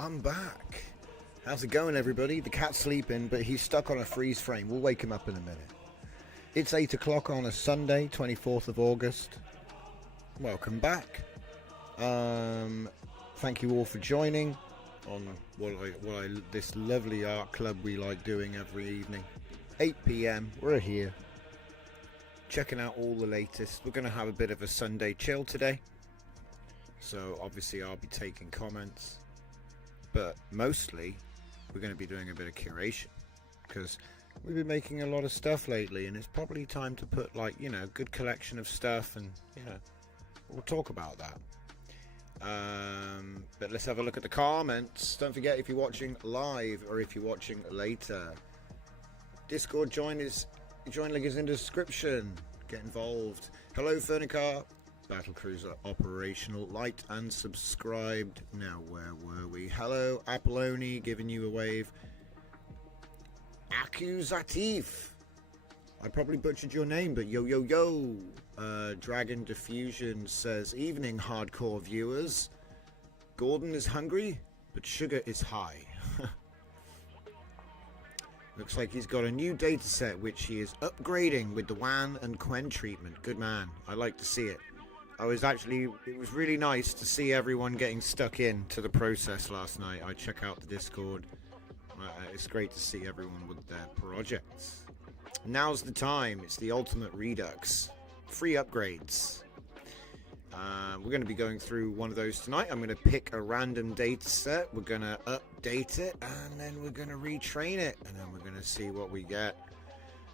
I'm back. How's it going, everybody? The cat's sleeping, but he's stuck on a freeze frame. We'll wake him up in a minute. It's 8 o'clock on a Sunday, 24th of August. Welcome back. Thank you all for joining on this lovely art club we like doing every evening. 8 p.m. We're here, checking out all the latest. We're going to have a bit of a Sunday chill today. So obviously I'll be taking comments, but mostly we're going to be doing a bit of curation because we've been making a lot of stuff lately, and it's probably time to put a good collection of stuff, and we'll talk about that. But let's have a look at the comments. Don't forget, if you're watching live or if you're watching later, Discord join link is in the description. Get involved. Hello Furnicar, Battlecruiser operational, liked and subscribed. Now where were we? Hello Apolloni, giving you a wave. Accusatif, I probably butchered your name, but yo. Dragon Diffusion says, evening hardcore viewers. Gordon is hungry, but sugar is high. Looks like he's got a new data set which he is upgrading with the Wan and Quen treatment. Good man. I like to see it. It was really nice to see everyone getting stuck in to the process last night. I check out the Discord. It's great to see everyone with their projects. Now's the time. It's the ultimate redux. Free upgrades. We're going to be going through one of those tonight. I'm going to pick a random data set. We're going to update it, and then we're going to retrain it, and then we're going to see what we get.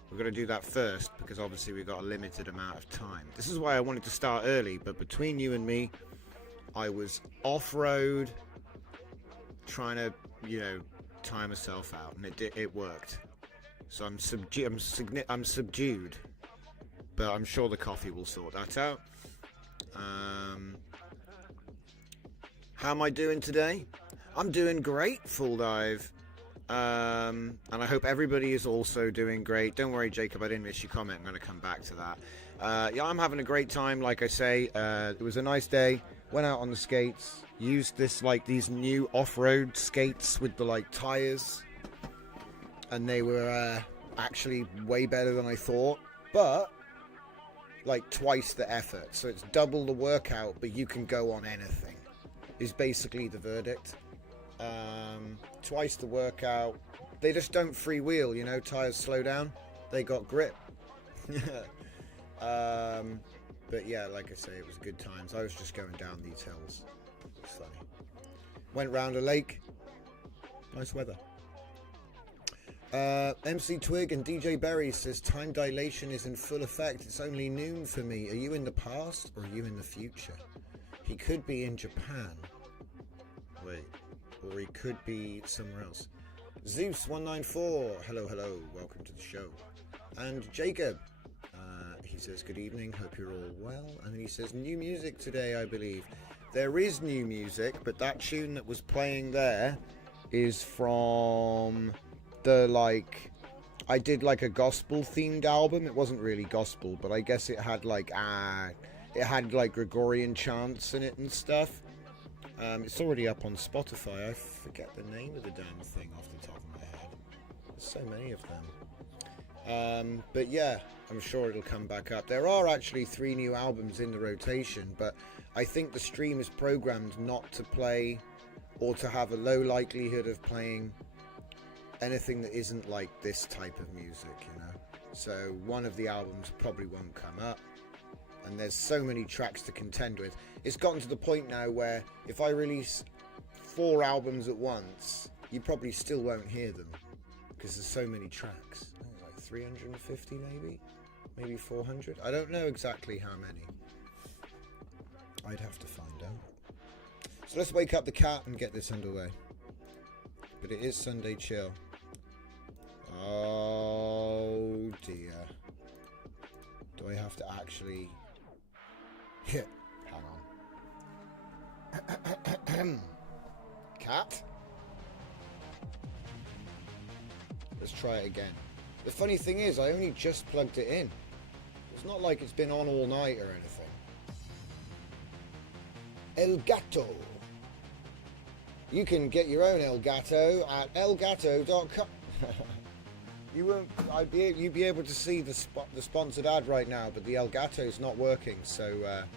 We're going to do that first because obviously we've got a limited amount of time. This is why I wanted to start early, but between you and me, I was off-road trying to, time myself out, and it worked. So I'm subdued, but I'm sure the coffee will sort that out. How am I doing today? I'm doing great, Full Dive. And I hope everybody is also doing great. Don't worry, Jacob, I didn't miss your comment. I'm going to come back to that. Yeah, I'm having a great time, like I say. It was a nice day. Went out on the skates. Used these new off-road skates with the tires. And they were actually way better than I thought. But twice the effort. So it's double the workout, but you can go on anything. Is basically the verdict. Twice the workout. They just don't freewheel, tires slow down. They got grip. But yeah, like I say, it was good times. I was just going down these hills. It's funny. Went round a lake. Nice weather. MC Twig and DJ Berry says time dilation is in full effect. It's only noon for me. Are you in the past or are you in the future? He could be in Japan. Wait. Or he could be somewhere else. Zeus194, hello, welcome to the show. And Jacob, he says good evening, hope you're all well. And then he says new music today, I believe. There is new music, but that tune that was playing there is from the I did a gospel themed album. It wasn't really gospel, but I guess it had Gregorian chants in it and stuff. It's already up on Spotify. I forget the name of the damn thing off the top of my head. There's so many of them. But yeah, I'm sure it'll come back up. There are actually 3 new albums in the rotation, but I think the stream is programmed not to play or to have a low likelihood of playing anything that isn't this type of music, So one of the albums probably won't come up. And there's so many tracks to contend with. It's gotten to the point now where if I release 4 albums at once, you probably still won't hear them because there's so many tracks. 350 maybe 400. I don't know exactly how many. I'd have to find out. So let's wake up the cat and get this underway. But it is Sunday Chill. Oh dear. Do I have to actually... Hang on. Cat? Let's try it again. The funny thing is, I only just plugged it in. It's not like it's been on all night or anything. El Gato. You can get your own Elgato at elgato.com. You won't. You'd be able to see the sponsored ad right now, but the Elgato's not working. So come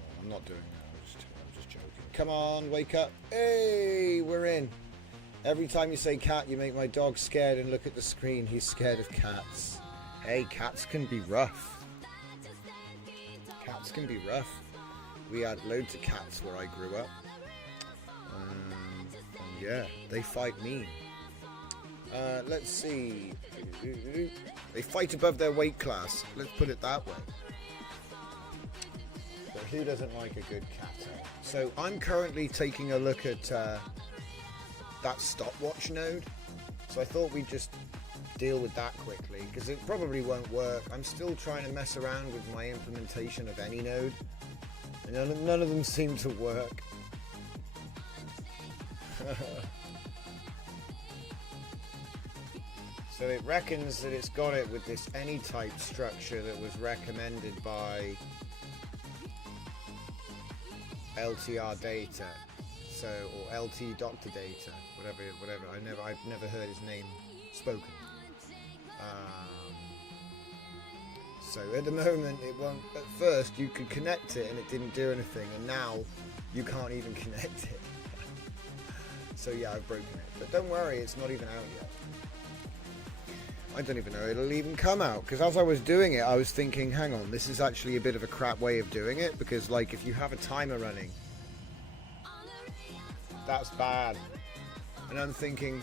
on, I'm not doing that. I'm just joking. Come on, wake up! Hey, we're in. Every time you say cat, you make my dog scared and look at the screen. He's scared of cats. Hey, cats can be rough. Cats can be rough. We had loads of cats where I grew up. And yeah, they fight mean. Let's see. They fight above their weight class. Let's put it that way. But who doesn't like a good cat? So I'm currently taking a look at that stopwatch node. So I thought we'd just deal with that quickly because it probably won't work. I'm still trying to mess around with my implementation of any node, and none of them seem to work. So it reckons that it's got it with this any type structure that was recommended by LTR data, so or LT Doctor data, whatever. I've never heard his name spoken. So at the moment it won't. At first you could connect it and it didn't do anything, and now you can't even connect it. So yeah, I've broken it. But don't worry, it's not even out yet. I don't even know it'll even come out, because as I was doing it I was thinking, hang on, this is actually a bit of a crap way of doing it, because like if you have a timer running, that's bad. And I'm thinking,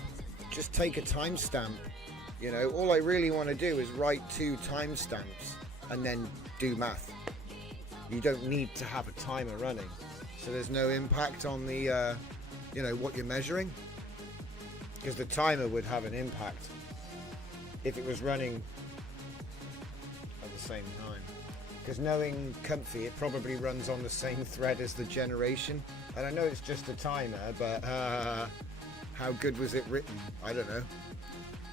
just take a timestamp. You know, all I really want to do is write 2 timestamps and then do math. You don't need to have a timer running, so there's no impact on the you know, what you're measuring, because the timer would have an impact if it was running at the same time. Because knowing Comfy, it probably runs on the same thread as the generation. And I know it's just a timer, but how good was it written? I don't know.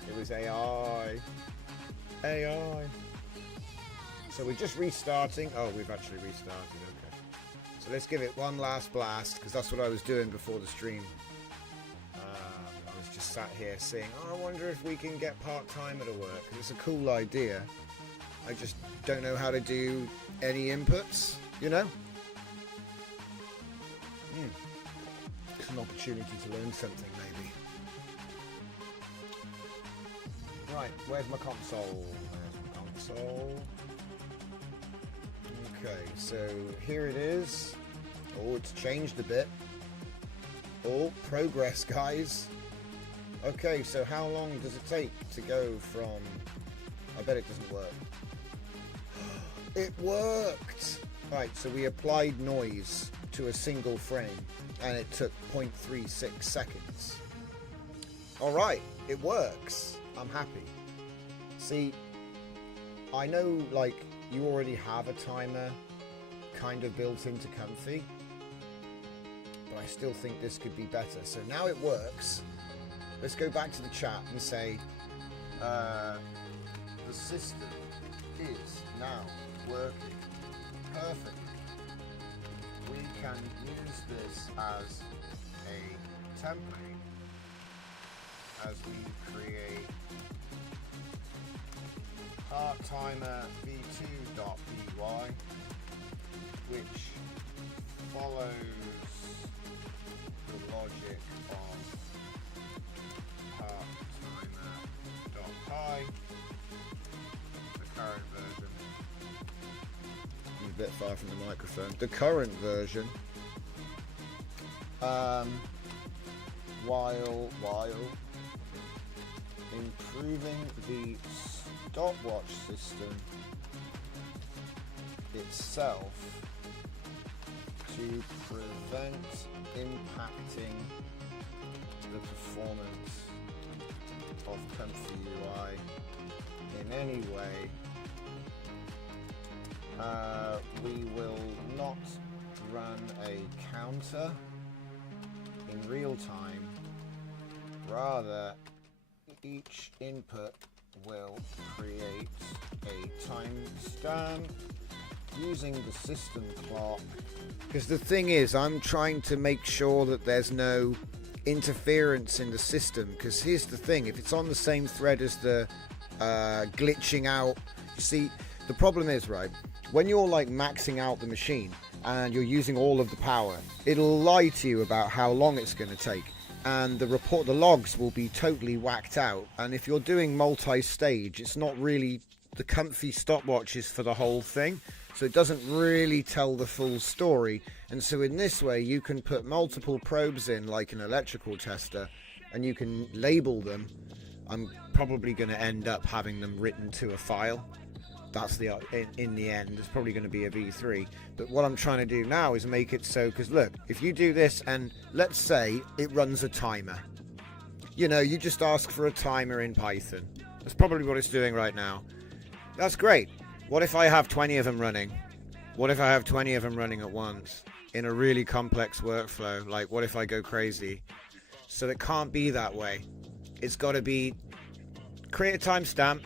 It was AI. So we're just restarting. Oh, we've actually restarted, okay. So let's give it one last blast, because that's what I was doing before the stream. I was just sat here saying, oh, I wonder if we can get part-timer to work. It's a cool idea. I just don't know how to do any inputs, you know? It's an opportunity to learn something, maybe. Right, where's my console? There's my console. Okay, so here it is. Oh, it's changed a bit. Oh, progress, guys. Okay, so how long does it take to go from... I bet it doesn't work. It worked! Right, so we applied noise to a single frame, and it took 0.36 seconds. Alright, it works. I'm happy. See, I know, like, you already have a timer kind of built into Comfy, but I still think this could be better. So now it works. Let's go back to the chat and say, the system is now working perfectly. We can use this as a template as we create part-timer v2.py, which follows the logic of part-timer.py, the current version. I'm a bit far from the microphone. The current version, while improving the stopwatch system itself to prevent impacting the performance of Comfy UI in any way. We will not run a counter in real time. Rather, each input will create a timestamp using the system clock, because the thing is, I'm trying to make sure that there's no interference in the system, because here's the thing, if it's on the same thread as the glitching out, you see, the problem is, right, when you're like maxing out the machine and you're using all of the power, it'll lie to you about how long it's going to take, and the logs will be totally whacked out. And if you're doing multi-stage, it's not really the comfy stopwatches for the whole thing, so it doesn't really tell the full story. And so in this way you can put multiple probes in like an electrical tester, and you can label them. I'm probably going to end up having them written to a file. That's the in the end it's probably going to be a v3, but what I'm trying to do now is make it so, because look, if you do this and let's say it runs a timer, you know, you just ask for a timer in Python. That's probably what it's doing right now. That's great. What if I have 20 of them running? What if I have 20 of them running at once in a really complex workflow? Like, what if I go crazy? So it can't be that way. It's got to be create a timestamp,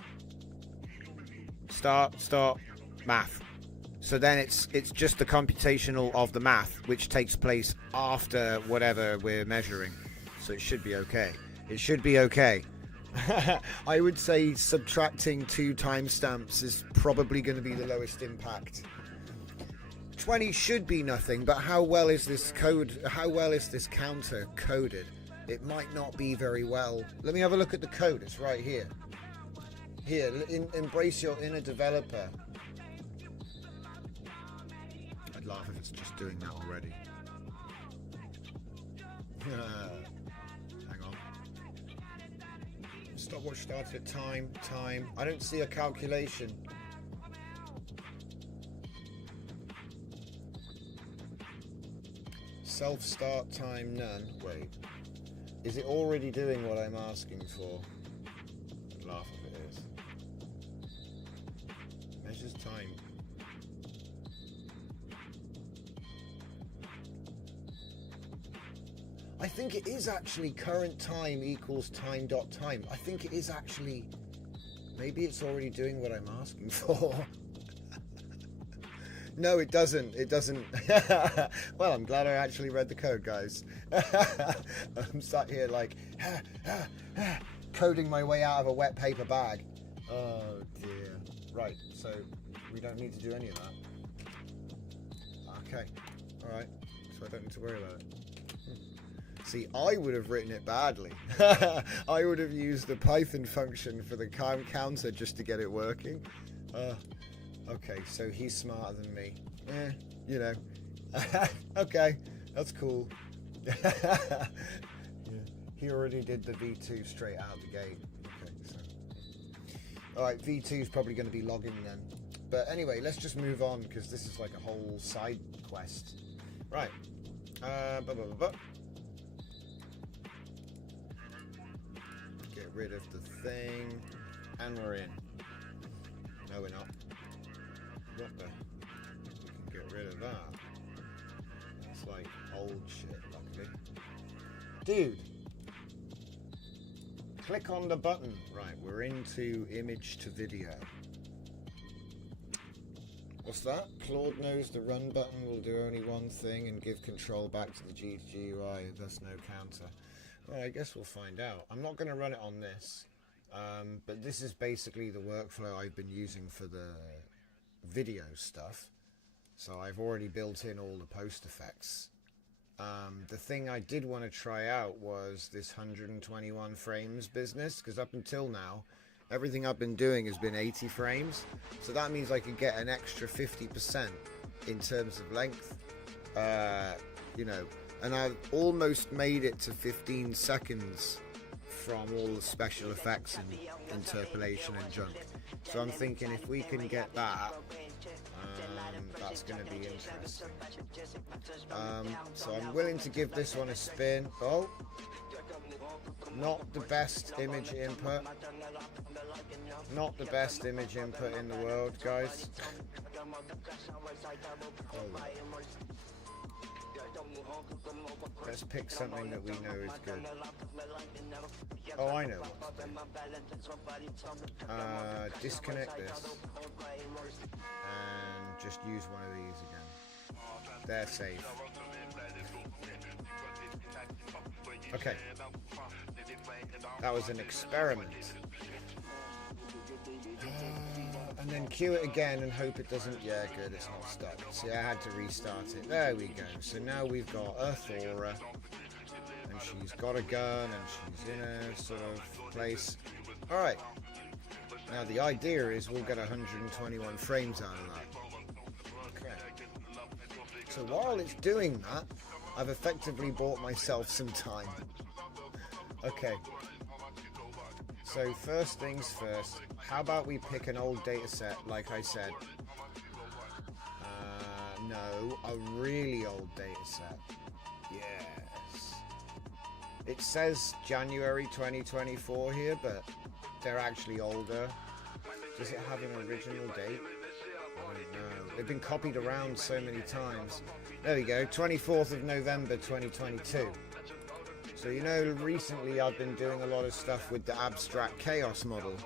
start, stop, math. So then it's just the computational of the math, which takes place after whatever we're measuring. So it should be okay. It should be okay. I would say subtracting 2 timestamps is probably going to be the lowest impact. 20 should be nothing, but how well is this counter coded? It might not be very well. Let me have a look at the code. It's right here. Here, embrace your inner developer. I'd laugh if it's just doing that already. Hang on. Stopwatch started at time. I don't see a calculation. Self-start time, none. Wait. Is it already doing what I'm asking for? I'd laugh if it is. Measures time. I think it is actually current time equals time.time. I think it is actually... Maybe it's already doing what I'm asking for. No, it doesn't. It doesn't. Well, I'm glad I actually read the code, guys. I'm sat here like, coding my way out of a wet paper bag. Oh, dear. Right, so we don't need to do any of that. Okay, all right. So I don't need to worry about it. See, I would have written it badly. I would have used the Python function for the counter just to get it working. Okay, so he's smarter than me. You know. Okay, that's cool. Yeah. He already did the V2 straight out the gate. Okay, so. Alright, V2 is probably going to be logging then. But anyway, let's just move on, because this is like a whole side quest. Right. Get rid of the thing. And we're in. No, we're not. What the? We can get rid of that. It's like old shit, luckily. Dude! Click on the button. Right, we're into image to video. What's that? Claude knows the run button will do only one thing and give control back to the GUI. Thus no counter. Well, I guess we'll find out. I'm not going to run it on this. But this is basically the workflow I've been using for the video stuff, so I've already built in all the post effects. The thing I did want to try out was this 121 frames business, because up until now everything I've been doing has been 80 frames, so that means I could get an extra 50% in terms of length, you know, and I've almost made it to 15 seconds from all the special effects and interpolation and junk. So I'm thinking if we can get that, that's going to be interesting. So I'm willing to give this one a spin. Oh, not the best image input. Not the best image input in the world, guys. Let's pick something that we know is good. Oh, I know what to do. Disconnect this and just use one of these again. They're safe. Okay. That was an experiment. And then cue it again and hope it doesn't... Yeah, good, it's not stuck. See, I had to restart it. There we go. So now we've got a Thora. And she's got a gun and she's in a sort of place. Alright. Now the idea is we'll get 121 frames out of that. Okay. So while it's doing that, I've effectively bought myself some time. Okay. So first things first, how about we pick an old data set, like I said. No, a really old data set. Yes. It says January 2024 here, but they're actually older. Does it have an original date? I don't know. They've been copied around so many times. There we go, 24th of November 2022. So you know, recently I've been doing a lot of stuff with the abstract chaos model.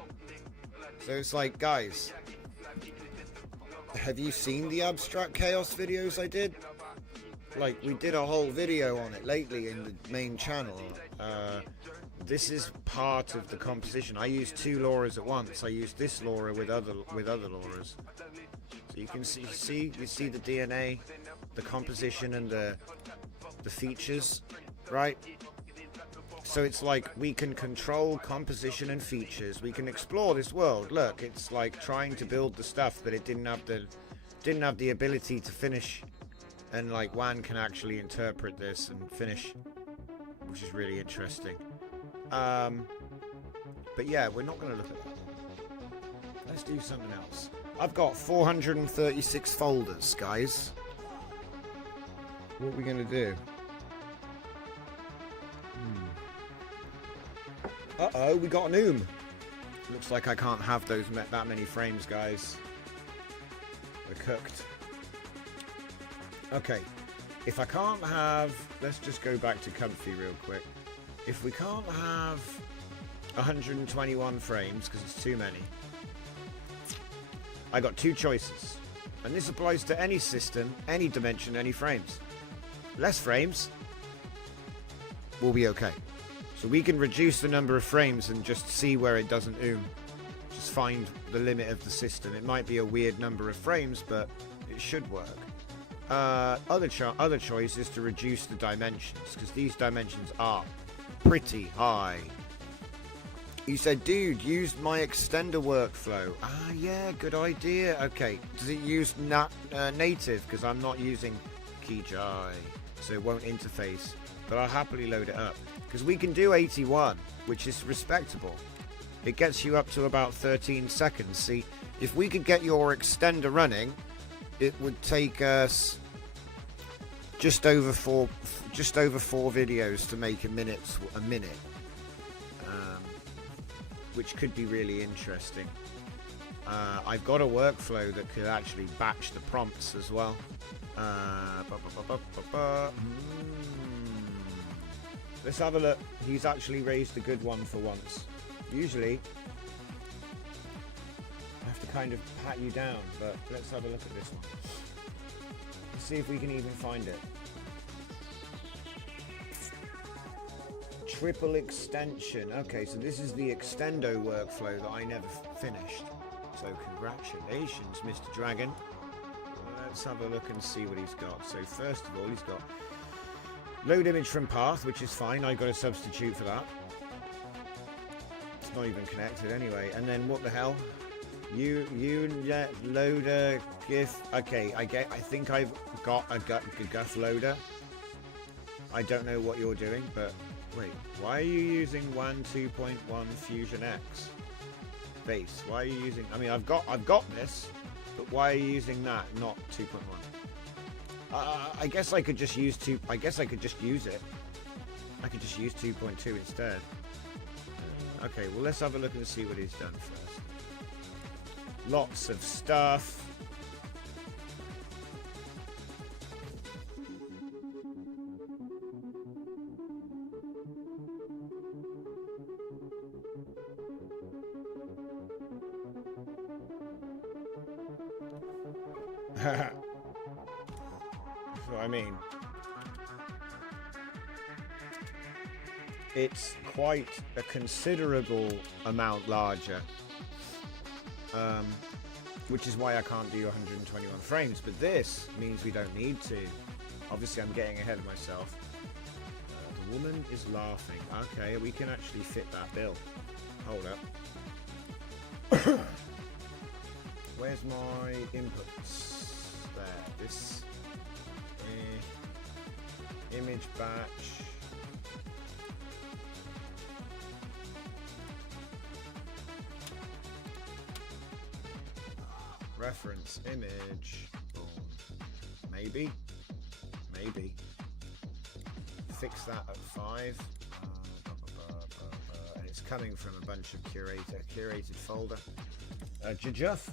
So it's like, guys, have you seen the abstract chaos videos I did? Like, we did a whole video on it lately in the main channel. This is part of the composition. I use two LoRa's at once. I use this LoRa with other LoRa's. So you can see the DNA, the composition, and the features, right? So it's like we can control composition and features. We can explore this world. Look, it's like trying to build the stuff, but it didn't have the ability to finish. And like WAN can actually interpret this and finish, which is really interesting. But yeah, we're not going to look at that. Let's do something else. I've got 436 folders, guys. What are we going to do? Uh-oh, we got an oom. Looks like I can't have that many frames, guys. We're cooked. Okay, if I can't have... Let's just go back to comfy real quick. If we can't have 121 frames, because it's too many, I got two choices. And this applies to any system, any dimension, any frames. Less frames will be okay. So we can reduce the number of frames and just see where it doesn't oom. Just find the limit of the system. It might be a weird number of frames, but it should work. Other choice is to reduce the dimensions, because these dimensions are pretty high. You said, dude, use my extender workflow. Ah, yeah, good idea. Okay, does it use native? Because I'm not using Kijai, so it won't interface. But I'll happily load it up. Because we can do 81, which is respectable. It gets you up to about 13 seconds. See, if we could get your extender running, it would take us just over four videos to make a minute, which could be really interesting. I've got a workflow that could actually batch the prompts as well. Let's have a look. He's actually raised a good one for once. Usually, I have to kind of pat you down, but let's have a look at this one. Let's see if we can even find it. Triple extension. Okay, so this is the extendo workflow that I never finished. So congratulations, Mr. Dragon. Let's have a look and see what he's got. So first of all, he's got load image from path, which is fine. I got a substitute for that. It's not even connected anyway. And then what the hell? You load a GIF. Okay, I think I've got a GUF loader. I don't know what you're doing, but wait, why are you using WAN 2.1 Fusion X base? Why are you using? I mean, I've got this, but why are you using that, not 2.1? I guess I could just use I guess I could just use it. I could just use 2.2 instead. Okay, well, let's have a look and see what he's done first. Lots of stuff. That's what I mean. It's quite a considerable amount larger, which is why I can't do 121 frames, but this means we don't need to. Obviously I'm getting ahead of myself. The woman is laughing. Okay, we can actually fit that bill. Hold up. Where's my inputs? There. This image batch. Reference image. Boom. Maybe. Fix that at 5. And it's coming from a bunch of curated folder. Jajuff.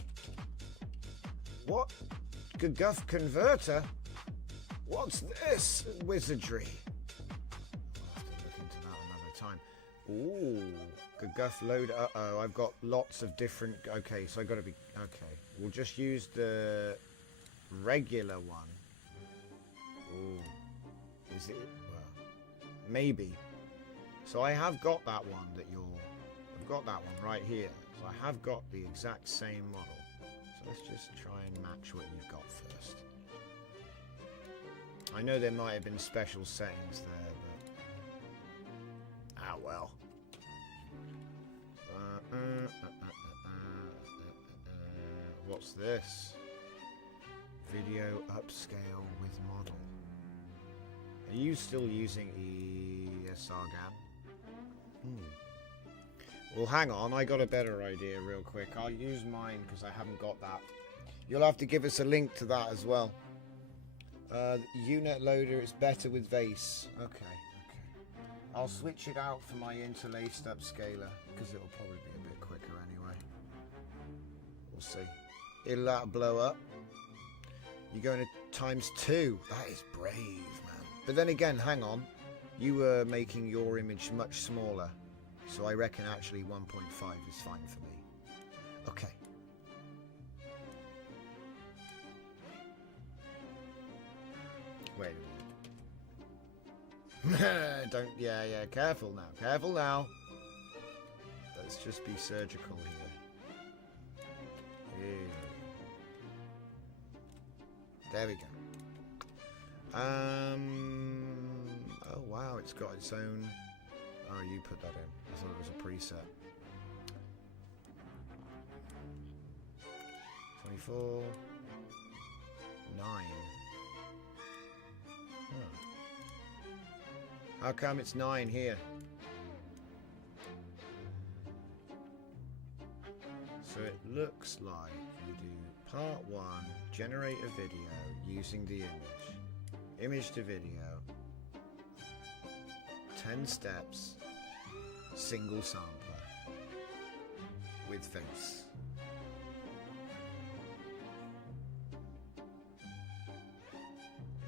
What? Gguff converter? What's this wizardry? I'll have to look into that another time. Ooh, Gguff load. Uh-oh, I've got lots of different. Okay, so I got to be. Okay, we'll just use the regular one. Ooh, is it? Well, maybe. So I have got that one that you're. I've got that one right here. So I have got the exact same model. So let's just try and match what you've got first. I know there might have been special settings there, but... Ah, well. What's this? Video upscale with model. Are you still using ESRGAN? Well, hang on, I got a better idea real quick. I'll use mine because I haven't got that. You'll have to give us a link to that as well. Unit loader is better with Vase. Okay. I'll switch it out for my interlaced upscaler because it'll probably be a bit quicker anyway. We'll see. It'll blow up. You're going to ×2. That is brave, man. But then again, hang on. You were making your image much smaller. So I reckon actually 1.5 is fine for me. Okay. Wait a minute. Don't, yeah, careful now. Let's just be surgical here. There we go. Oh wow, it's got its own... Oh, you put that in. I thought it was a preset. 24. 9. Oh. How come it's 9 here? So it looks like you do part 1, generate a video using the image to video, 10 steps, single sampler with Vase.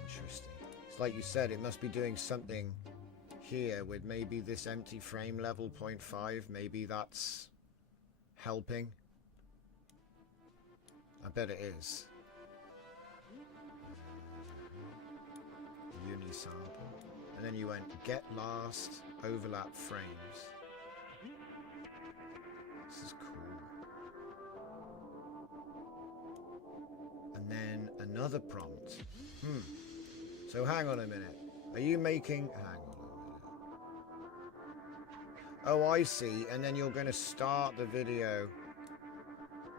Interesting. It's like you said, it must be doing something here with maybe this empty frame level 0.5. Maybe that's helping. I bet it is. Unisample. And then you went get last overlap frames. This is cool. And then another prompt. So hang on a minute. Are you making... Hang on a minute. Oh, I see. And then you're going to start the video.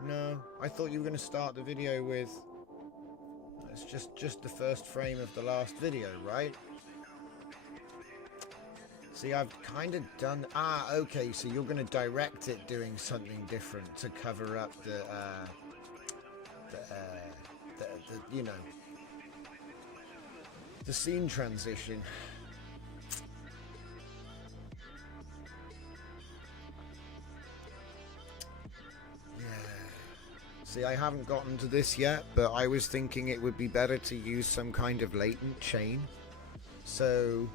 No, I thought you were going to start the video with... It's just the first frame of the last video, right? See, I've kind of done... Ah, okay, so you're going to direct it doing something different to cover up the you know, the scene transition. Yeah. See, I haven't gotten to this yet, but I was thinking it would be better to use some kind of latent chain. So...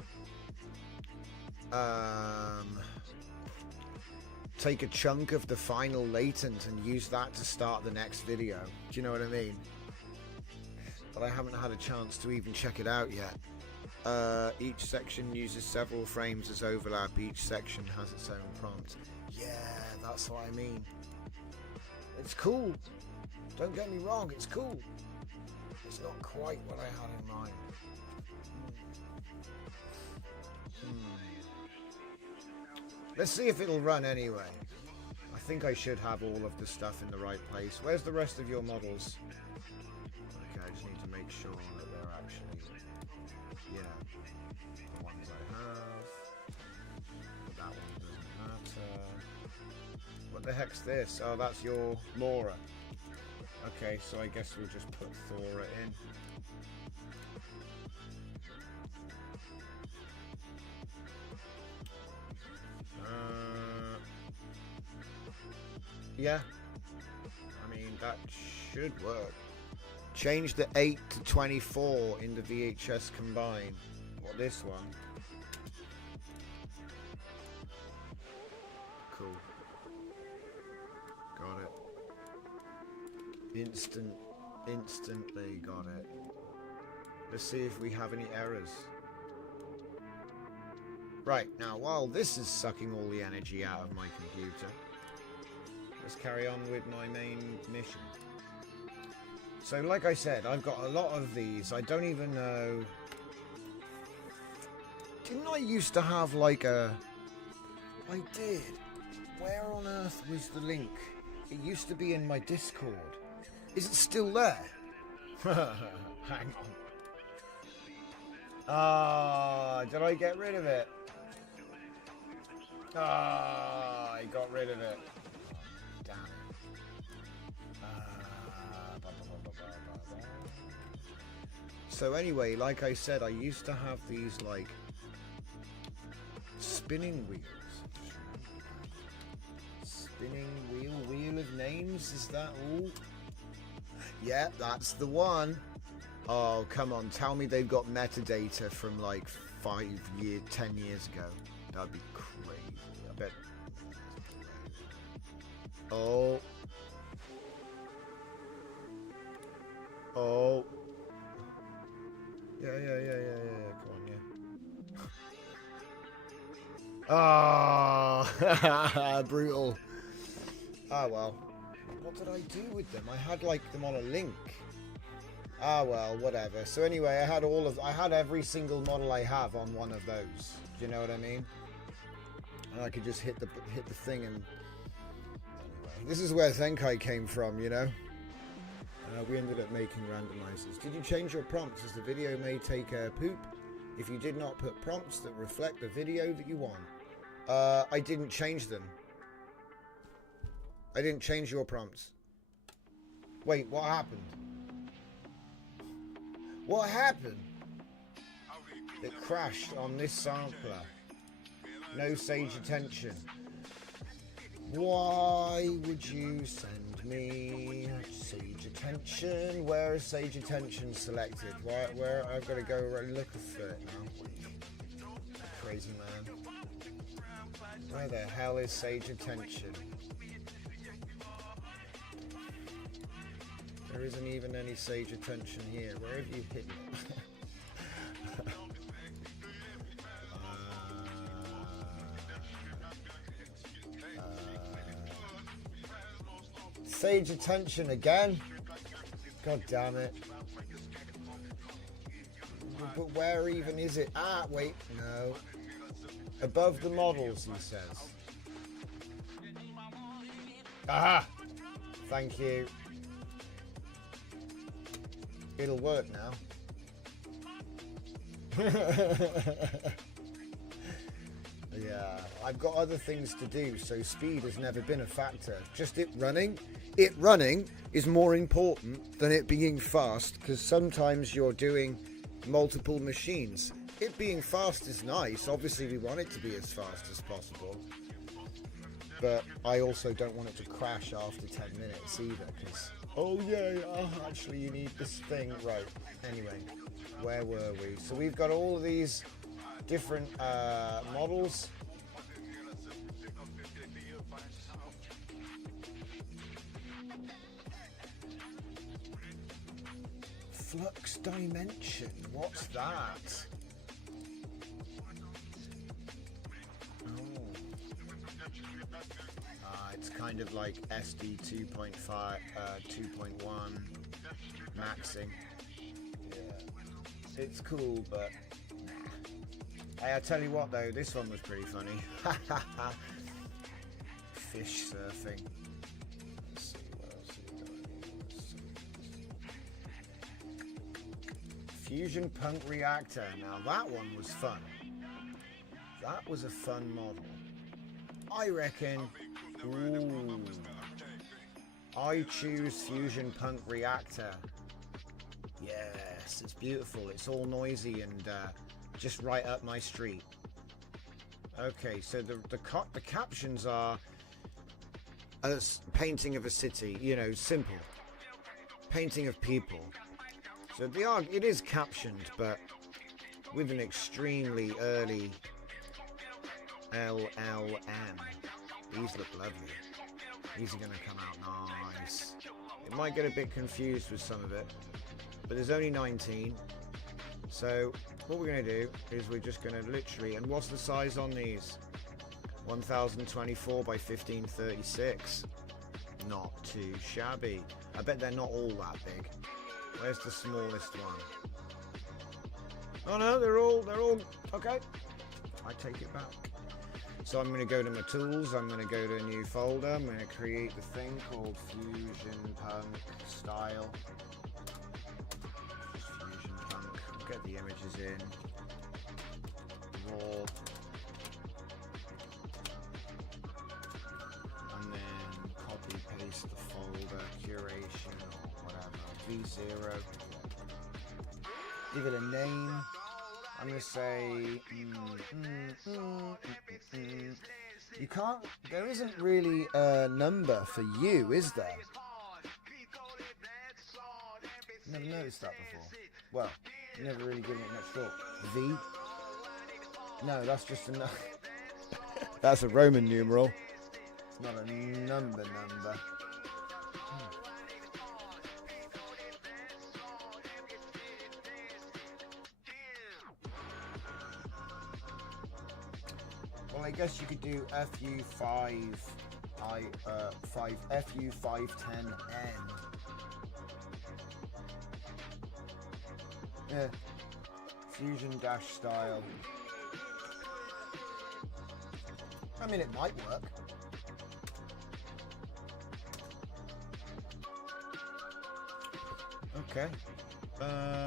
take a chunk of the final latent and use that to start the next video. Do you know what I mean? but I haven't had a chance to even check it out yet. Each section uses several frames as overlap. Each section has its own prompt. Yeah, that's what I mean. It's cool. Don't get me wrong, it's cool. It's not quite what I had in mind. Let's see if it'll run anyway. I think I should have all of the stuff in the right place. Where's the rest of your models? Okay, I just need to make sure that they're actually, the ones I have. But that one doesn't matter. What the heck's this? Oh, that's your Laura. Okay, so I guess we'll just put Thora in. Yeah, I mean that should work. Change the 8 to 24 in the VHS combine. What, this one? Cool. Got it. Instantly got it. Let's see if we have any errors. Right, now while this is sucking all the energy out of my computer, let's carry on with my main mission. So like I said, I've got a lot of these. I don't even know... Didn't I used to have like a... I did. Where on earth was the link? It used to be in my Discord. Is it still there? Hang on. Ah, did I get rid of it? Ah, I got rid of it. Damn it. So anyway, like I said, I used to have these like spinning wheels. Spinning wheel of names, is that all? Yeah, that's the one. Oh, come on, tell me they've got metadata from like 10 years ago. That'd be crazy. I bet. Oh. Oh. Yeah. Come on, yeah. Ah, brutal. Ah, well. What did I do with them? I had like them on a link. Ah, well, whatever. So anyway, I had every single model I have on one of those. Do you know what I mean? And I could just hit the thing and... Anyway, this is where Zenkai came from, you know? We ended up making randomizers. Did you change your prompts as the video may take a poop? If you did not put prompts that reflect the video that you want. I didn't change them. I didn't change your prompts. Wait, what happened? What happened? It crashed on this sampler. No sage attention. Why would you send me sage attention? Where is sage attention selected? Where I've got to go look for it now. Crazy man. Where the hell is sage attention? There isn't even any sage attention here. Where have you hidden it? Sage attention again? God damn it. But where even is it? Ah, wait, no. Above the models, he says. Aha! Thank you. It'll work now. Yeah, I've got other things to do, so speed has never been a factor. Just it running is more important than it being fast, because sometimes you're doing multiple machines. It being fast is nice. Obviously, we want it to be as fast as possible. But I also don't want it to crash after 10 minutes either, because... Oh yeah, actually you need this thing. Right, anyway, where were we? So we've got all of these different models. Flux Dimension. What's that? Oh. It's kind of like SD 2.5, 2.1 maxing. Yeah. It's cool, but nah. Hey, I tell you what though, this one was pretty funny. Fish surfing. Let's see what else is going on. Fusion Punk Reactor. Now that one was fun. That was a fun model. I reckon. Ooh, I choose Fusion Punk Reactor. Yes, it's beautiful. It's all noisy and just right up my street. Okay, so the captions are a painting of a city, you know, simple. Painting of people. So it is captioned, but with an extremely early LLM. These look lovely. These are going to come out nice. It might get a bit confused with some of it, but there's only 19. So what we're going to do is we're just going to literally, and what's the size on these? 1024 by 1536. Not too shabby. I bet they're not all that big. Where's the smallest one? Oh no, they're all okay. I take it back. So I'm going to go to my tools, I'm going to go to a new folder, I'm going to create the thing called Fusion Punk Style. Just Fusion Punk, get the images in, raw, and then copy paste the folder, curation or whatever, V0. Give it a name. I'm going to say, you can't, there isn't really a number for you, is there? Never noticed that before. Well, never really given it much thought. V? No, that's just a number. That's a Roman numeral. It's not a number. Well, I guess you could do FU5, FU510N. Yeah, Fusion Dash Style. I mean, it might work. Okay,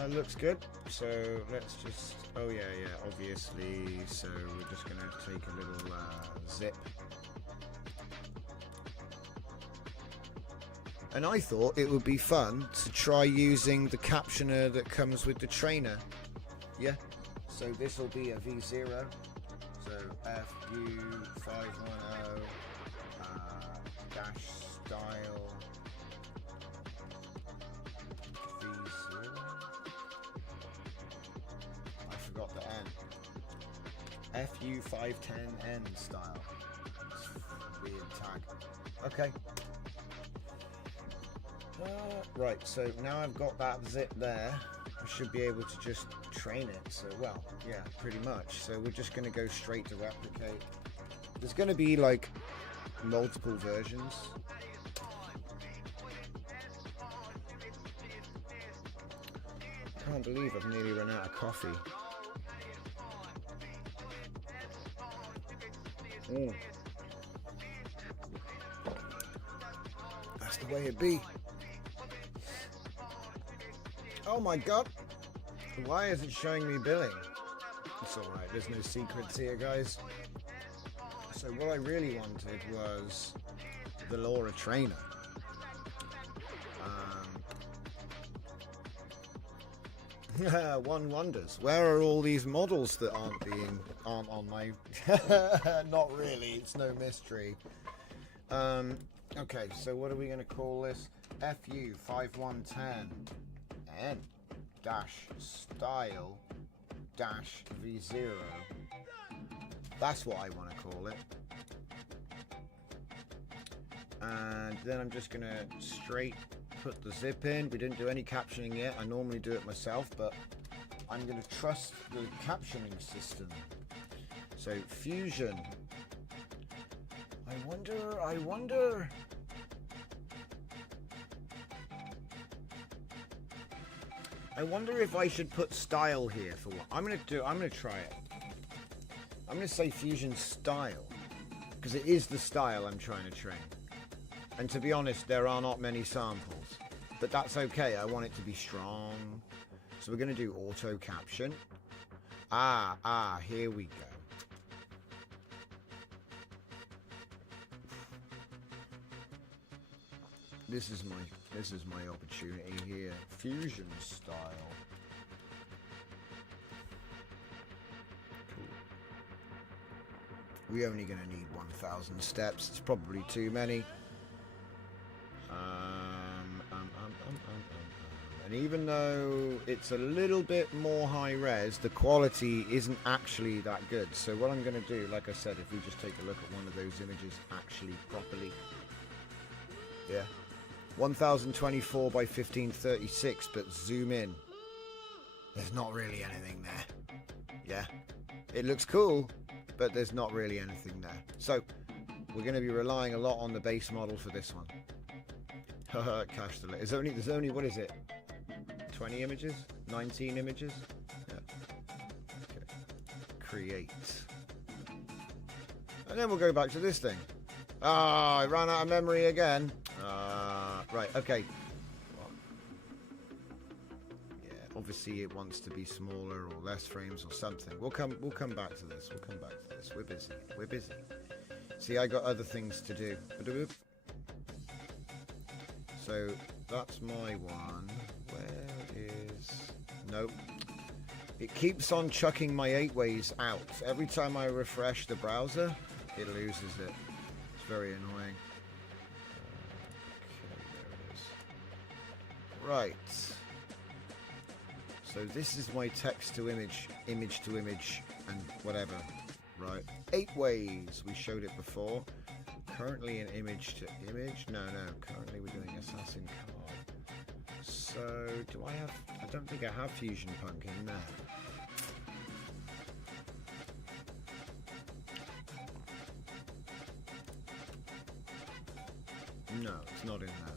looks good. So let's just, oh yeah, obviously. So we're just gonna take a little zip. And I thought it would be fun to try using the captioner that comes with the trainer. Yeah, so this will be a V0. So FU510 dash style V0. I forgot the N. FU510N style. It's a weird tag. Okay. Right, so now I've got that zip there, I should be able to just train it. So, well, yeah, pretty much. So we're just going to go straight to replicate. There's going to be like multiple versions. I can't believe I've nearly run out of coffee. That's the way it be. Oh my god, why is it showing me billing? It's alright, there's no secrets here, guys. So what I really wanted was the Laura trainer. One wonders, where are all these models that aren't on my... Not really, it's no mystery. Okay, so what are we going to call this? FU5110. N dash style dash V0. That's what I want to call it. And then I'm just gonna straight put the zip in. We didn't do any captioning yet. I normally do it myself, but I'm going to trust the captioning system. So Fusion. I wonder. I wonder if I should put style here for what I'm going to do. I'm going to try it. I'm going to say Fusion style because it is the style I'm trying to train. And to be honest, there are not many samples, but that's okay. I want it to be strong. So we're going to do auto caption. Here we go. This is my opportunity here. Fusion style. Cool. We're only going to need 1,000 steps. It's probably too many. And even though it's a little bit more high res, the quality isn't actually that good. So what I'm going to do, like I said, if we just take a look at one of those images actually properly. Yeah. 1024 by 1536, but zoom in. There's not really anything there. Yeah. It looks cool, but there's not really anything there. So we're going to be relying a lot on the base model for this one. Cache delay. There's only, what is it? 20 images? 19 images? Yeah. Okay. Create. And then we'll go back to this thing. I ran out of memory again. Right, okay. Well, yeah, obviously it wants to be smaller or less frames or something. We'll come back to this. We're busy. See, I got other things to do. So that's my one. Where is... Nope. It keeps on chucking my 8-ways out. Every time I refresh the browser, it loses it. It's very annoying. Right. So this is my text to image, image to image, and whatever. Right. 8-ways. We showed it before. Currently in image to image. No. Currently we're doing Assassin Card. So do I have... I don't think I have Fusion Punk in there. No, it's not in there.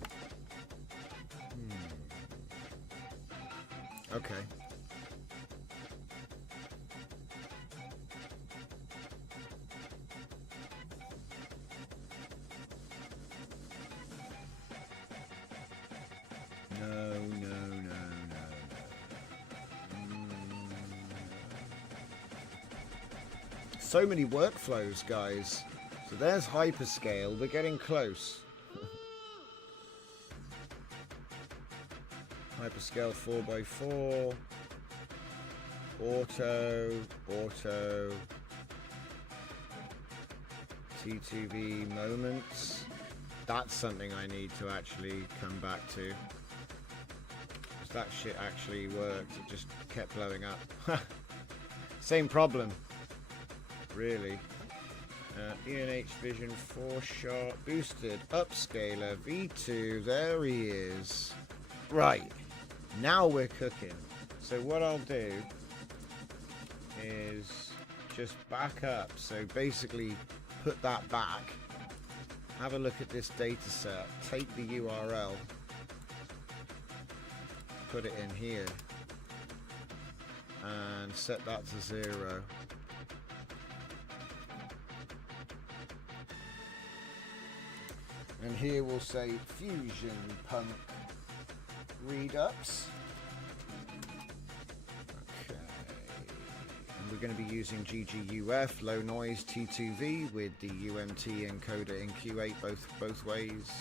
Okay. No. So many workflows, guys. So there's hyperscale. We're getting close. Hyperscale 4x4, auto, T2V moments. That's something I need to actually come back to. Because that shit actually worked. It just kept blowing up. Same problem, really. ENH Vision 4-shot, boosted, upscaler, V2, there he is. Right. Now we're cooking. So what I'll do is just back up. So basically put that back. Have a look at this data set. Take the URL. Put it in here. And set that to 0. And here we'll say Fusion Punk Redux. Okay. And we're going to be using GGUF, low noise T2V with the UMT encoder in Q8 both ways.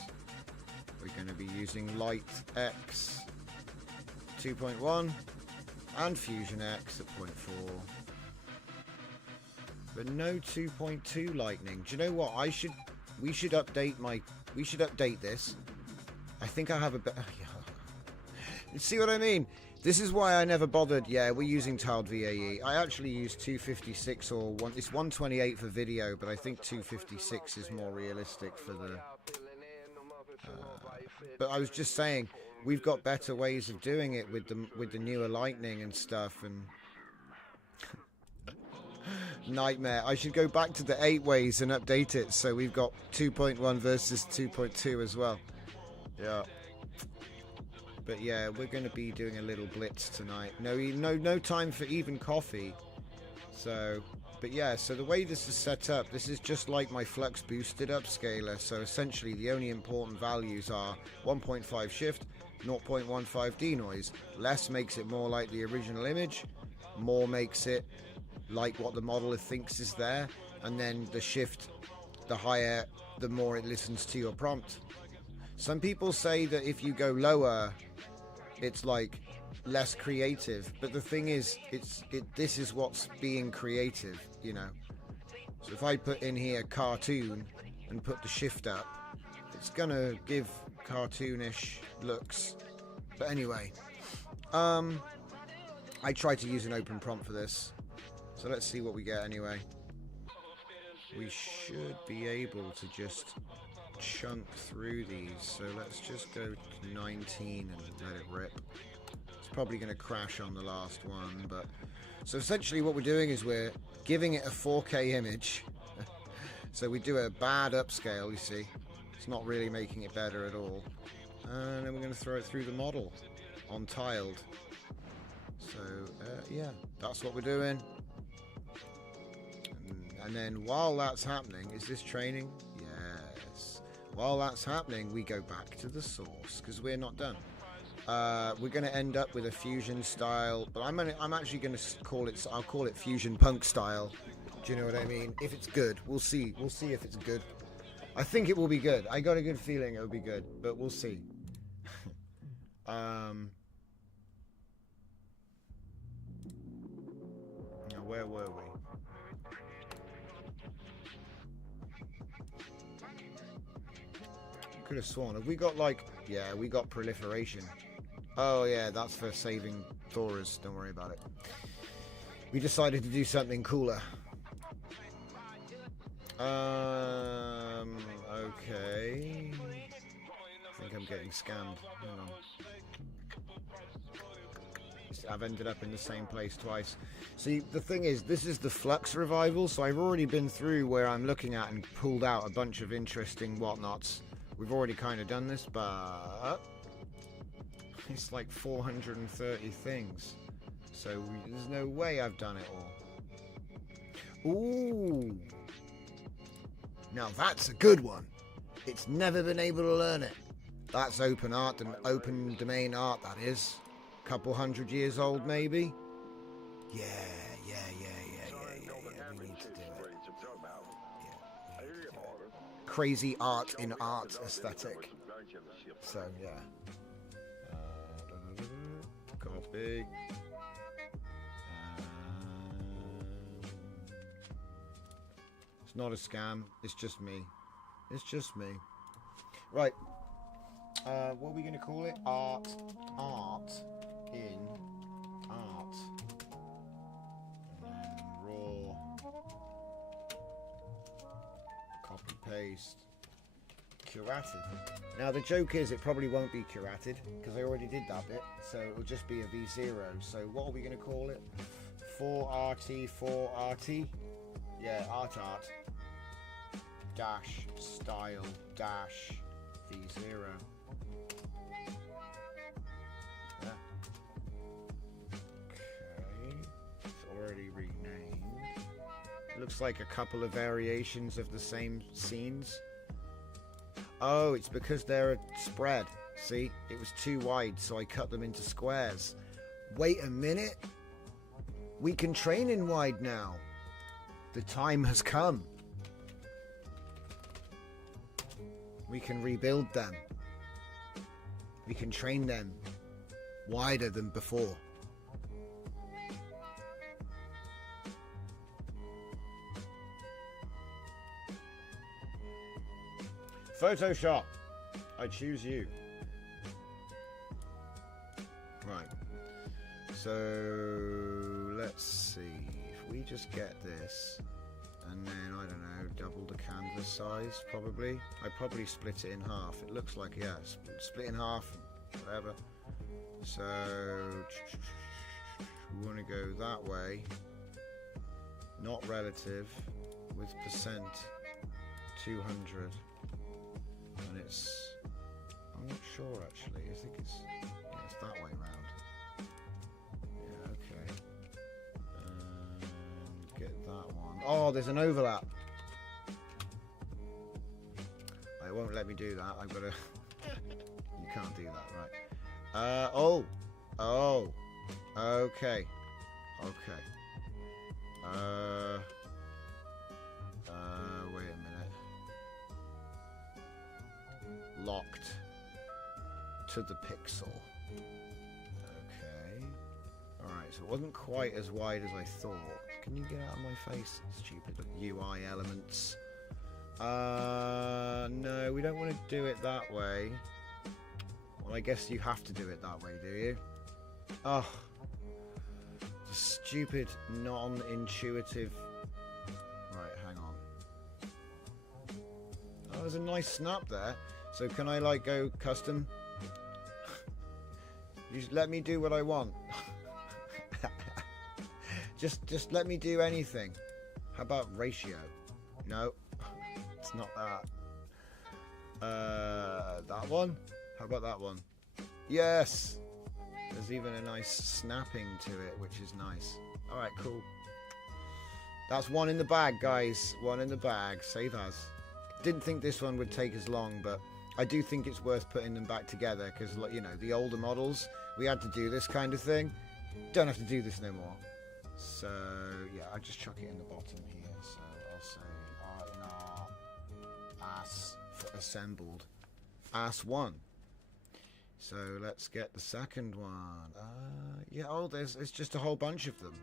We're going to be using Light X 2.1 and Fusion X at 0.4. But no 2.2 Lightning. Do you know what? We should update this. I think I have a better... See what I mean? This is why I never bothered. Yeah, we're using tiled VAE. I actually use 256 or it's 128 for video, but I think 256 is more realistic for the But I was just saying, we've got better ways of doing it with the newer Lightning and stuff, and nightmare. I should go back to the 8 ways and update it so we've got 2.1 versus 2.2 as well. Yeah. But yeah, we're going to be doing a little blitz tonight. No time for even coffee. So, but yeah, so the way this is set up, this is just like my flux boosted upscaler. So essentially the only important values are 1.5 shift, 0.15 denoise. Less makes it more like the original image, more makes it like what the modeler thinks is there, and then the shift, the higher, the more it listens to your prompt. Some people say that if you go lower, it's like less creative, but the thing is, this is what's being creative, you know. So if I put in here cartoon and put the shift up, it's gonna give cartoonish looks. But anyway, I tried to use an open prompt for this, so let's see what we get anyway. We should be able to just chunk through these, so let's just go to 19 and let it rip. It's probably going to crash on the last one, but so essentially what we're doing is we're giving it a 4K image. So we do a bad upscale, you see. It's not really making it better at all. And then we're going to throw it through the model on tiled. So yeah, that's what we're doing. And then while that's happening, is this training? Yes. While that's happening, we go back to the source because we're not done. We're going to end up with a fusion style, but I'm actually going to call it. I'll call it fusion punk style. Do you know what I mean? If it's good, we'll see. We'll see if it's good. I think it will be good. I got a good feeling it'll be good, but we'll see. Now, where were we? Could have sworn. Have we got like... Yeah, we got proliferation. Oh yeah, that's for saving Thoras. Don't worry about it. We decided to do something cooler. Okay. I think I'm getting scammed. Hang on. I've ended up in the same place twice. See, the thing is, this is the Flux revival, so I've already been through where I'm looking at and pulled out a bunch of interesting whatnots. We've already kind of done this, but it's like 430 things. So there's no way I've done it all. Ooh. Now that's a good one. It's never been able to learn it. That's open art and open domain art, that is. Couple 100 years old, maybe. Yeah. We need to do it. Yeah, we need to do it. Crazy art in art aesthetic. So yeah. Copy. It's not a scam. It's just me. It's just me. Right. What are we going to call it? Art in art. And then raw. Copy paste. Curated. Now the joke is it probably won't be curated because I already did that bit, so it will just be a V0. So what are we going to call it? 4RT. Yeah, art dash style dash V0. Yeah. Okay, it's already renamed. Looks like a couple of variations of the same scenes. Oh, it's because they're a spread. See, it was too wide, so I cut them into squares. Wait a minute. We can train in wide now. The time has come. We can rebuild them. We can train them wider than before. Photoshop. I choose you. Right. So let's see. If we just get this and then, I don't know, double the canvas size, probably. I probably split it in half. It looks like, yeah, split in half, whatever. So, we want to go that way, not relative, with percent 200, and it's, I'm not sure actually, I think it's, yeah, it's that way round. Yeah, okay. And get that one. Oh, there's an overlap. It won't let me do that. I've got to. You can't do that, right? Oh, okay, okay. Wait a minute. Locked to the pixel. Okay. Alright, so it wasn't quite as wide as I thought. Can you get out of my face? Stupid UI elements. No, we don't want to do it that way. Well, I guess you have to do it that way, do you? Oh. The stupid, non-intuitive... Right, hang on. Oh, there's a nice snap there. So can I, like, go custom? You just let me do what I want. just let me do anything. How about ratio? No, it's not that. That one? How about that one? Yes! There's even a nice snapping to it, which is nice. Alright, cool. That's one in the bag, guys. One in the bag. Save as. Didn't think this one would take as long, but I do think it's worth putting them back together because, you know, the older models, we had to do this kind of thing. Don't have to do this no more. So, yeah, I'll just chuck it in the bottom here. So I'll say in our AS for assembled. AS1. So let's get the second one. Yeah, oh, it's just a whole bunch of them.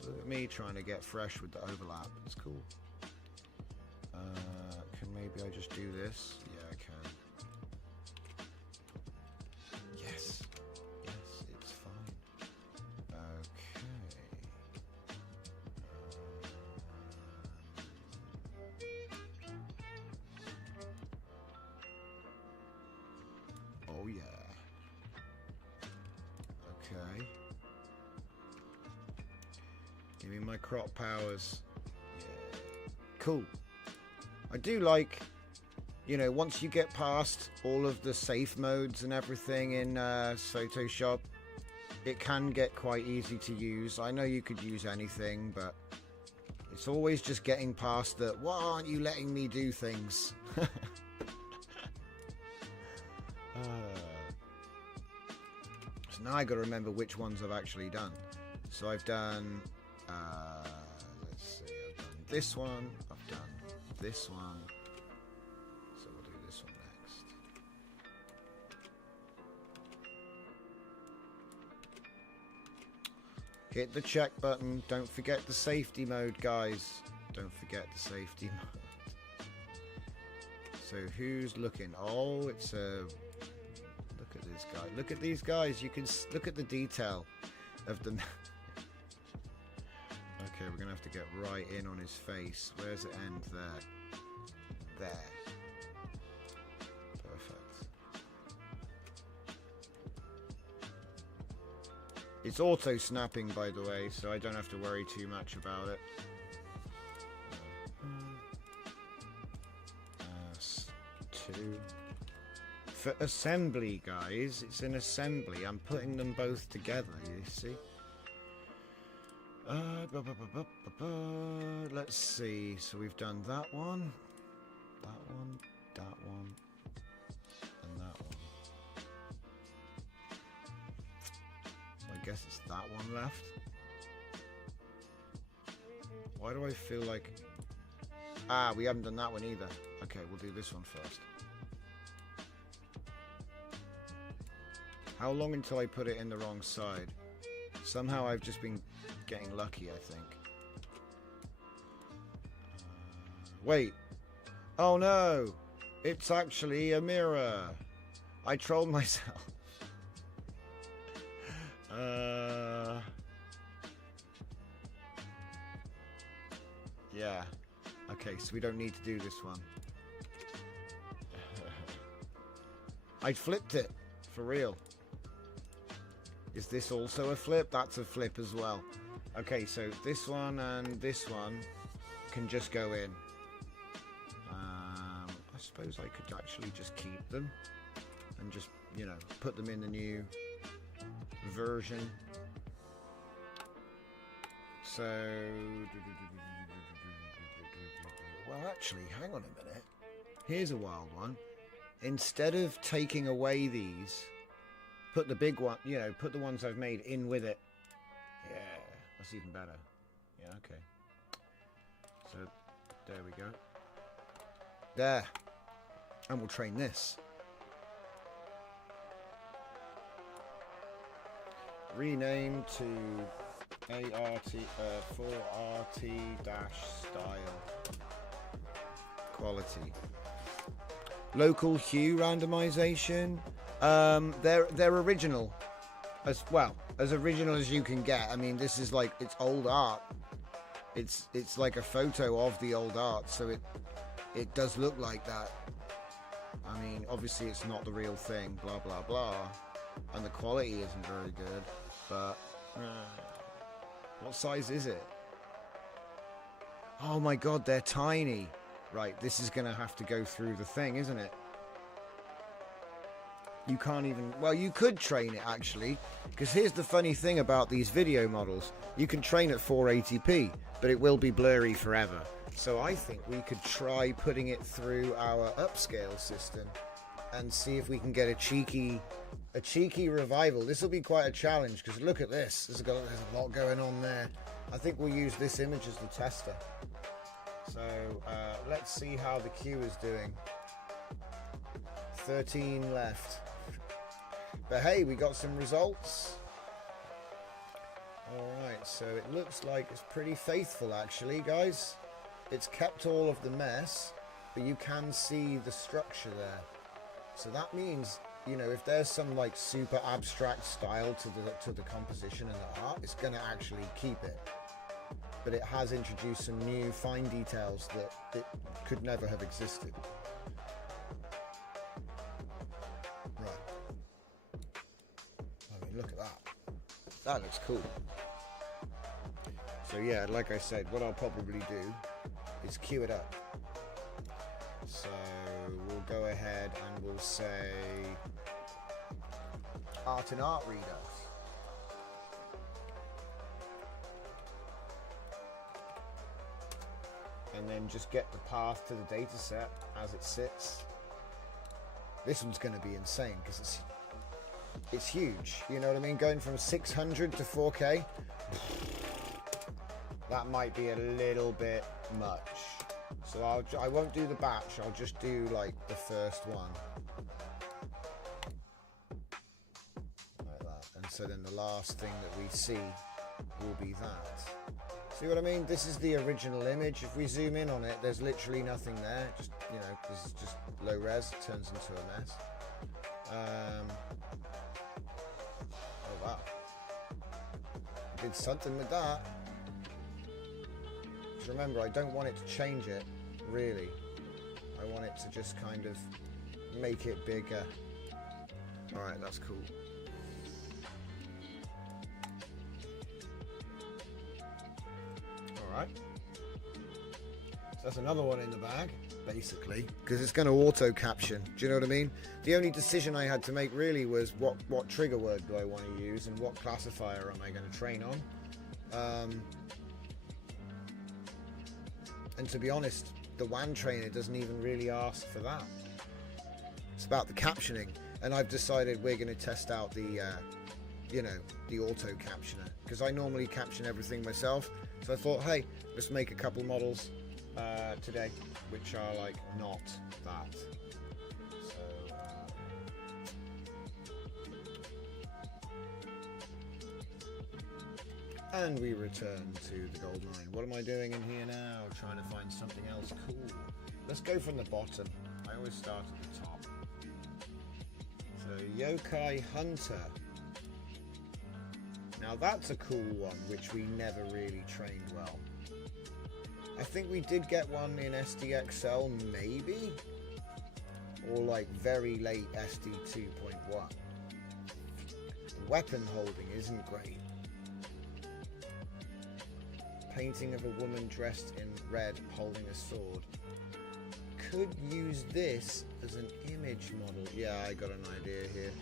So look at me trying to get fresh with the overlap. It's cool. Can maybe I just do this? Yeah, I can. Yes. Yes, it's fine. Okay. Oh yeah. Okay. Give me my crop powers. Yeah. Cool. I do like, you know, once you get past all of the safe modes and everything in Photoshop, it can get quite easy to use. I know you could use anything, but it's always just getting past the, why aren't you letting me do things? So now I got to remember which ones I've actually done. So I've done, let's see, I've done this one, I've done this one, so we'll do this one next. Hit the check button. Don't forget the safety mode, guys. Don't forget the safety mode. So who's looking? Oh, it's a... Look at this guy. Look at these guys. You can look at the detail of them. Okay, we're going to have to get right in on his face. Where's it end? There. There. Perfect. It's auto-snapping, by the way, so I don't have to worry too much about it. Two. For assembly, guys, it's an assembly. I'm putting them both together, you see. Let's see. So we've done that one, and that one. So I guess it's that one left. Why do I feel like... Ah, we haven't done that one either. Okay, we'll do this one first. How long until I put it in the wrong side? Somehow I've just been getting lucky, I think. Wait. Oh no! It's actually a mirror. I trolled myself. Yeah. Okay, so we don't need to do this one. I flipped it, for real. Is this also a flip? That's a flip as well. Okay, so this one and this one can just go in. I suppose I could actually just keep them and just, you know, put them in the new version. So, well, actually, hang on a minute. Here's a wild one. Instead of taking away these, put the big one, you know, put the ones I've made in with it. Yeah, that's even better. Yeah, okay. So, there we go. There. And we'll train this. Rename to ART 4RT-style. Quality. Local hue randomization. They're original, as well as original as you can get. I mean, this is like, it's old art. It's like a photo of the old art, so it does look like that. I mean, obviously it's not the real thing, blah blah blah, and the quality isn't very good. But what size is it? Oh my god, they're tiny. Right, this is gonna have to go through the thing, isn't it? You can't even, well, you could train it actually, because here's the funny thing about these video models. You can train at 480p, but it will be blurry forever. So I think we could try putting it through our upscale system and see if we can get a cheeky revival. This will be quite a challenge, because look at this. There's a lot going on there. I think we'll use this image as the tester. So let's see how the queue is doing. 13 left. But hey, we got some results. Alright, so it looks like it's pretty faithful actually, guys. It's kept all of the mess, but you can see the structure there. So that means, you know, if there's some like super abstract style to the composition and the art, it's going to actually keep it. But it has introduced some new fine details that it could never have existed. Right. I mean, look at that. That looks cool. So yeah, like I said, what I'll probably do is queue it up. So we'll go ahead and we'll say Art and Art Reader. And then just get the path to the data set as it sits. This one's going to be insane because it's huge. You know what I mean? Going from 600 to 4K, that might be a little bit much. So I won't do the batch. I'll just do like the first one. Like that. And so then the last thing that we see will be that. See what I mean? This is the original image. If we zoom in on it, there's literally nothing there. Just, you know, this is just low res. It turns into a mess. Oh wow. Did something with that. Just remember, I don't want it to change it, really. I want it to just kind of make it bigger. Alright, that's cool. Alright. So that's another one in the bag, basically, because it's going to auto caption. Do you know what I mean? The only decision I had to make really was what trigger word do I want to use and what classifier am I going to train on. And to be honest, the WAN trainer doesn't even really ask for that. It's about the captioning, and I've decided we're going to test out the, you know, the auto captioner, because I normally caption everything myself. So I thought, hey, let's make a couple models today, which are like not that. So, and we return to the gold mine. What am I doing in here now? Trying to find something else cool. Let's go from the bottom. I always start at the top. So Yokai Hunter. Now that's a cool one, which we never really trained well. I think we did get one in SDXL, maybe? Or like very late SD 2.1. Weapon holding isn't great. Painting of a woman dressed in red holding a sword. Could use this as an image model. Yeah, I got an idea here.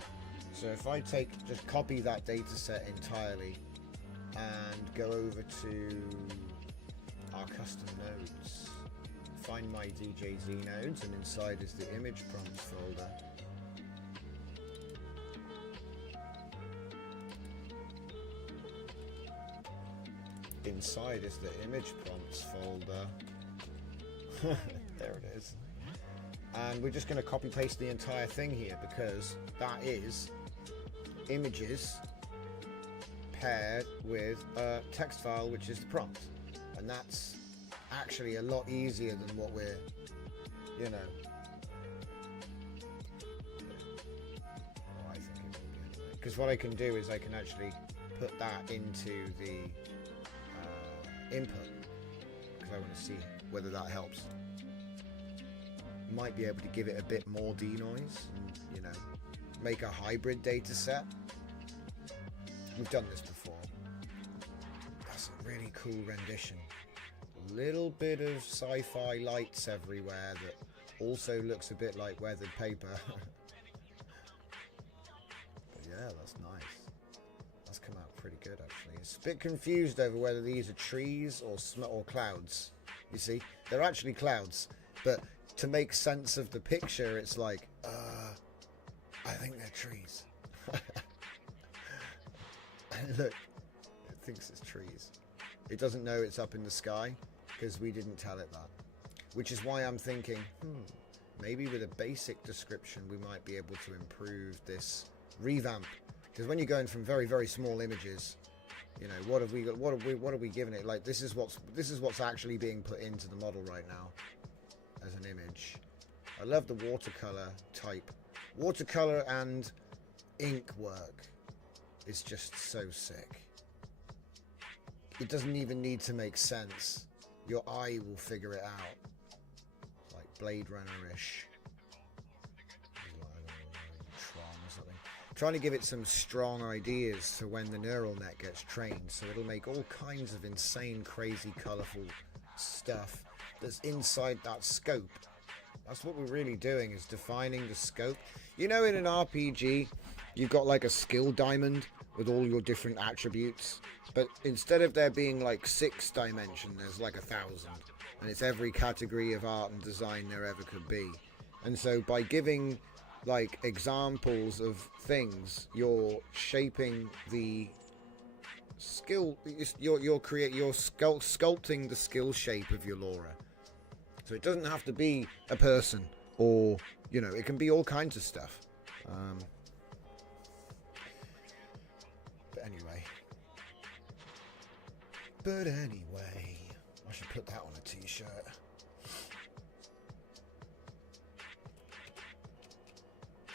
So if I just copy that data set entirely and go over to our custom nodes, find my DJZ nodes, and inside is the image prompts folder. Inside is the image prompts folder. There it is. And we're just going to copy paste the entire thing here, because that is images paired with a text file, which is the prompt. And that's actually a lot easier than what we're, you know. Oh, I think it will be anyway. Because what I can do is I can actually put that into the input, because I want to see whether that helps. Might be able to give it a bit more denoise and, you know, make a hybrid data set. We've done this before. That's a really cool rendition. A little bit of sci-fi lights everywhere that also looks a bit like weathered paper. But yeah, that's nice. That's come out pretty good, actually. It's a bit confused over whether these are trees or clouds. You see, they're actually clouds, but to make sense of the picture, it's like, I think they're trees. Look, it thinks it's trees. It doesn't know it's up in the sky because we didn't tell it that. Which is why I'm thinking, maybe with a basic description, we might be able to improve this revamp. Because when you're going from very, very small images, you know, what have we got? What are we giving it? Like, this is what's actually being put into the model right now as an image. I love the watercolor type. Watercolor and ink work is just so sick. It doesn't even need to make sense. Your eye will figure it out. Like Blade Runner-ish. Trying to give it some strong ideas for when the neural net gets trained, so it'll make all kinds of insane, crazy, colourful stuff that's inside that scope. That's what we're really doing, is defining the scope. You know, in an RPG, you've got like a skill diamond with all your different attributes, but instead of there being like 6 dimension, there's like 1,000, and it's every category of art and design there ever could be. And so by giving like examples of things, you're shaping the skill, you're sculpting the skill shape of your LoRa. So it doesn't have to be a person, or, you know, it can be all kinds of stuff. But anyway, I should put that on a t-shirt.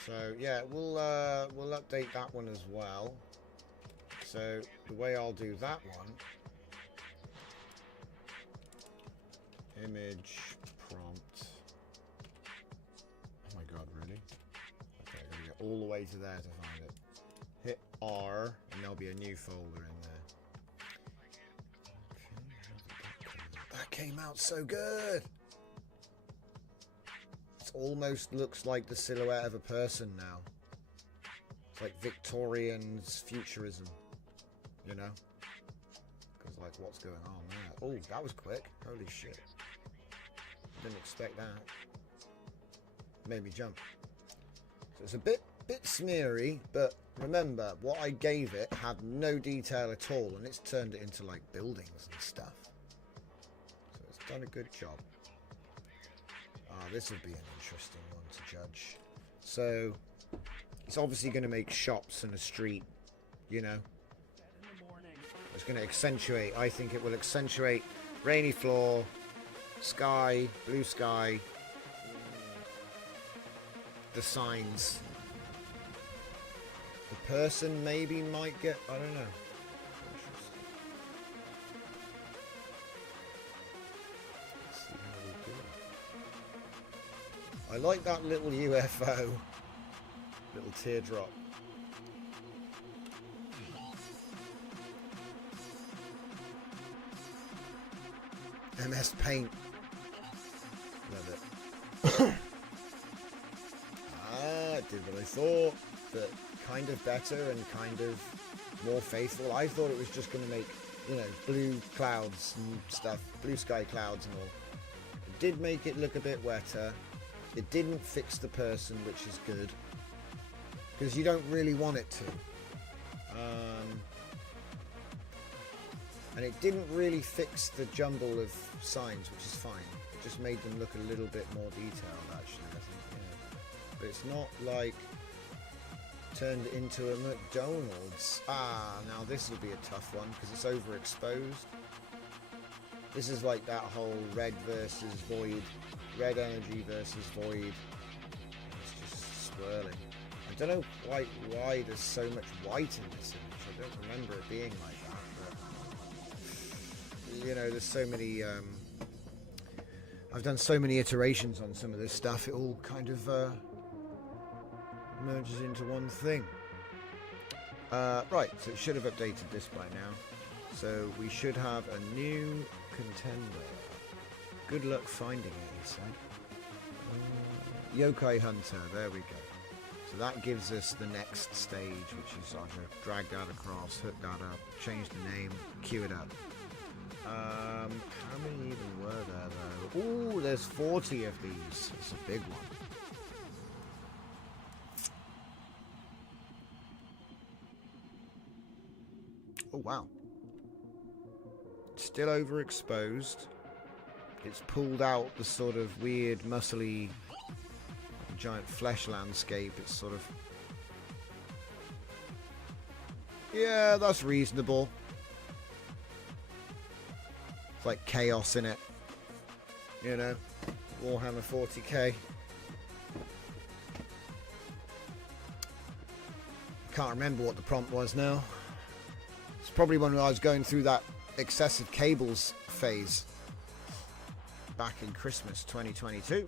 So yeah, we'll update that one as well. So the way I'll do that one, image prompt. Oh my god, really? Okay, I'm gonna go all the way to there to find it. Hit R, and there'll be a new folder in there. Okay, that came out so good. Almost looks like the silhouette of a person now. It's like Victorian's futurism, you know? Because like, what's going on there? Oh, that was quick. Holy shit. Didn't expect that. Made me jump. So it's a bit smeary, but remember, what I gave it had no detail at all, and it's turned it into like buildings and stuff. So it's done a good job. This would be an interesting one to judge. So it's obviously going to make shops and a street, you know. It's going to accentuate, I think it will accentuate rainy floor, sky, blue sky, the signs. The person maybe might get, I don't know. I like that little UFO. Little teardrop. MS Paint. Love it. Did what I thought, but kind of better and kind of more faithful. I thought it was just going to make, you know, blue clouds and stuff, blue sky clouds and all. It did make it look a bit wetter. It didn't fix the person, which is good, because you don't really want it to. And it didn't really fix the jumble of signs, which is fine. It just made them look a little bit more detailed, actually, I think. Yeah. But it's not like turned into a McDonald's. Now this will be a tough one because it's overexposed. This is like that whole red versus void, red energy versus void. It's just swirling. I don't know quite why there's so much white in this image. I don't remember it being like that, but you know, there's so many. I've done so many iterations on some of this stuff. It all kind of merges into one thing. Right, so it should have updated this by now. So we should have a new contender. Good luck finding it, he said. Yokai Hunter, there we go. So that gives us the next stage, which is either drag that across, hook that up, change the name, queue it up. How many even were there though? Ooh, there's 40 of these. It's a big one. Oh wow. Still overexposed. It's pulled out the sort of weird muscly giant flesh landscape. It's sort of, yeah, that's reasonable. It's like chaos in it, you know, Warhammer 40k. Can't remember what the prompt was now. It's probably when I was going through that excessive cables phase back in Christmas 2022.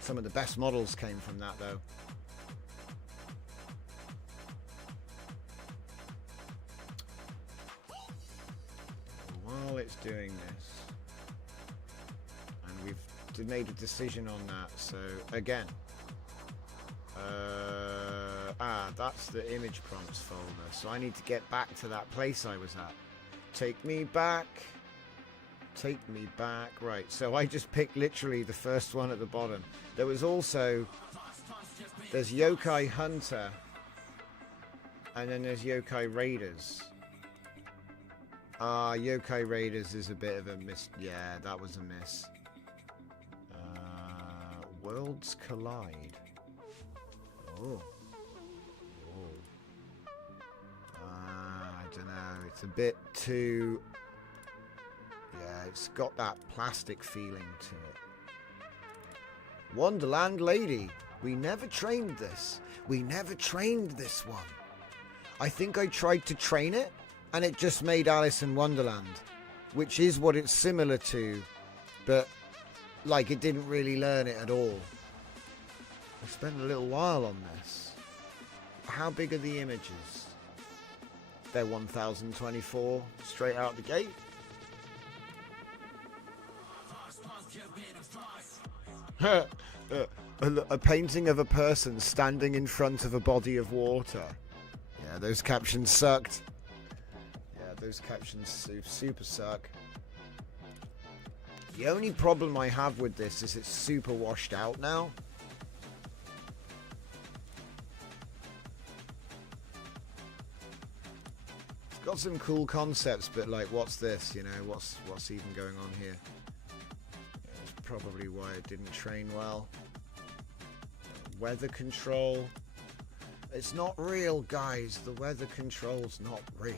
Some of the best models came from that though. While it's doing this, and we've made a decision on that, so again, that's the image prompts folder, so I need to get back to that place I was at. Take me back, right, so I just picked literally the first one at the bottom. There was also, there's Yokai Hunter, and then there's Yokai Raiders. Yokai Raiders is a bit of a miss. Yeah, that was a miss. Worlds Collide. Oh. I don't know. It's a bit too... Yeah, it's got that plastic feeling to it. Wonderland Lady. We never trained this. We never trained this one. I think I tried to train it, and it just made Alice in Wonderland, which is what it's similar to, but like it didn't really learn it at all. I spent a little while on this. How big are the images? They're 1024 straight out the gate. A painting of a person standing in front of a body of water. Yeah, those captions sucked. Those captions super suck. The only problem I have with this is it's super washed out now. It's got some cool concepts, but like, what's this? You know, what's even going on here? Yeah, that's probably why it didn't train well. Weather control. It's not real, guys. The weather control's not real.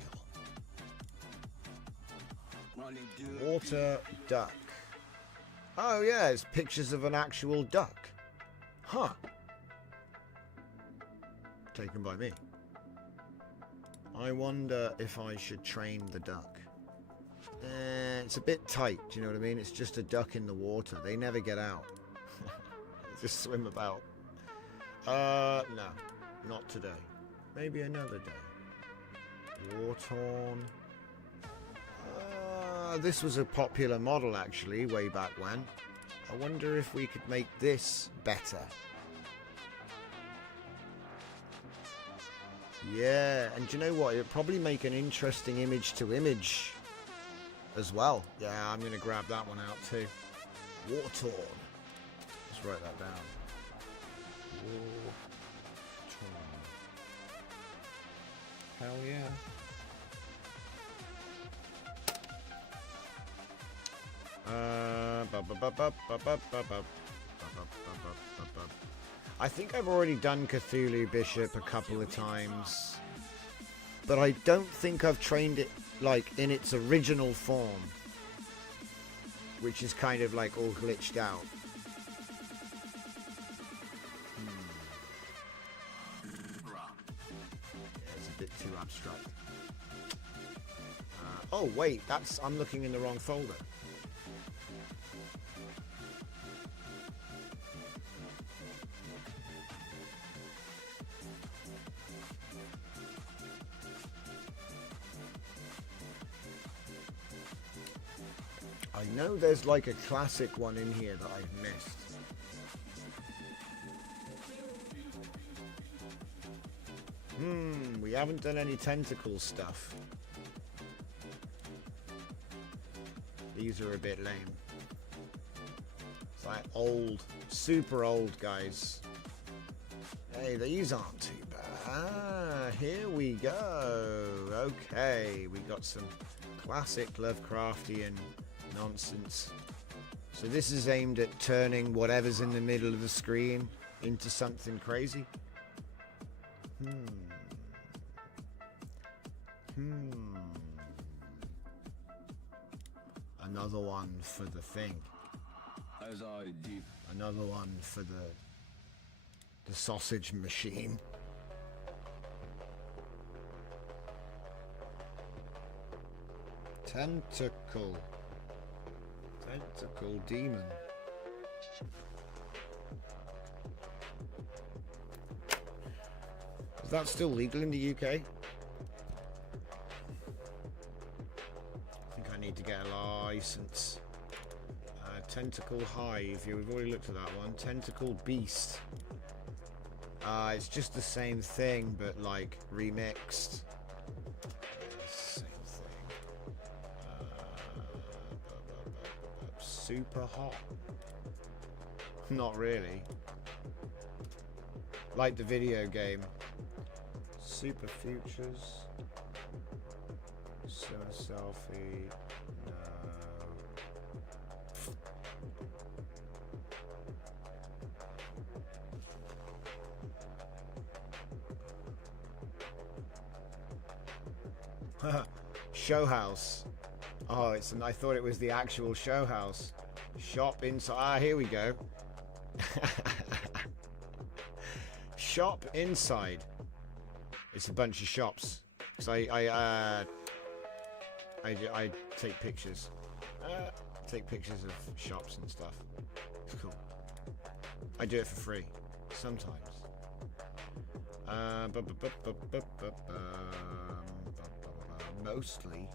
Water duck. Oh yeah, it's pictures of an actual duck. Huh. Taken by me. I wonder if I should train the duck. It's a bit tight, do you know what I mean? It's just a duck in the water. They never get out. to swim about. No, not today. Maybe another day. War-torn. This was a popular model, actually, way back when. I wonder if we could make this better. Yeah, and do you know what? It'd probably make an interesting image-to-image as well. Yeah, I'm going to grab that one out too. War-torn. Let's write that down. War-torn. Hell yeah. I think I've already done Cthulhu Bishop a couple of times, but I don't think I've trained it like in its original form, which is kind of like all glitched out. Yeah, it's a bit too abstract. Oh wait, I'm looking in the wrong folder. I know there's like a classic one in here that I've missed. We haven't done any tentacle stuff. These are a bit lame. It's like old, super old guys. Hey, these aren't too bad. Here we go. Okay, we got some classic Lovecraftian nonsense. So this is aimed at turning whatever's in the middle of the screen into something crazy. Another one for the thing. As I deep. Another one for the sausage machine. Tentacle demon. Is that still legal in the UK? I think I need to get a license. Tentacle Hive. Yeah, we've already looked at that one. Tentacle Beast. It's just the same thing, but like remixed. Same thing. Super hot. Not really. Like the video game. Super Futures. Cinema Selfie. No. Show house. Oh, I thought it was the actual show house. Shop inside. Ah, here we go. Shop inside. It's a bunch of shops. Because I take pictures. Take pictures of shops and stuff. It's cool. I do it for free. Sometimes. Mostly.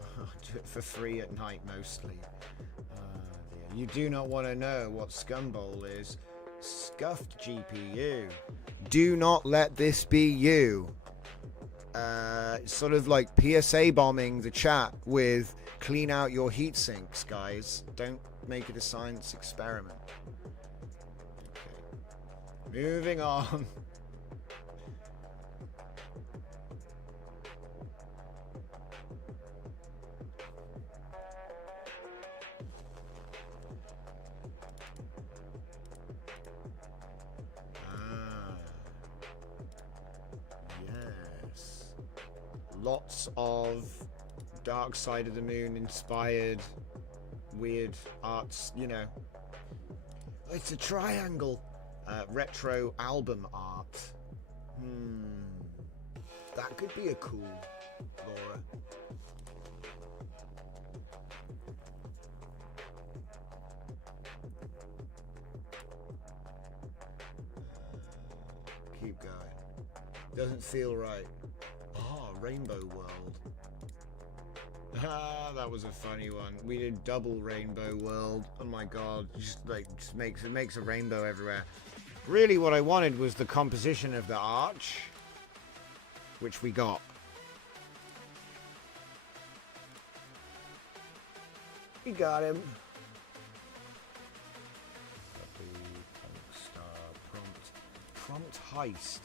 I do it for free at night, mostly. You do not want to know what Scumbowl is. Scuffed GPU. Do not let this be you. Sort of like PSA bombing the chat with clean out your heat sinks, guys. Don't make it a science experiment. Okay. Moving on. Lots of Dark Side of the Moon inspired weird arts, you know. It's a triangle. Retro album art. That could be a cool Laura. keep going. Doesn't feel right. Ah, Rainbow World. Ah, that was a funny one. We did double Rainbow World. Oh my god, just makes a rainbow everywhere. Really, what I wanted was the composition of the arch, which we got. We got him. Prompt heist.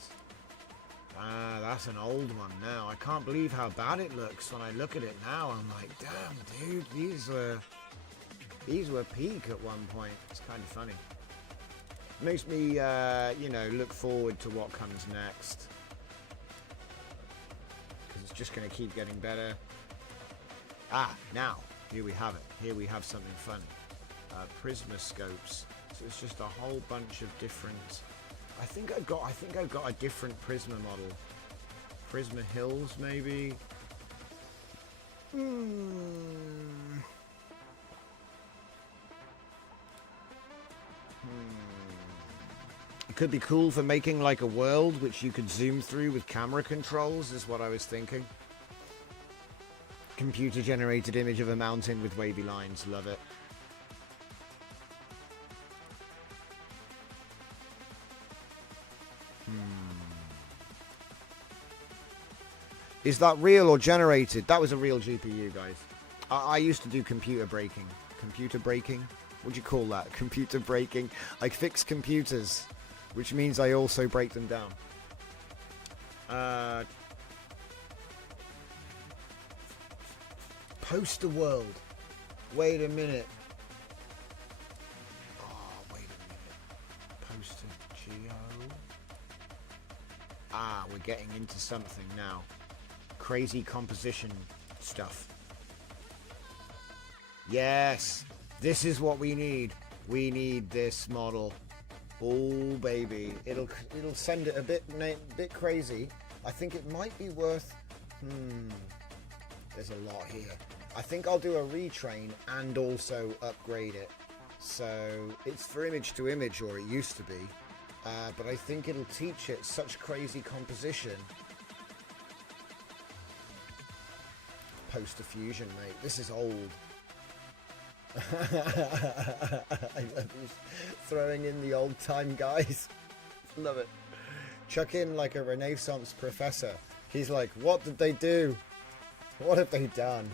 Ah, that's an old one now. I can't believe how bad it looks when I look at it now. I'm like, damn, dude, these were peak at one point. It's kind of funny. Makes me, you know, look forward to what comes next. Because it's just going to keep getting better. Ah, now, here we have it. Here we have something funny. Prismascopes. So it's just a whole bunch of different... I think I've got a different Prisma model. Prisma Hills, maybe. It could be cool for making like a world which you could zoom through with camera controls, is what I was thinking. Computer generated image of a mountain with wavy lines. Love it. Is that real or generated? That was a real GPU, guys. I used to do computer breaking. Computer breaking? What do you call that? Computer breaking. I fix computers, which means I also break them down. Poster world. Wait a minute. Oh, wait a minute. Poster geo. Ah, we're getting into something now. Crazy composition stuff. Yes, this is what we need. We need this model. Oh baby, it'll send it a bit crazy. I think it might be worth. There's a lot here. I think I'll do a retrain and also upgrade it. So it's for image to image, or it used to be. But I think it'll teach it such crazy composition. Poster fusion, mate. This is old. I love you throwing in the old time guys. Love it. Chuck in like a Renaissance professor. He's like, what did they do? What have they done?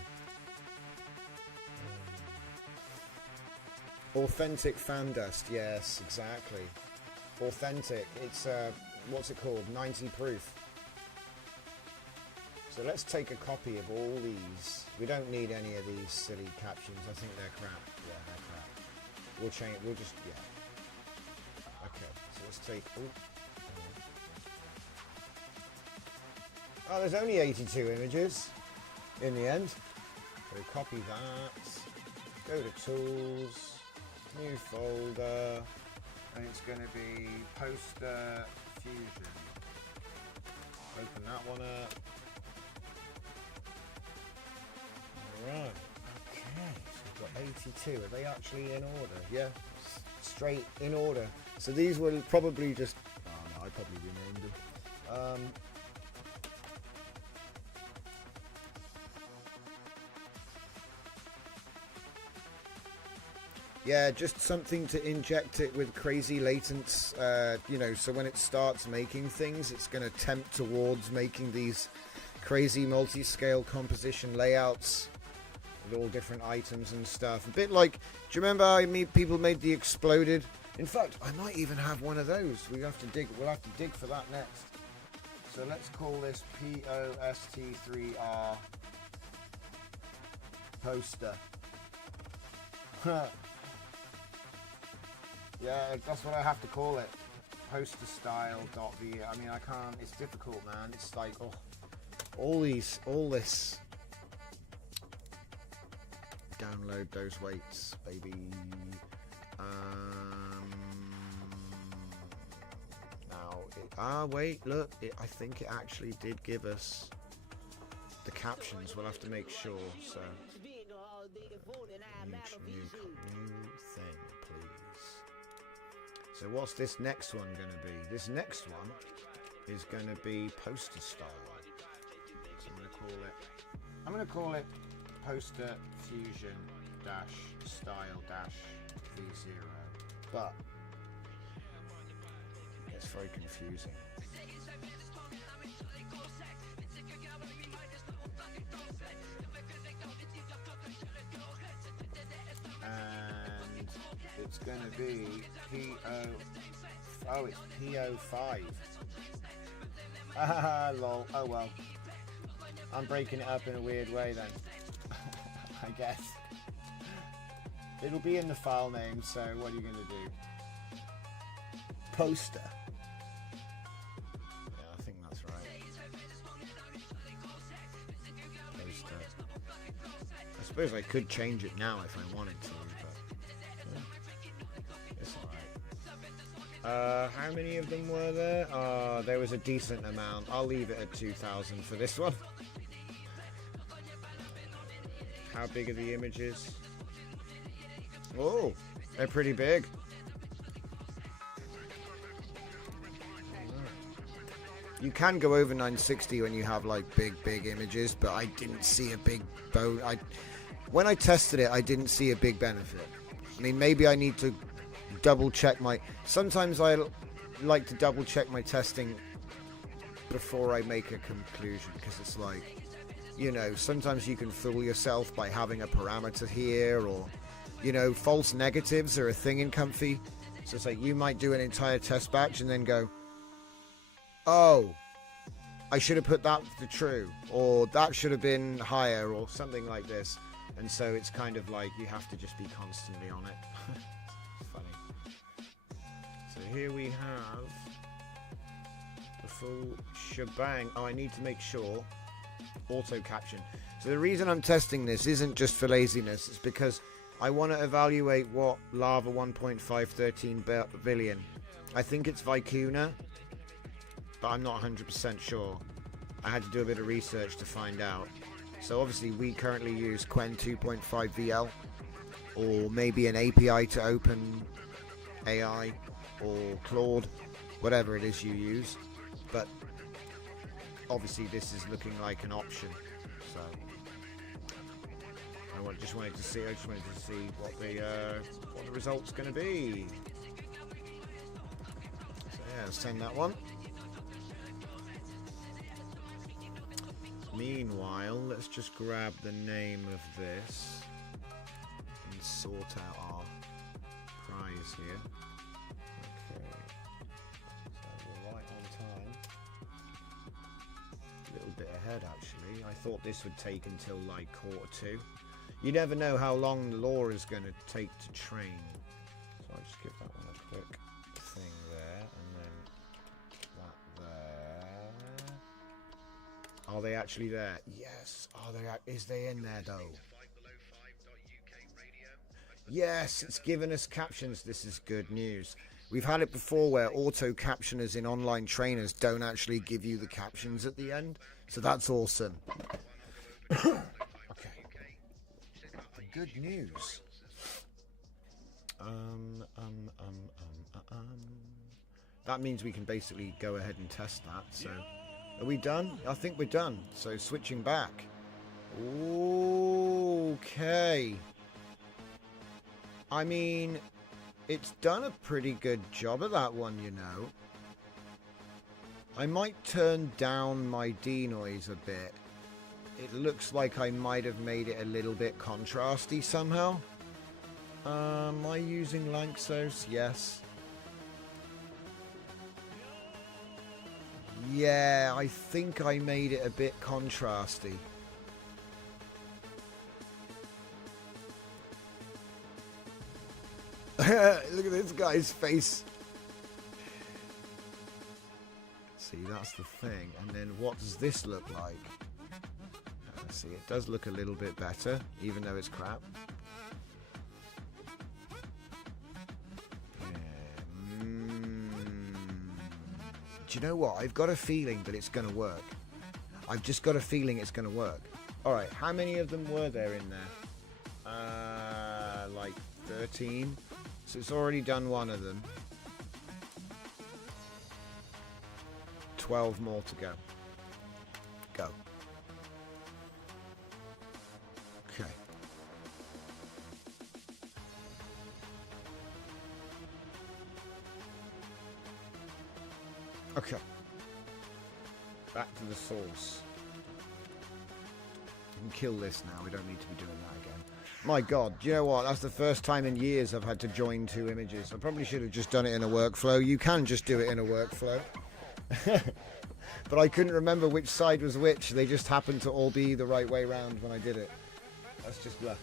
Authentic fan dust. Yes, exactly. Authentic. It's what's it called? 90 proof. So let's take a copy of all these. We don't need any of these silly captions. I think they're crap. Yeah, they're crap. We'll change. We'll just, yeah. Okay, so let's take... Oh, there's only 82 images in the end. So copy that. Go to Tools. New folder. And it's going to be Poster Fusion. Open that one up. Right, okay, so we've got 82. Are they actually in order? Yeah, straight in order. So these will probably just... Oh no, I probably renamed them. Yeah, just something to inject it with crazy latents, you know, so when it starts making things, it's going to tempt towards making these crazy multi-scale composition layouts. With all different items and stuff. A bit like, do you remember how people made the exploded? In fact, I might even have one of those. We'll have to dig for that next. So let's call this POST3R poster. Yeah, that's what I have to call it. Poster style.v. I mean, I can't. It's difficult, man. It's like, oh, all this. Download those weights, baby. Now, wait, look. I think it actually did give us the captions. We'll have to make sure. So, new thing, please. So, what's this next one going to be? This next one is going to be poster style. So I'm going to call it poster fusion dash style dash v0. But it's very confusing. And it's going to be it's PO5. Ah, lol. Oh well. I'm breaking it up in a weird way then. I guess. It'll be in the file name, so what are you going to do? Poster. Yeah, I think that's right. Poster. I suppose I could change it now if I wanted to, but yeah. It's alright. How many of them were there? There was a decent amount. I'll leave it at 2,000 for this one. How big are the images? Oh, they're pretty big. You can go over 960 when you have like big images, but I didn't see a big when I tested it, I didn't see a big benefit. I mean, maybe I need to double check sometimes I like to double check my testing before I make a conclusion, because it's like, you know, sometimes you can fool yourself by having a parameter here, or, you know, false negatives are a thing in Comfy. So it's like you might do an entire test batch and then go, oh, I should have put that to true, or that should have been higher, or something like this. And so it's kind of like you have to just be constantly on it. Funny. So here we have the full shebang. Oh, I need to make sure. Auto caption. So the reason I'm testing this isn't just for laziness. It's because I want to evaluate what Lava 1.513 billion. I think it's Vicuna, but I'm not 100% sure. I had to do a bit of research to find out. So obviously we currently use Quen 2.5 VL, or maybe an API to Open AI or Claude, whatever it is you use. But obviously this is looking like an option. So I just wanted to see what the result's going to be. So yeah, send that one. Meanwhile, let's just grab the name of this and sort out our prize here. Okay, so we're right on time. A little bit ahead actually. I thought this would take until like 1:45. You never know how long the lore is going to take to train. So I'll just give that one a quick thing there, and then that there. Are they actually there? Yes. Are they? Is they in there though? Yes, it's given us captions. This is good news. We've had it before where auto captioners in online trainers don't actually give you the captions at the end. So that's awesome. Okay. The good news. That means we can basically go ahead and test that. So are we done? I think we're done. So switching back. Okay. I mean, it's done a pretty good job of that one, you know. I might turn down my denoise a bit. It looks like I might have made it a little bit contrasty somehow. Am I using Lanxos? Yes. Yeah, I think I made it a bit contrasty. Look at this guy's face. See, that's the thing. And then what does this look like? See, it does look a little bit better, even though it's crap. Do you know what? I've got a feeling that it's going to work. I've just got a feeling it's going to work. Alright, how many of them were there in there? Like 13. So it's already done one of them. 12 more to go. Go. Okay. Okay. Back to the source. We can kill this now. We don't need to be doing that again. My God, do you know what? That's the first time in years I've had to join two images. I probably should have just done it in a workflow. You can just do it in a workflow. But I couldn't remember which side was which. They just happened to all be the right way round when I did it. That's just luck.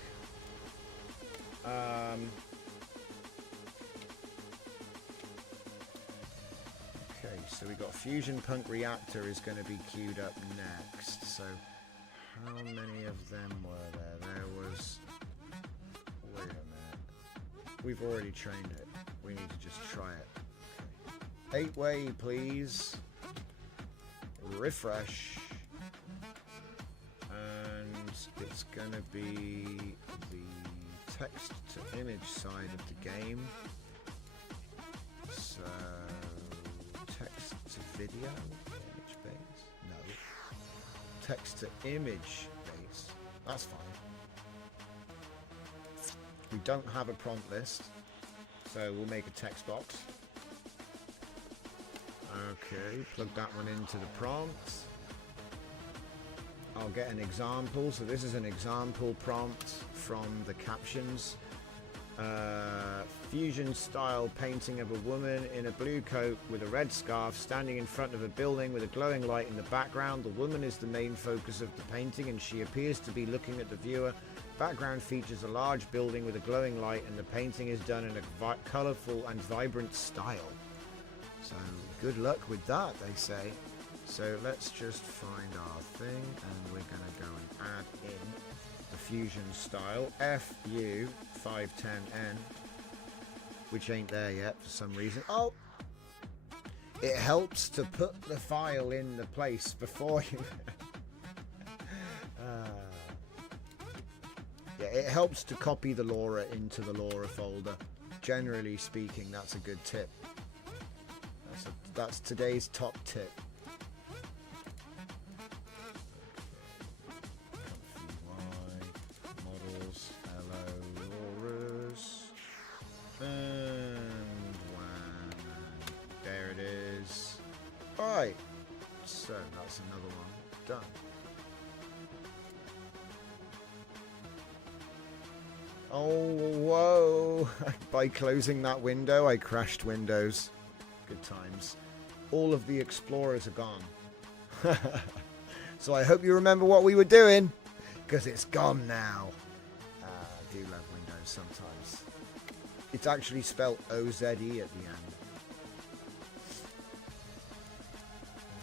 Okay, so we got Fusion Punk Reactor is going to be queued up next. So how many of them were there? There was... Wait a minute. We've already trained it. We need to just try it. Okay. 8-way, please. Refresh. And it's going to be the text to image side of the game. So, text to video, image base? No. Text to image base. That's fine. We don't have a prompt list, so we'll make a text box. Okay, plug that one into the prompt. I'll get an example. So this is an example prompt from the captions. Fusion style painting of a woman in a blue coat with a red scarf standing in front of a building with a glowing light in the background. The woman is the main focus of the painting and she appears to be looking at the viewer. Background features a large building with a glowing light and the painting is done in a colourful and vibrant style. So good luck with that, they say. So let's just find our thing and we're going to go and add in the Fusion style FU510N, which ain't there yet for some reason. Oh! It helps to put the file in the place before you... Yeah, it helps to copy the LoRa into the LoRa folder. Generally speaking, that's a good tip. That's today's top tip. Models, hello, LoRa's, and wham, there it is. Alright, so that's another one done. Oh, whoa! By closing that window, I crashed Windows. Good times. All of the explorers are gone. So I hope you remember what we were doing, because it's gone now. I do love Windows sometimes. It's actually spelled O-Z-E at the end.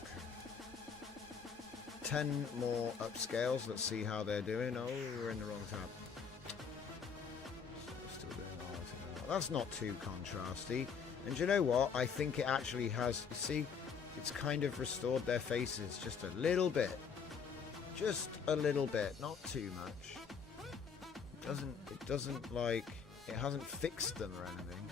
Okay. 10 more upscales. Let's see how they're doing. Oh, we're in the wrong tab. Still doing that's not too contrasty. And do you know what? I think it actually has, you see, it's kind of restored their faces just a little bit. Just a little bit, not too much. It doesn't like, it hasn't fixed them or anything.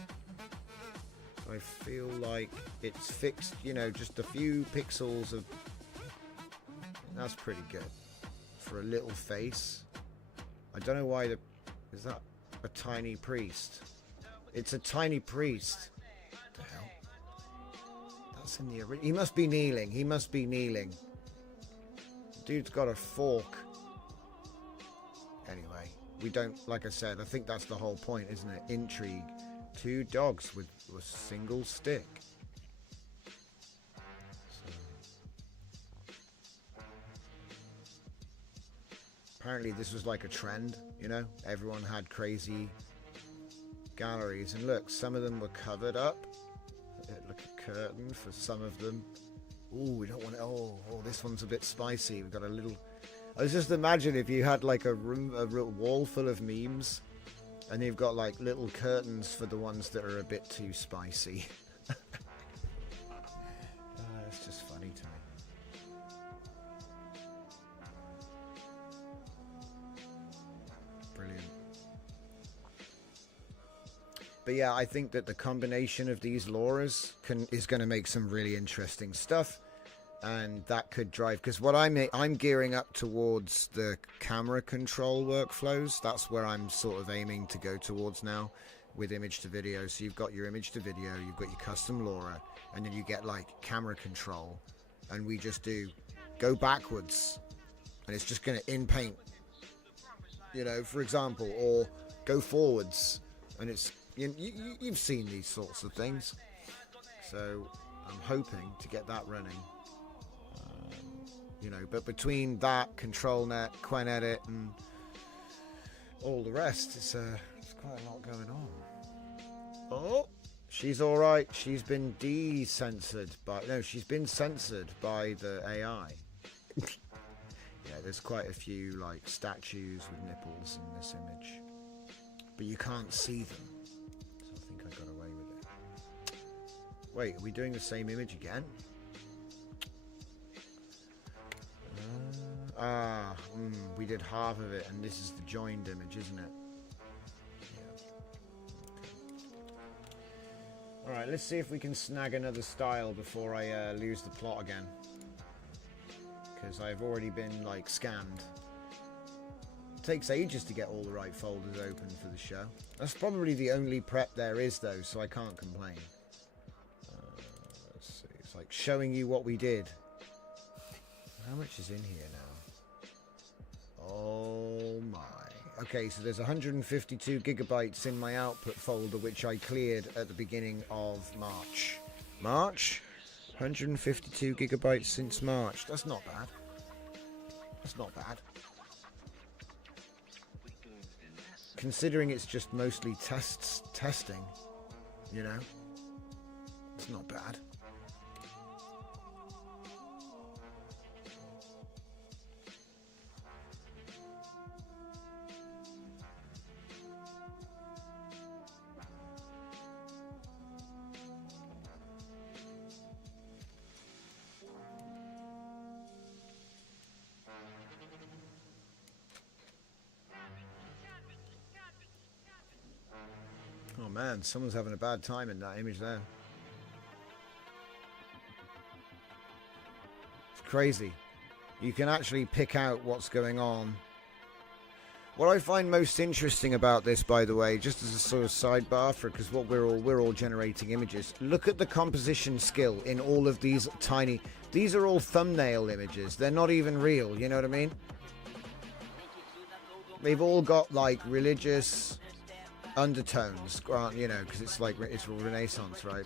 I feel like it's fixed, you know, just a few pixels of, that's pretty good. For a little face. I don't know why is that a tiny priest? It's a tiny priest. The hell? That's in the original. He must be kneeling. He must be kneeling. Dude's got a fork. Anyway, we don't, like I said, I think that's the whole point, isn't it? Intrigue. Two dogs with a single stick. So. Apparently this was like a trend, you know? Everyone had crazy galleries. And look, some of them were covered up. Look at curtain for some of them. Ooh, we don't want it. Oh, this one's a bit spicy. We've got a little... I was just imagine if you had like a wall full of memes and you've got like little curtains for the ones that are a bit too spicy. It's just funny to me. Brilliant. But yeah, I think that the combination of these LoRa's is going to make some really interesting stuff. and that could drive, because what I'm gearing up towards the camera control workflows. That's where I'm sort of aiming to go towards now with image to video. So you've got your image to video, you've got your custom LoRa, and then you get like camera control, and we just do go backwards, and it's just going to in paint, you know, for example, or go forwards, and it's you've seen these sorts of things. So I'm hoping to get that running. You know, but between that, ControlNet, QuenEdit, and all the rest, it's quite a lot going on. Oh, she's all right. She's been decensored by... No, she's been censored by the AI. Yeah, there's quite a few, like, statues with nipples in this image. But you can't see them. So I think I got away with it. Wait, are we doing the same image again? We did half of it, and this is the joined image, isn't it? Yeah. Okay. Alright, let's see if we can snag another style before I lose the plot again. Because I've already been, like, scanned. It takes ages to get all the right folders open for the show. That's probably the only prep there is, though, so I can't complain. Let's see. It's like showing you what we did. How much is in here now? Oh my. Okay, so there's 152 gigabytes in my output folder, which I cleared at the beginning of March. March? 152 gigabytes since March. That's not bad. That's not bad. Considering it's just mostly testing, you know? It's not bad. Oh man, someone's having a bad time in that image there. It's crazy. You can actually pick out what's going on. What I find most interesting about this, by the way, just as a sort of sidebar, for because what we're all generating images. Look at the composition skill in all of these tiny. These are all thumbnail images. They're not even real. You know what I mean? They've all got like religious undertones, you know, because it's like it's Renaissance, right?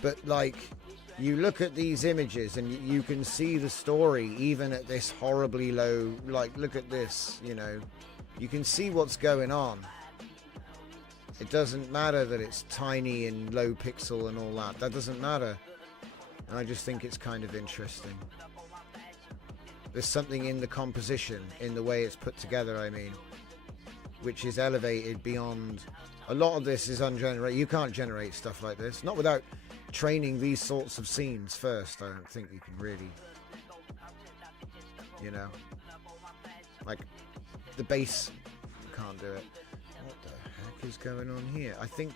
But like, you look at these images and you can see the story even at this horribly low. Like, look at this, you know, you can see what's going on. It doesn't matter that it's tiny and low pixel and all that. That doesn't matter. And I just think it's kind of interesting. There's something in the composition, in the way it's put together, I mean, which is elevated beyond. A lot of this is ungenerated. You can't generate stuff like this, not without training these sorts of scenes first. I don't think you can really, you know, like the bass, you can't do it. What the heck is going on here? I think,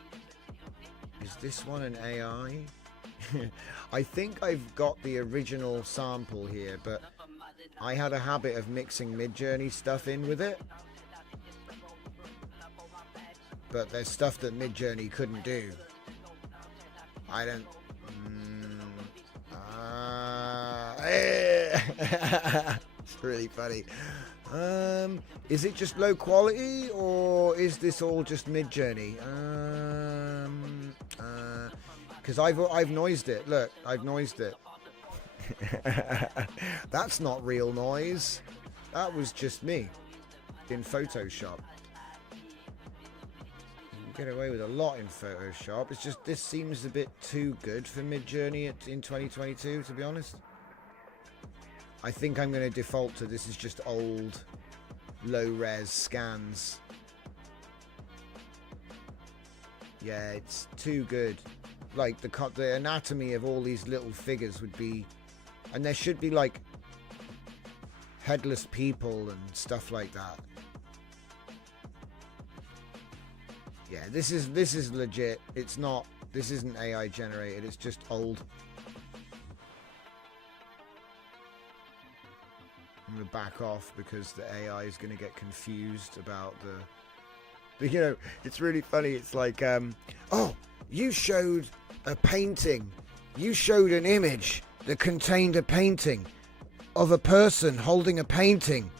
is this one an AI? I think I've got the original sample here, but I had a habit of mixing Midjourney stuff in with it. But there's stuff that Midjourney couldn't do. I don't... It's really funny. Is it just low quality, or is this all just Midjourney? Because I've noised it. Look, I've noised it. That's not real noise. That was just me in Photoshop. Get away with a lot in Photoshop. It's just this seems a bit too good for Midjourney in 2022, to be honest. I think I'm going to default to this is just old low-res scans. Yeah, it's too good. Like the anatomy of all these little figures would be, and there should be like headless people and stuff like that. Yeah, this is legit. It's not. This isn't AI generated. It's just old. I'm going to back off because the AI is going to get confused about the... You know, it's really funny. It's like, oh, you showed a painting. You showed an image that contained a painting of a person holding a painting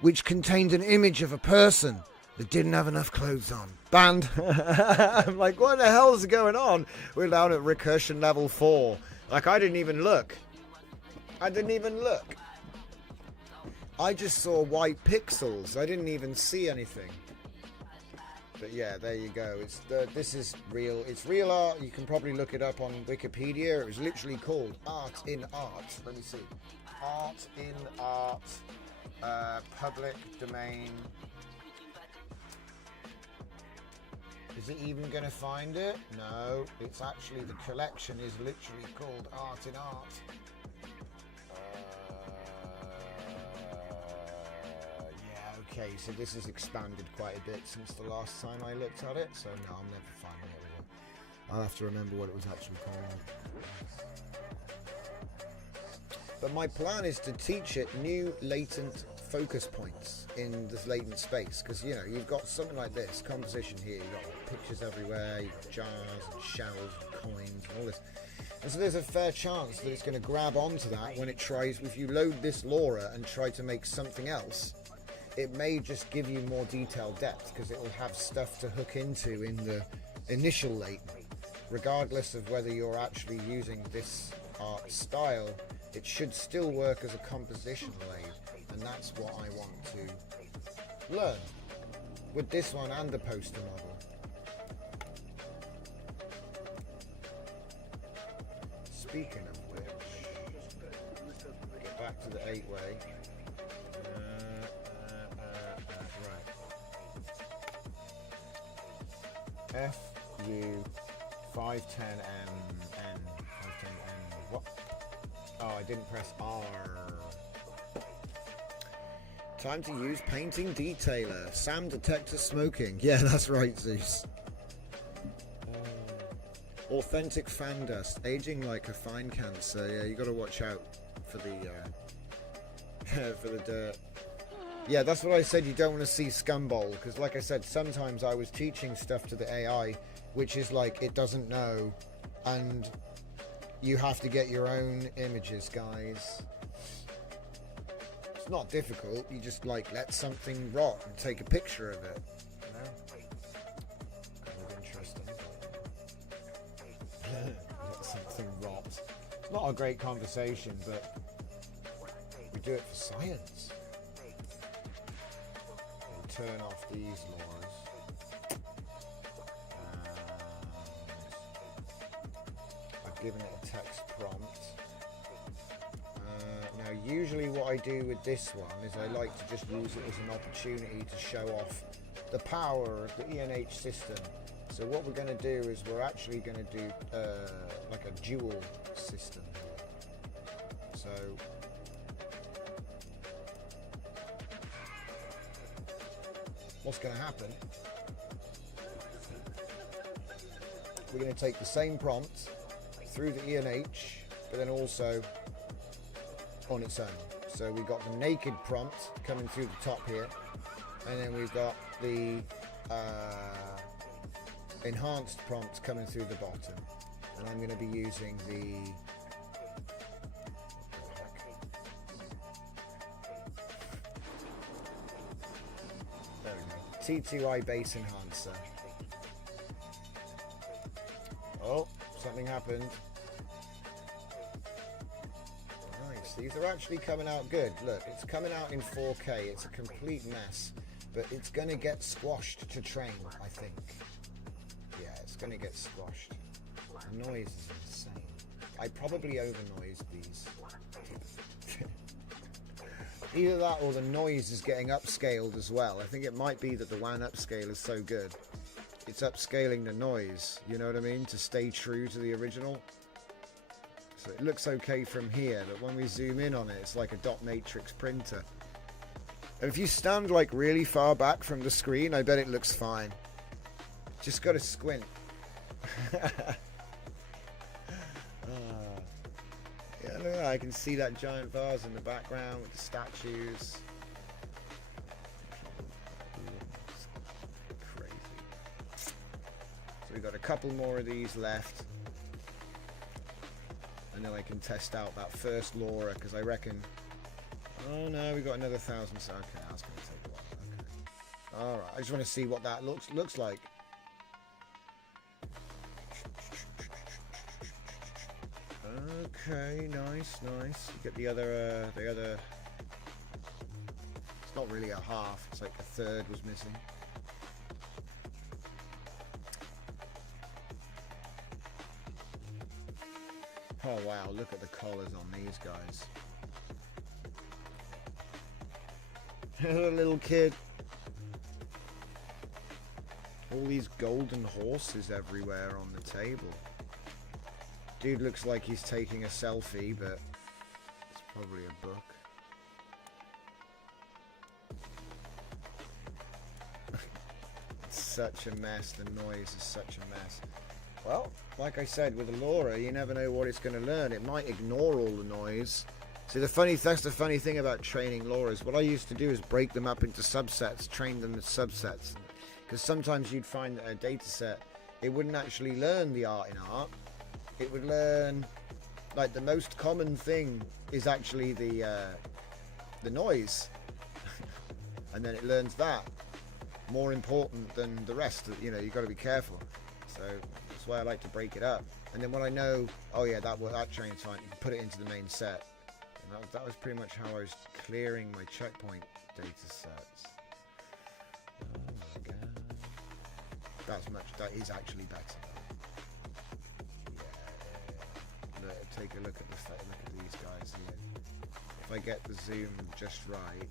which contained an image of a person that didn't have enough clothes on. Banned. I'm like, what the hell is going on? We're down at recursion level 4. Like, I didn't even look. I just saw white pixels. I didn't even see anything. But yeah, there you go. This is real. It's real art. You can probably look it up on Wikipedia. It was literally called Art in Art. Let me see. Art in Art. Public domain. Is it even going to find it? No. It's actually, the collection is literally called Art in Art. Okay, so this has expanded quite a bit since the last time I looked at it, so no, I'm never finding it again. I'll have to remember what it was actually called. But my plan is to teach it new latent focus points in this latent space, because, you know, you've got something like this, composition here, you've got pictures everywhere, you've got jars and shells and coins and all this. And so there's a fair chance that it's going to grab onto that when it tries, if you load this LoRa and try to make something else, it may just give you more detailed depth because it will have stuff to hook into in the initial latent. Regardless of whether you're actually using this art style, it should still work as a composition lathe, and that's what I want to learn with this one and the poster model. Speaking of which, get back to the 8-way. FU 510M N 510M. What? Oh, I didn't press R. Time to use painting detailer. Sam detector smoking. Yeah, that's right, Zeus. Authentic fan dust, aging like a fine cancer. Yeah, you got to watch out for the for the dirt. Yeah, that's what I said. You don't want to see Scumbowl, because like I said, sometimes I was teaching stuff to the AI which is like it doesn't know, and you have to get your own images, guys. It's not difficult. You just like let something rot and take a picture of it. You know? Kind of interesting. Let something rot. It's not a great conversation, but we do it for science. And turn off these laws. I've given it a text prompt. Now usually what I do with this one is I like to just use it as an opportunity to show off the power of the ENH system. So what we're going to do is we're actually going to do like a dual system here. So what's going to happen, we're going to take the same prompt through the ENH, but then also on its own. So we've got the naked prompt coming through the top here, and then we've got the enhanced prompt coming through the bottom. And I'm going to be using the there we go, T2i base enhancer. Oh, something happened. Nice, these are actually coming out good. Look, it's coming out in 4K. It's a complete mess, but it's going to get squashed to train, I think. Yeah, it's going to get squashed. The noise is insane. I probably over-noised these. Either that or the noise is getting upscaled as well. I think it might be that the WAN upscale is so good. It's upscaling the noise, you know what I mean, to stay true to the original. So it looks okay from here, but when we zoom in on it, it's like a dot matrix printer. And if you stand like really far back from the screen, I bet it looks fine. Just got to squint. Yeah, look at that. I can see that giant vase in the background with the statues. Crazy. So we've got a couple more of these left. And then I can test out that first Laura, because I reckon... Oh no, we got another 1,000. So okay, that's going to take a while. Okay. Alright, I just want to see what that looks like. Okay, nice. You get the other... It's not really a half, it's like a third was missing. Oh wow, look at the collars on these guys. A little kid. All these golden horses everywhere on the table. Dude looks like he's taking a selfie, but it's probably a book. It's such a mess. The noise is such a mess. Well, like I said, with a Laura, you never know what it's going to learn. It might ignore all the noise. See, that's the funny thing about training Lauras. What I used to do is break them up into subsets, train them as subsets. Because sometimes you'd find that a data set, it wouldn't actually learn the art in art. It would learn, like, the most common thing is actually the noise. And then it learns that. More important than the rest. You know, you've got to be careful. So that's why I like to break it up. And then when I know, oh yeah, that train's fine, you can put it into the main set. And that was pretty much how I was clearing my checkpoint data sets. Oh my god. That is actually better. Yeah. Look, take a look at these guys here. If I get the zoom just right,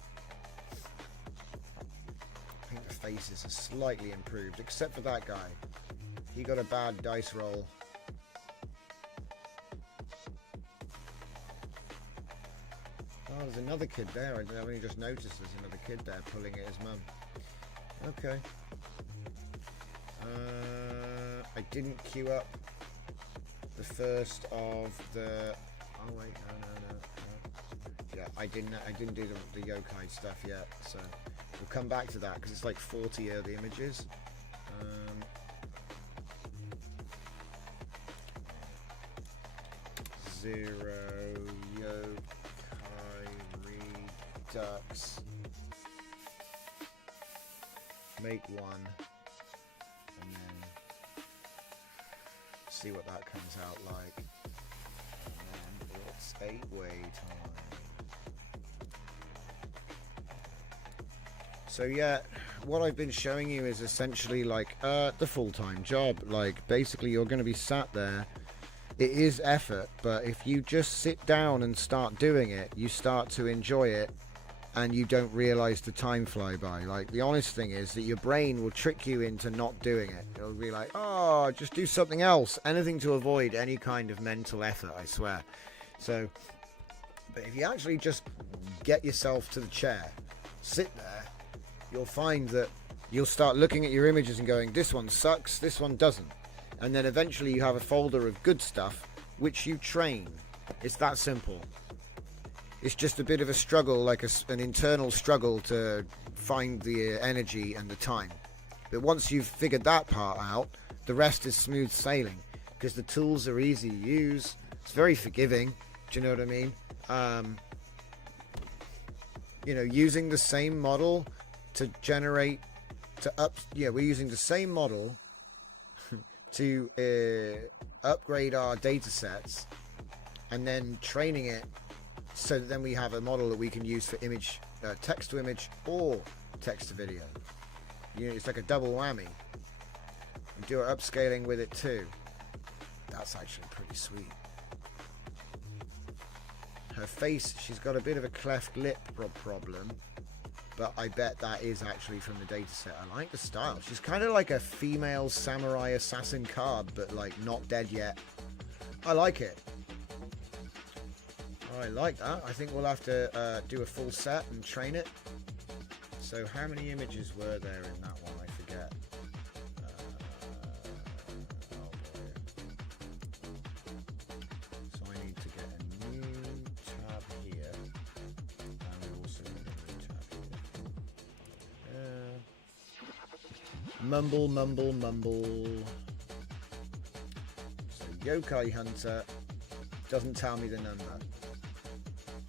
I think the faces are slightly improved, except for that guy. He got a bad dice roll. Oh, there's another kid there. I've only just noticed there's another kid there pulling at his mum. Okay. I didn't queue up the first of the... Oh wait, no. Yeah, I didn't do the yokai stuff yet, so we'll come back to that because it's like 40 of the images. 0 yokai redux. Make one, and then see what that comes out like. And then it's 8-way time. So yeah, what I've been showing you is essentially like the full-time job. Like basically you're going to be sat there. It is effort, but if you just sit down and start doing it, you start to enjoy it and you don't realize the time fly by. Like the honest thing is that your brain will trick you into not doing it. It'll be like, oh, just do something else. Anything to avoid any kind of mental effort, I swear. So, but if you actually just get yourself to the chair, sit there, you'll find that you'll start looking at your images and going, this one sucks, this one doesn't. And then eventually you have a folder of good stuff which you train. It's that simple. It's just a bit of a struggle, like an internal struggle to find the energy and the time. But once you've figured that part out, the rest is smooth sailing because the tools are easy to use. It's very forgiving. Do you know what I mean? You know, using the same model to generate, we're using the same model to upgrade our data sets and then training it so that then we have a model that we can use for image, text to image or text to video. You know, it's like a double whammy. And do our upscaling with it too. That's actually pretty sweet. Her face, she's got a bit of a cleft lip problem, but I bet that is actually from the data set. I like the style. She's kind of like a female samurai assassin card, but like not dead yet. I like it. I like that. I think we'll have to do a full set and train it. So how many images were there in that one? I forget. Oh boy. So I need to get a new Mumble, mumble, mumble. So Yokai Hunter doesn't tell me the number.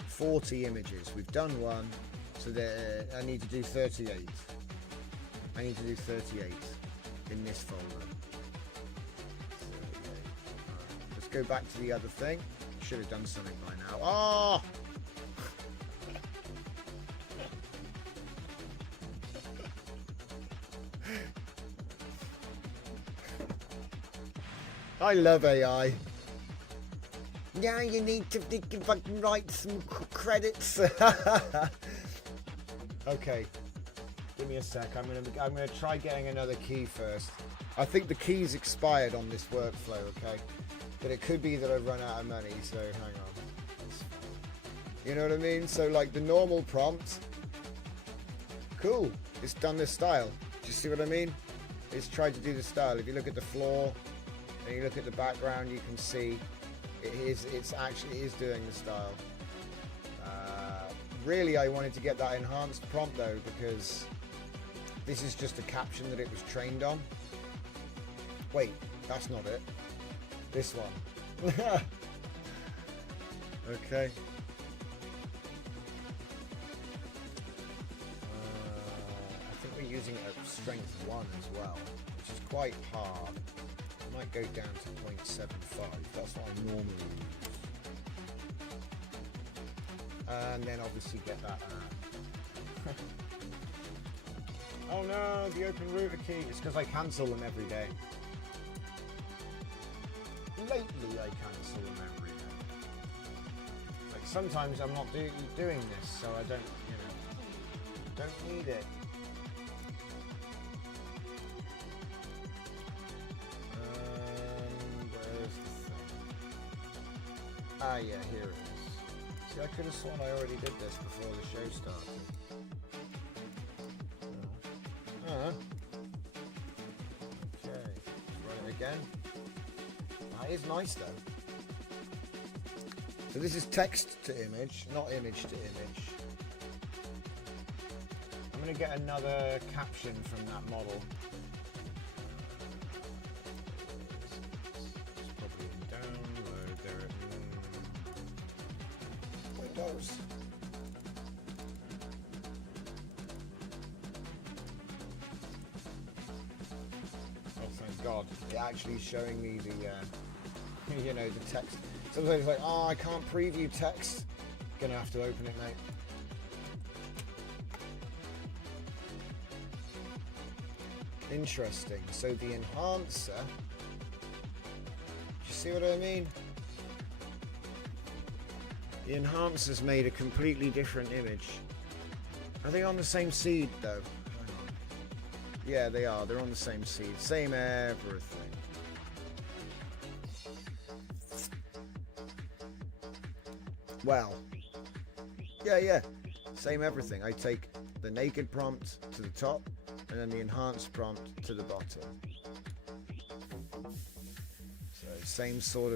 40 images. We've done one, so there, I need to do 38. I need to do 38 in this folder. 38. Right. Let's go back to the other thing. Should have done something by now. Oh! I love AI. Yeah, you need to fucking write some credits. Okay, give me a sec. I'm gonna try getting another key first. I think the key's expired on this workflow. Okay, but it could be that I've run out of money. So hang on. You know what I mean? So like the normal prompt, cool. It's done this style. Do you see what I mean? It's tried to do the style. If you look at the floor and you look at the background, you can see it's actually doing the style. Really, I wanted to get that enhanced prompt though, because this is just a caption that it was trained on. Wait, that's not it. This one. Okay. I think we're using it at strength 1 as well, which is quite hard. I might go down to 0.75. That's what I normally use. And then obviously get that Oh no, the open router key. It's because I cancel them every day. Lately I cancel them every day. Like sometimes I'm not doing this, so I don't, don't need it. Where's the thing? Ah yeah, here it is. See, I could have sworn I already did this before the show started. Okay, let's run it again. That is nice though. So this is text to image, not image to image. I'm going to get another caption from that model. It's probably in download there. Windows. Oh, thank God! It actually is showing me the, the text. Sometimes it's like, oh, I can't preview text. Gonna have to open it, mate. Interesting. So the enhancer. Do you see what I mean? The enhancer's made a completely different image. Are they on the same seed though? Yeah, they are. They're on the same seed. Same everything. Well, yeah. Same everything. I take the naked prompt to the top and then the enhanced prompt to the bottom. So same sort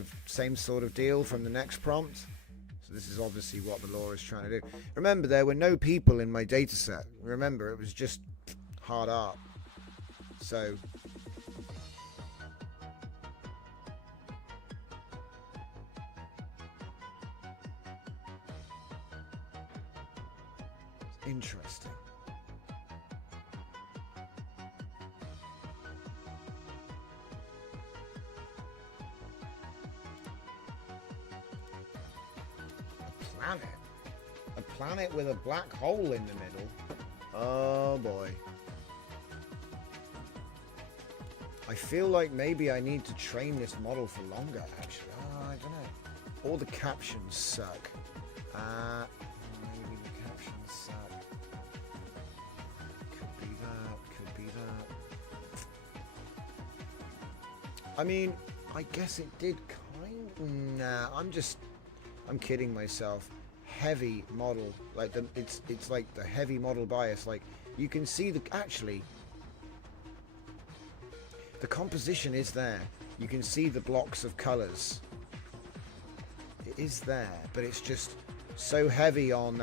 of deal from the next prompt. So this is obviously what the law is trying to do. Remember, there were no people in my data set. Remember, it was just hard art. So interesting. A planet with a black hole in the middle. Oh boy. I feel like maybe I need to train this model for longer, actually. Oh, I don't know. All the captions suck. Maybe the captions suck. Could be that. I mean, I guess it did kind. Nah, I'm kidding myself. Heavy model, like it's like the heavy model bias. Like you can see actually the composition is there. You can see the blocks of colors. It is there, but it's just so heavy on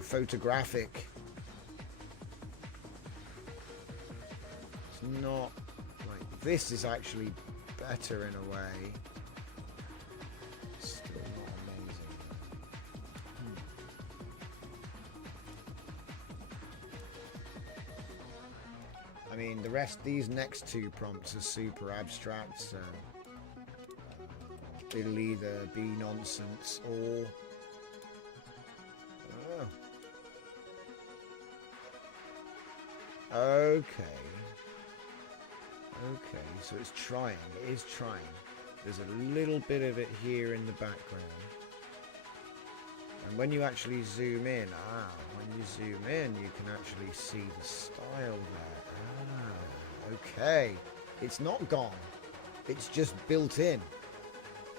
photographic. not like this is actually better in a way. Still not amazing. I mean, the rest, these next two prompts are super abstract, so it'll either be nonsense or okay, so it's trying, it is trying. There's a little bit of it here in the background. And when you actually zoom in, when you zoom in, you can actually see the style there. Okay. It's not gone. It's just built in.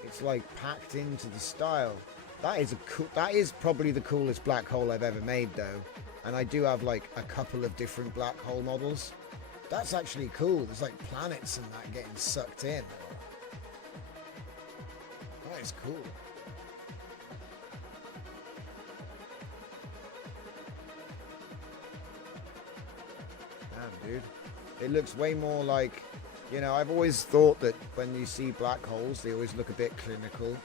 It's like packed into the style. That is probably the coolest black hole I've ever made, though. And I do have like a couple of different black hole models. That's actually cool. There's like planets and that getting sucked in. That is cool. Damn, dude. It looks way more like, you know, I've always thought that when you see black holes, they always look a bit clinical.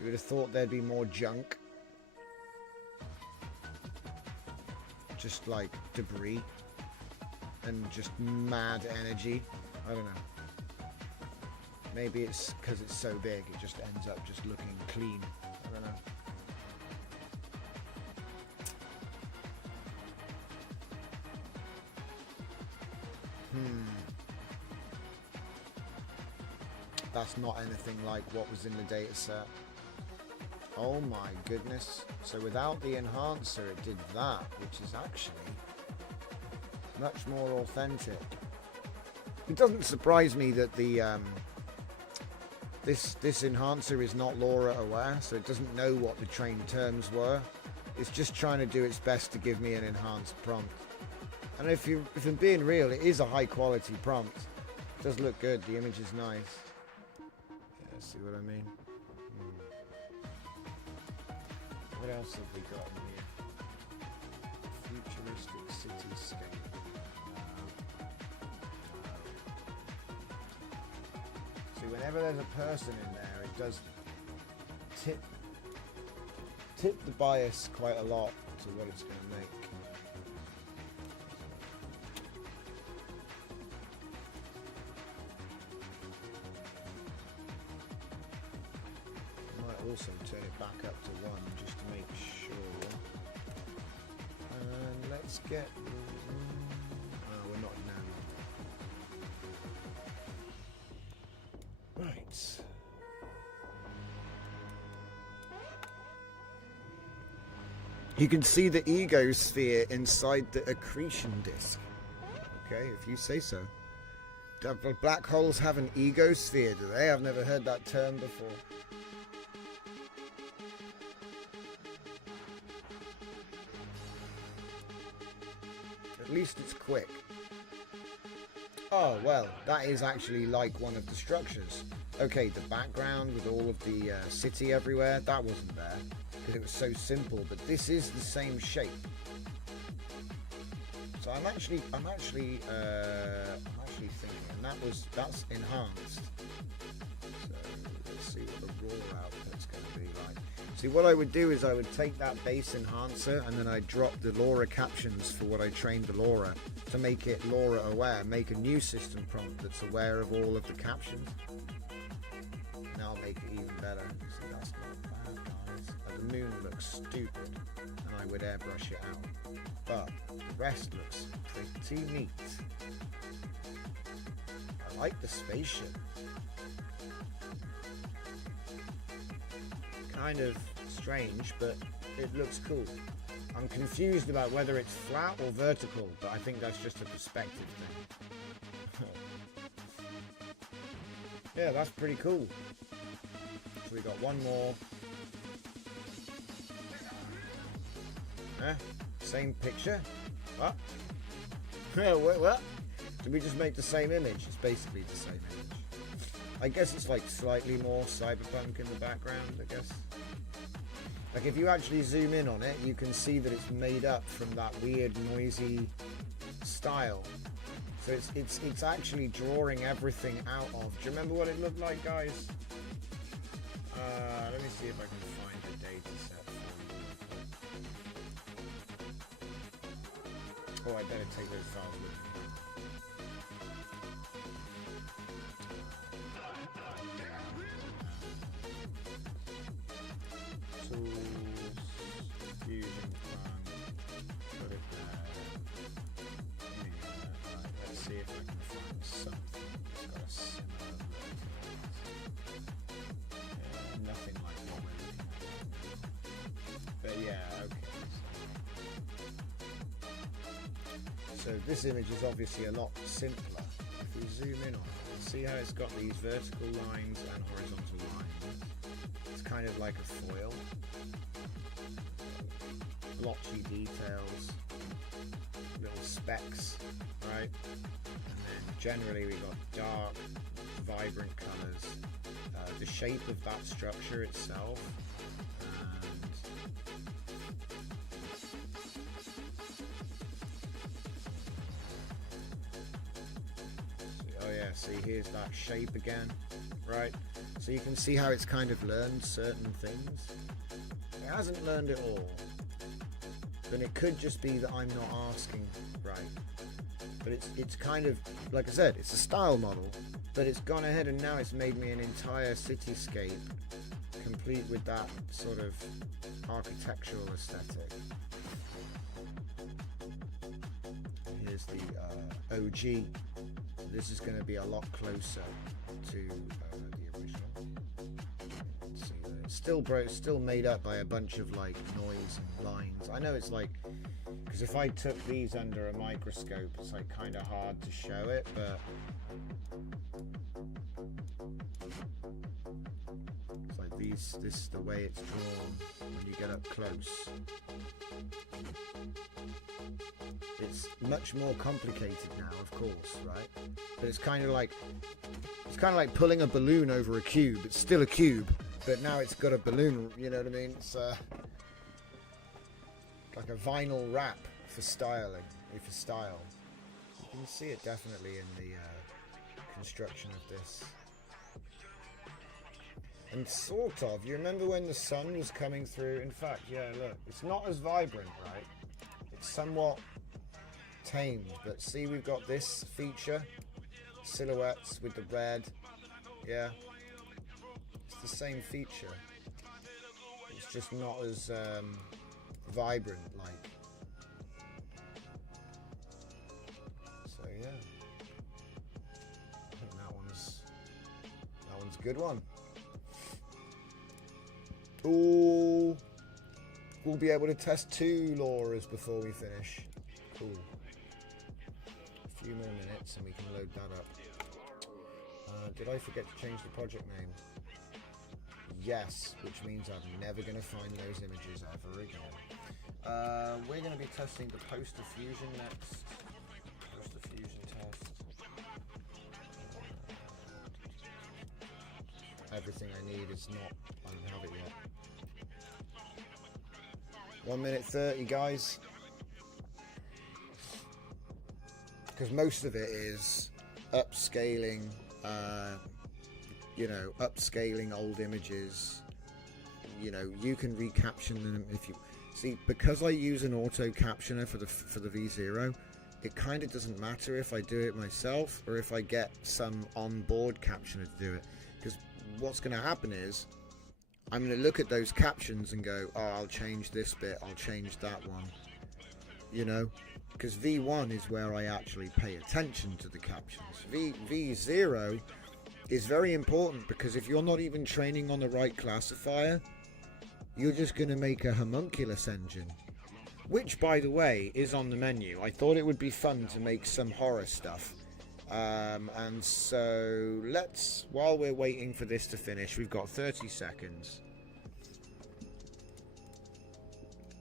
You would have thought there'd be more junk. Just like debris. And just mad energy. I don't know. Maybe it's because it's so big, it just ends up just looking clean. I don't know. That's not anything like what was in the data set. Oh my goodness. So without the enhancer it did that, which is actually much more authentic. It doesn't surprise me that the this enhancer is not LoRa aware, so it doesn't know what the trained terms were. It's just trying to do its best to give me an enhanced prompt. And if I'm being real, it is a high quality prompt. It does look good, the image is nice. Yeah, see what I mean? What else have we got in here? Futuristic cityscape. See, whenever there's a person in there, it does tip the bias quite a lot to what it's going to make. Also turn it back up to 1 just to make sure. And let's get. We're not now. Right. You can see the ego sphere inside the accretion disk. Okay, if you say so. Do black holes have an ego sphere, do they? I've never heard that term before. At least it's quick. Oh, well, that is actually like one of the structures. Okay, the background with all of the city everywhere, that wasn't there because it was so simple, but this is the same shape. So I'm actually thinking, and that's enhanced. So let's see what the raw output's going to be like. See, what I would do is I would take that base enhancer and then I'd drop the LoRa captions for what I trained the LoRa to make it LoRa aware, make a new system prompt that's aware of all of the captions. And I'll make it even better. See, that's not bad, guys. And the moon looks stupid and I would airbrush it out. But the rest looks pretty neat. I like the spaceship. Kind of strange, but it looks cool. I'm confused about whether it's flat or vertical, but I think that's just a perspective thing. Yeah, that's pretty cool. So we got one more. Same picture. What? What? Did we just make the same image? It's basically the same image. I guess it's like slightly more cyberpunk in the background, I guess. Like if you actually zoom in on it, you can see that it's made up from that weird noisy style. So it's actually drawing everything out of. Do you remember what it looked like, guys? Let me see if I can find the data set for you. Oh, I better take those files with me. Tools, fusion plan, put it there. Let's see if I can find something that's got a similar look. Nothing like what we're looking at. But yeah, okay. So this image is obviously a lot simpler. If we zoom in on it, see how it's got these vertical lines and horizontal lines. It's kind of like a foil. Blotchy details, little specks, right? And then generally we've got dark, vibrant colours, the shape of that structure itself, and oh yeah, see here's that shape again, right? So you can see how it's kind of learned certain things. It hasn't learned it all. Then it could just be that I'm not asking right. But it's kind of, like I said, it's a style model, but it's gone ahead and now it's made me an entire cityscape complete with that sort of architectural aesthetic. Here's the OG. This is going to be a lot closer to the original. See, it's still made up by a bunch of like noise and lines. I know it's like, because if I took these under a microscope, it's like kind of hard to show it, but it's like this is the way it's drawn when you get up close. It's much more complicated now, of course, right? But it's kind of like pulling a balloon over a cube. It's still a cube, but now it's got a balloon, you know what I mean? It's like a vinyl wrap for styling, for style. You can see it definitely in the construction of this. And sort of, you remember when the sun was coming through? In fact, yeah, look, it's not as vibrant, right? It's somewhat tamed, but see, we've got this feature, silhouettes with the red, yeah, it's the same feature, it's just not as vibrant like. So yeah, I think that one's a good one. Ooh, we'll be able to test 2 Lauras before we finish. Cool. A few more minutes and we can load that up. Did I forget to change the project name? Yes, which means I'm never going to find those images ever again. We're going to be testing the poster fusion next. Poster fusion test. Everything I need is not, I don't have it yet. 1 minute 30, guys. Because most of it is upscaling, upscaling old images. You know, you can recaption them if you see. Because I use an auto captioner for the V0, it kind of doesn't matter if I do it myself or if I get some onboard captioner to do it. Because what's going to happen is I'm going to look at those captions and go, oh, I'll change this bit, I'll change that one, you know, because V1 is where I actually pay attention to the captions. V0 is very important because if you're not even training on the right classifier, you're just going to make a homunculus engine, which, by the way, is on the menu. I thought it would be fun to make some horror stuff. And so let's, while we're waiting for this to finish, we've got 30 seconds.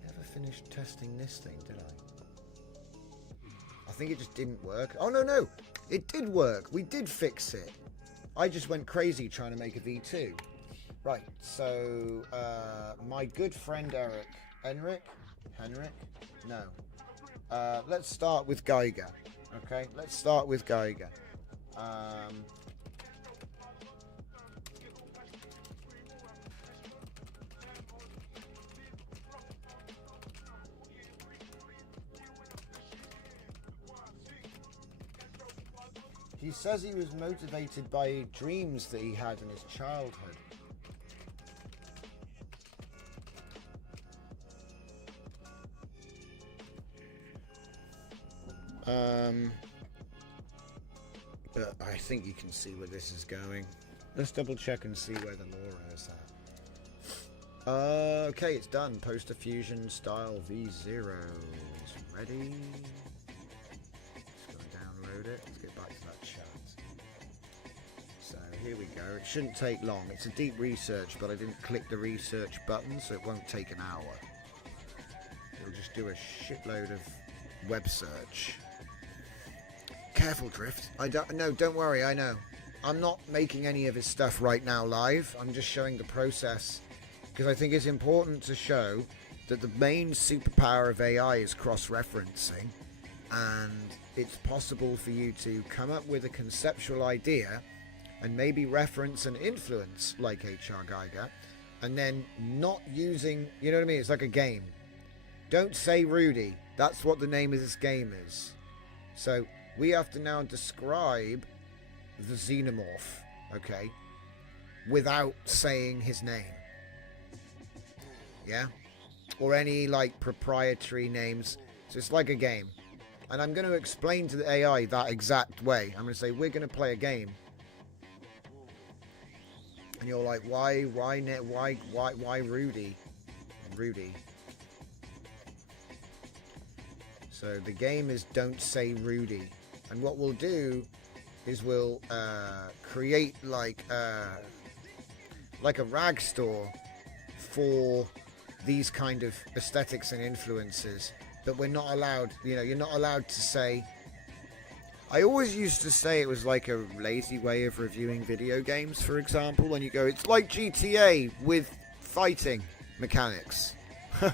Never finished testing this thing, did I? I think it just didn't work. Oh, no, it did work. We did fix it. I just went crazy trying to make a V2. Right, so my good friend Henrik? No. Let's start with Geiger. Okay, let's start with Geiger. He says he was motivated by dreams that he had in his childhood. But I think you can see where this is going. Let's double check and see where the Laura is at. Okay, it's done. Poster Fusion Style V0 is ready. Just gonna download it. Let's get back to that chat. So here we go. It shouldn't take long. It's a deep research, but I didn't click the research button, so it won't take an hour. It'll just do a shitload of web search. Careful, Drift. Don't worry, I know. I'm not making any of his stuff right now live. I'm just showing the process because I think it's important to show that the main superpower of AI is cross-referencing, and it's possible for you to come up with a conceptual idea and maybe reference and influence like H.R. Geiger, and then not using, you know what I mean? It's like a game. Don't say Rudy. That's what the name of this game is. So we have to now describe the xenomorph, okay, without saying his name. Yeah? Or any, like, proprietary names. So it's like a game. And I'm going to explain to the AI that exact way. I'm going to say, we're going to play a game. And you're like, why Rudy? Rudy. So the game is Don't Say Rudy. And what we'll do is we'll create like a rag store for these kind of aesthetics and influences. But we're not allowed, you're not allowed to say... I always used to say it was like a lazy way of reviewing video games, for example, when you go, it's like GTA with fighting mechanics. Do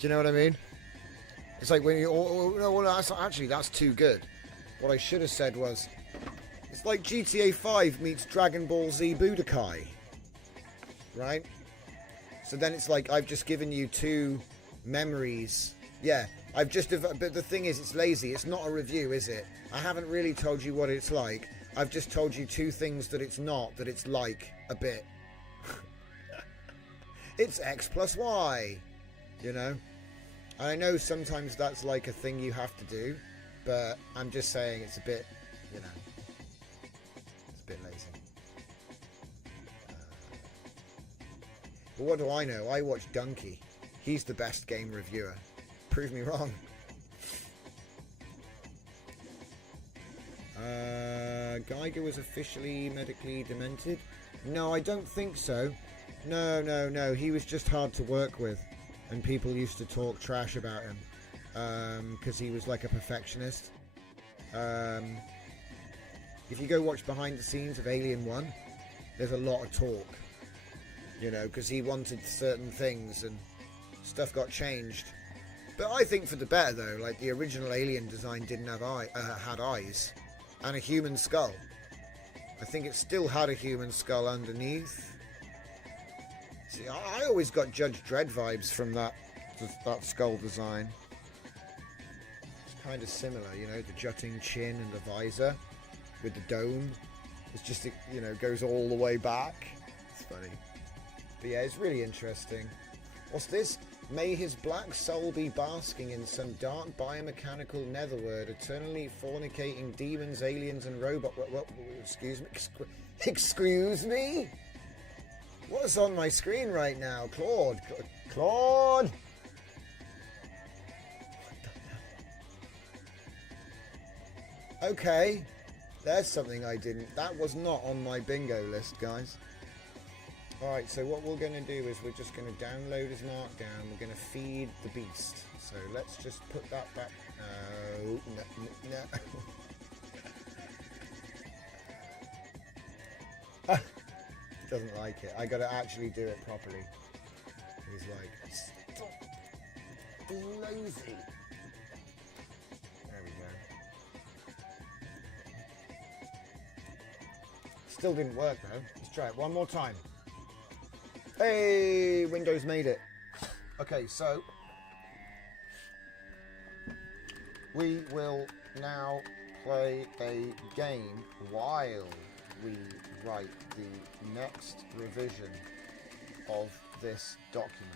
you know what I mean? It's like when you... that's too good. What I should have said was, it's like GTA 5 meets Dragon Ball Z Budokai. Right? So then it's like, I've just given you two memories. Yeah, but the thing is, it's lazy. It's not a review, is it? I haven't really told you what it's like. I've just told you two things that it's not, that it's like a bit. It's X plus Y, And I know sometimes that's like a thing you have to do, but I'm just saying it's a bit, it's a bit lazy. But what do I know? I watch Donkey. He's the best game reviewer. Prove me wrong. Geiger was officially medically demented? No, I don't think so. No. He was just hard to work with. And people used to talk trash about him. Because he was like a perfectionist. If you go watch behind the scenes of Alien 1, there's a lot of talk. Because he wanted certain things and stuff got changed. But I think for the better though. Like the original Alien design didn't have had eyes and a human skull. I think it still had a human skull underneath. See, I always got Judge Dredd vibes from that skull design. It's kind of similar, the jutting chin and the visor with the dome. It's just, goes all the way back. It's funny. But yeah, it's really interesting. What's this? May his black soul be basking in some dark biomechanical netherworld, eternally fornicating demons, aliens, and robots. What? Excuse me? Excuse me? What's on my screen right now? Claude! Claude! Okay. There's something I didn't... That was not on my bingo list, guys. Alright, so what we're going to do is we're just going to download his markdown. We're going to feed the beast. So let's just put that back. No. Doesn't like it. I got to actually do it properly. He's like, stop being lazy. There we go. Still didn't work though. Let's try it one more time. Hey, Windows made it. Okay, so we will now play a game while we write the next revision of this document.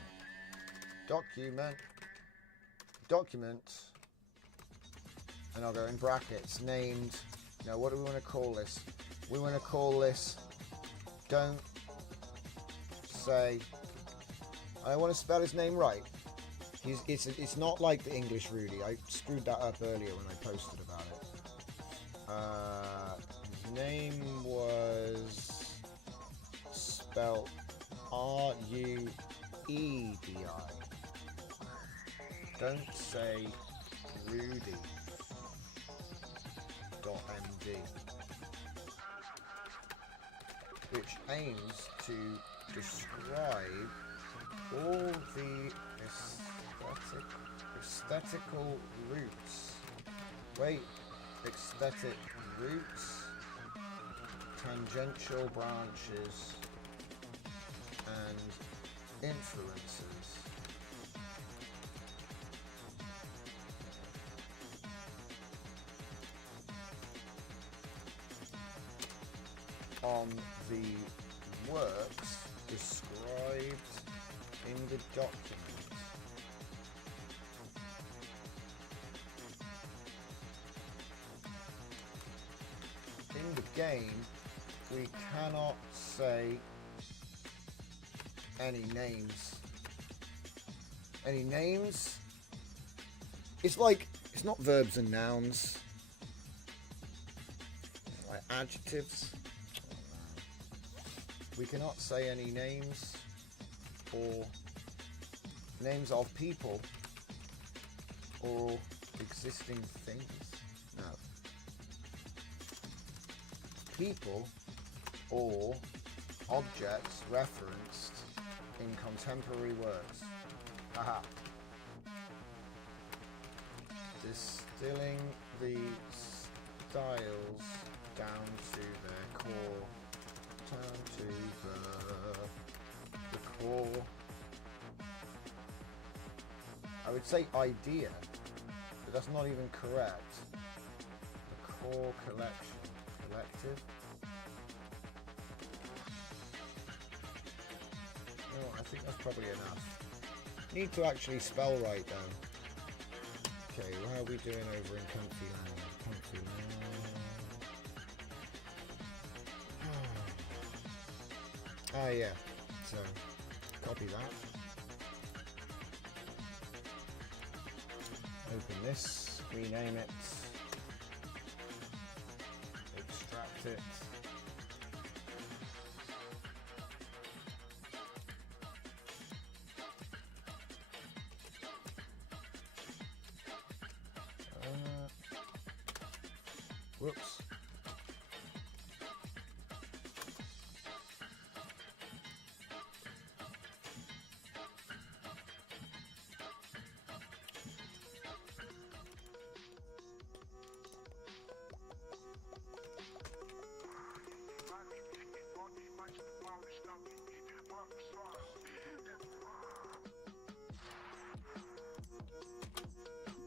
Document, and I'll go in brackets, named, now what do we want to call this? We want to call this, don't say, I want to spell his name right. It's not like the English Rudy. I screwed that up earlier when I posted about it. His name was spelled R-U-E-D-I. Don't say Rudy. .md, which aims to describe all the aesthetical roots. Wait, aesthetic roots, tangential branches, and influences on the works described in the document. In the game, we cannot say any names. Any names? It's like, it's not verbs and nouns. It's like adjectives. We cannot say any names or names of people or existing things. No. People or objects referenced in contemporary works. Haha. Distilling the styles down to their core. Down to the core. I would say idea, but that's not even correct. The core collection. Collective. No, I think that's probably enough. Need to actually spell right though. Okay, how are we doing over in Comfy Land? Comfy Land. Ah, yeah. So, copy that. Open this, rename it, extract it. Whoops.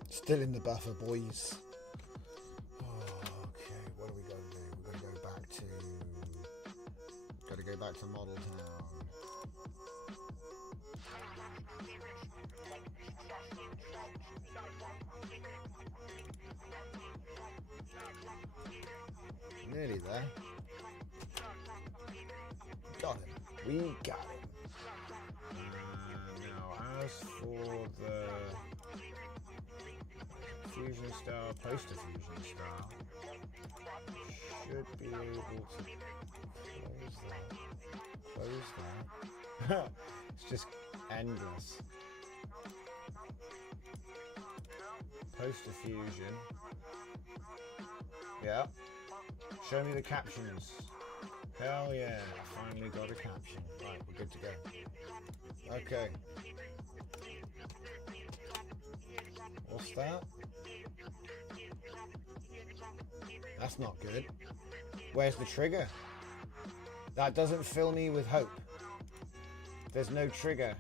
Still in the buffer, boys. Okay, what are we going to do? We're going to go back to... Got to go back to Model Town. Nearly there. Got him. We got him. Now, as for the fusion style, poster fusion style, should be able to close that. It's just endless. Poster fusion. Yeah. Show me the captions. Hell yeah, I finally got a caption. Right, we're good to go. Okay. What's that? That's not good. Where's the trigger? That doesn't fill me with hope. There's no trigger.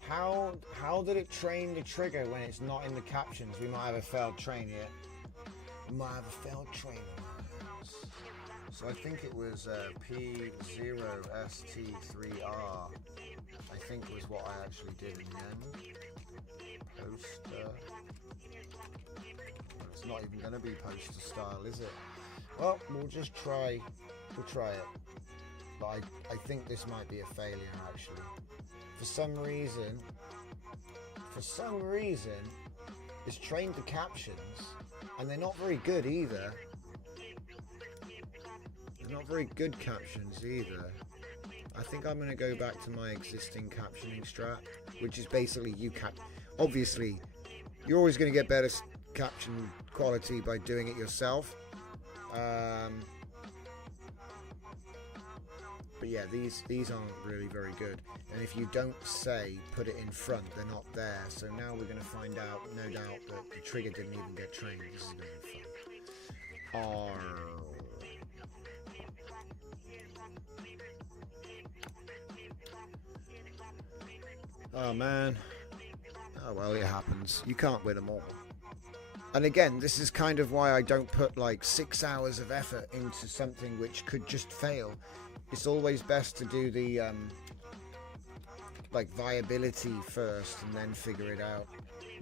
How did it train the trigger when it's not in the captions? We might have a failed train here. We might have a failed train on our hands. So I think it was P0ST3R. I think was what I actually did in the end. Poster. It's not even going to be poster style, is it? Well, we'll just try. We'll try it. But I think this might be a failure actually. For some reason, it's trained the captions, and they're not very good either. They're not very good captions either. I think I'm going to go back to my existing captioning strat, which is basically obviously, you're always going to get better caption quality by doing it yourself. But yeah, these aren't really very good. And if you don't say put it in front, they're not there. So now we're going to find out, no doubt, that the trigger didn't even get trained. This is going to be fun. Oh man. Oh well, it happens. You can't win them all. And again, this is kind of why I don't put like 6 hours of effort into something which could just fail. It's always best to do the like viability first and then figure it out.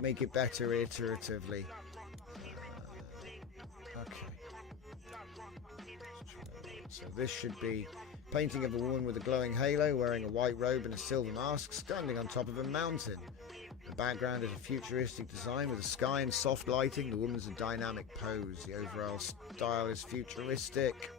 Make it better iteratively. Okay. So this should be painting of a woman with a glowing halo, wearing a white robe and a silver mask, standing on top of a mountain. The background is a futuristic design with a sky and soft lighting. The woman's a dynamic pose. The overall style is futuristic.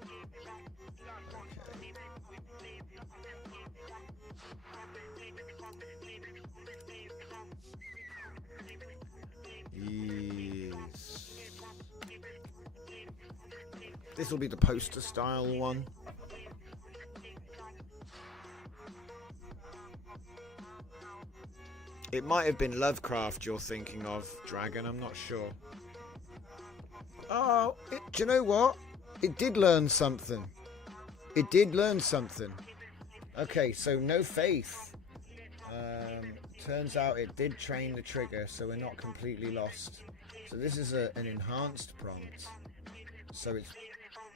Yes. This will be the poster style one. It might have been Lovecraft you're thinking of, Dragon, I'm not sure. Oh, do you know what? It did learn something. It did learn something. Okay, so no faith. Turns out it did train the trigger, so we're not completely lost. So this is an enhanced prompt. So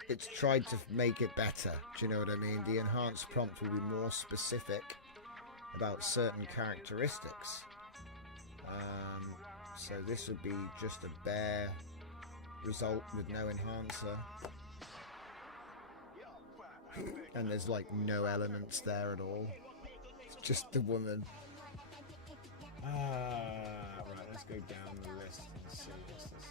it's tried to make it better. Do you know what I mean? The enhanced prompt will be more specific about certain characteristics. So this would be just a bare result with no enhancer. And there's like no elements there at all. It's just the woman. Right, let's go down the list and see what's this.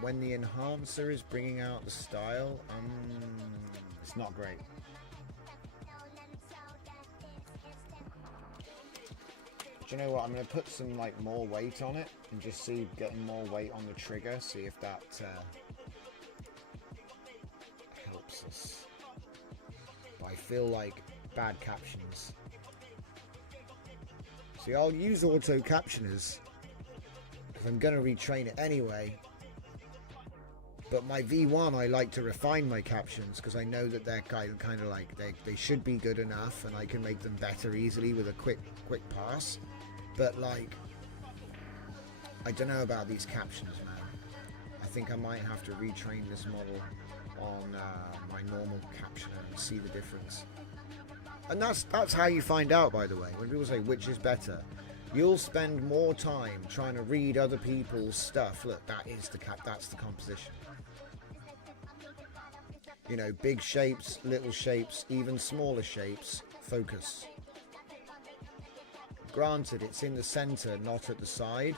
When the enhancer is bringing out the style, it's not great. Do you know what? I'm going to put some like more weight on it and just see getting more weight on the trigger. See if that helps us. But I feel like bad captions. See, I'll use auto captioners because I'm going to retrain it anyway. But my V1, I like to refine my captions because I know that they're kind of like they should be good enough, and I can make them better easily with a quick pass. But like, I don't know about these captions, man. I think I might have to retrain this model on my normal captioner and see the difference. And that's how you find out, by the way. When people say which is better, you'll spend more time trying to read other people's stuff. Look, that's the composition. You know, big shapes, little shapes, even smaller shapes, focus. Granted, it's in the center, not at the side.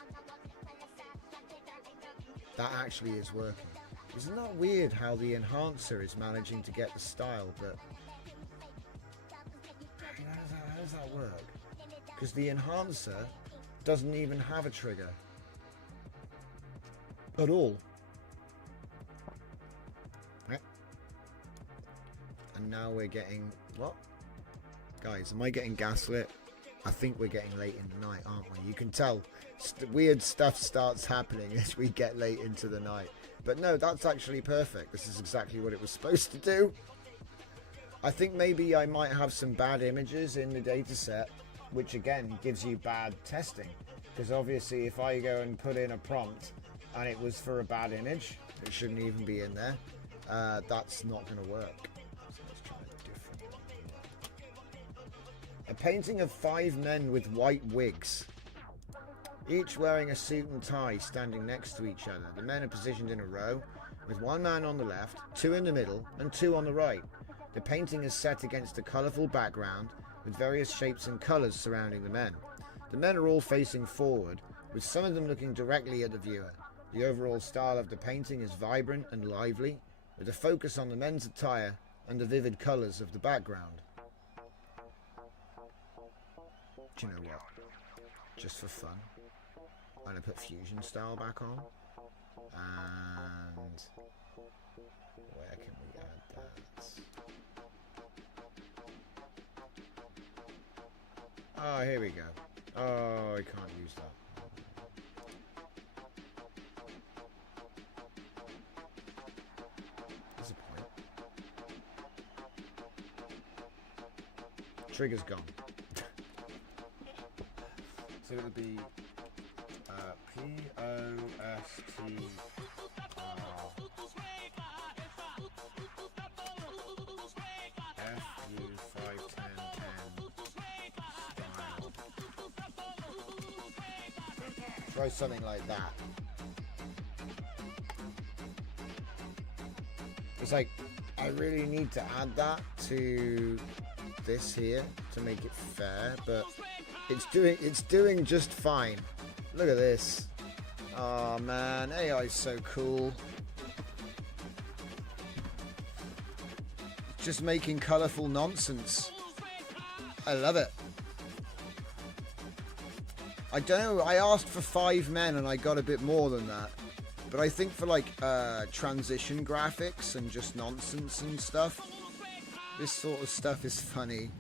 That actually is working. Isn't that weird how the enhancer is managing to get the style, but how does that work? Because the enhancer doesn't even have a trigger at all. And now we're getting, what? Guys, am I getting gaslit? I think we're getting late in the night, aren't we? You can tell weird stuff starts happening as we get late into the night. But no, that's actually perfect. This is exactly what it was supposed to do. I think maybe I might have some bad images in the data set, which again gives you bad testing. Because obviously if I go and put in a prompt and it was for a bad image, it shouldn't even be in there, that's not going to work. So let's try a different one. A painting of 5 men with white wigs, each wearing a suit and tie, standing next to each other. The men are positioned in a row, with 1 man on the left, 2 in the middle, and 2 on the right. The painting is set against a colourful background, with various shapes and colours surrounding the men. The men are all facing forward, with some of them looking directly at the viewer. The overall style of the painting is vibrant and lively, with a focus on the men's attire and the vivid colours of the background. Do you know what? Just for fun, I'm going to put Fusion Style back on. And where can we add that? Oh, here we go. Oh, I can't use that. There's a point. Trigger's gone. So it'll be POST. Try something like that. It's like, I really need to add that to this here to make it fair, but it's doing just fine. Look at this. Oh man, AI is so cool. Just making colourful nonsense. I love it. I don't know, I asked for 5 men and I got a bit more than that. But I think for like transition graphics and just nonsense and stuff, this sort of stuff is funny.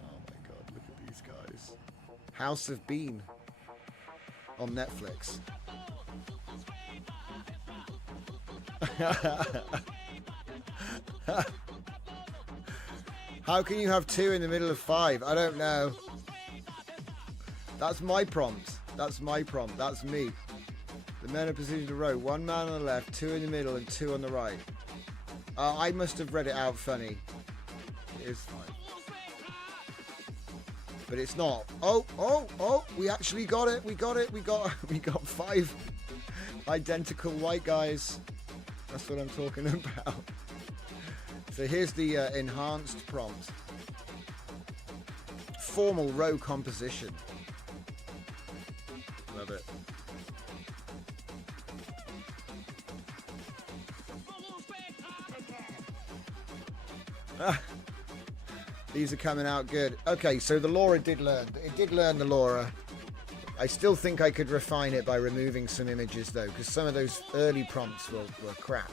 Oh my god, look at these guys. House of Bean on Netflix. How can you have 2 in the middle of 5? I don't know. That's my prompt. That's my prompt. That's me. The men are positioned in a row. 1 man on the left, 2 in the middle, and 2 on the right. I must have read it out funny. It is fine. But it's not. Oh, we actually got it. We got 5 identical white guys. That's what I'm talking about. So here's the enhanced prompt. Formal row composition. Love it. These are coming out good. Okay, so the LoRa did learn. It did learn the LoRa. I still think I could refine it by removing some images though, because some of those early prompts were crap.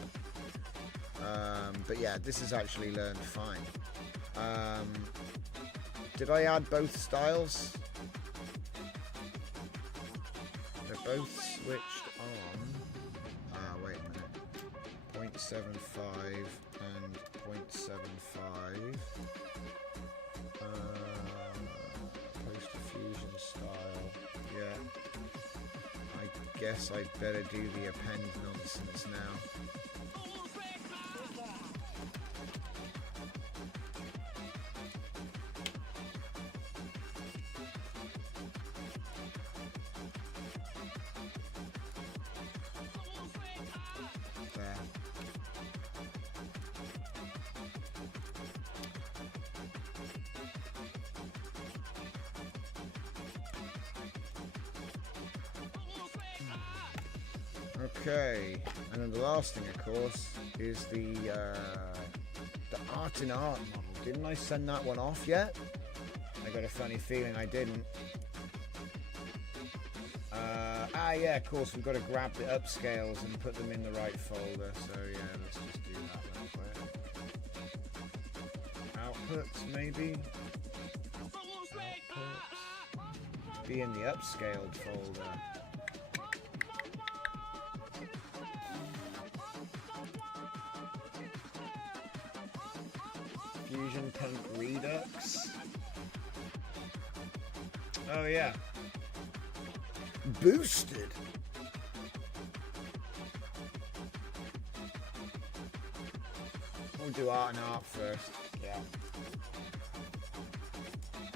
But yeah, this has actually learned fine. Did I add both styles? They're both switched on. Wait a minute. 0.75 and 0.75. Post-diffusion style. Yeah. I guess I'd better do the append nonsense now. Okay, and then the last thing, of course, is the art in art model. Didn't I send that one off yet? I got a funny feeling I didn't. Yeah, of course, we've got to grab the upscales and put them in the right folder. So yeah, let's just do that real quick. Outputs, maybe? Outputs. be in the upscaled folder. Fusion Punk Redux. Oh yeah. Boosted. We'll do art and art first. Yeah.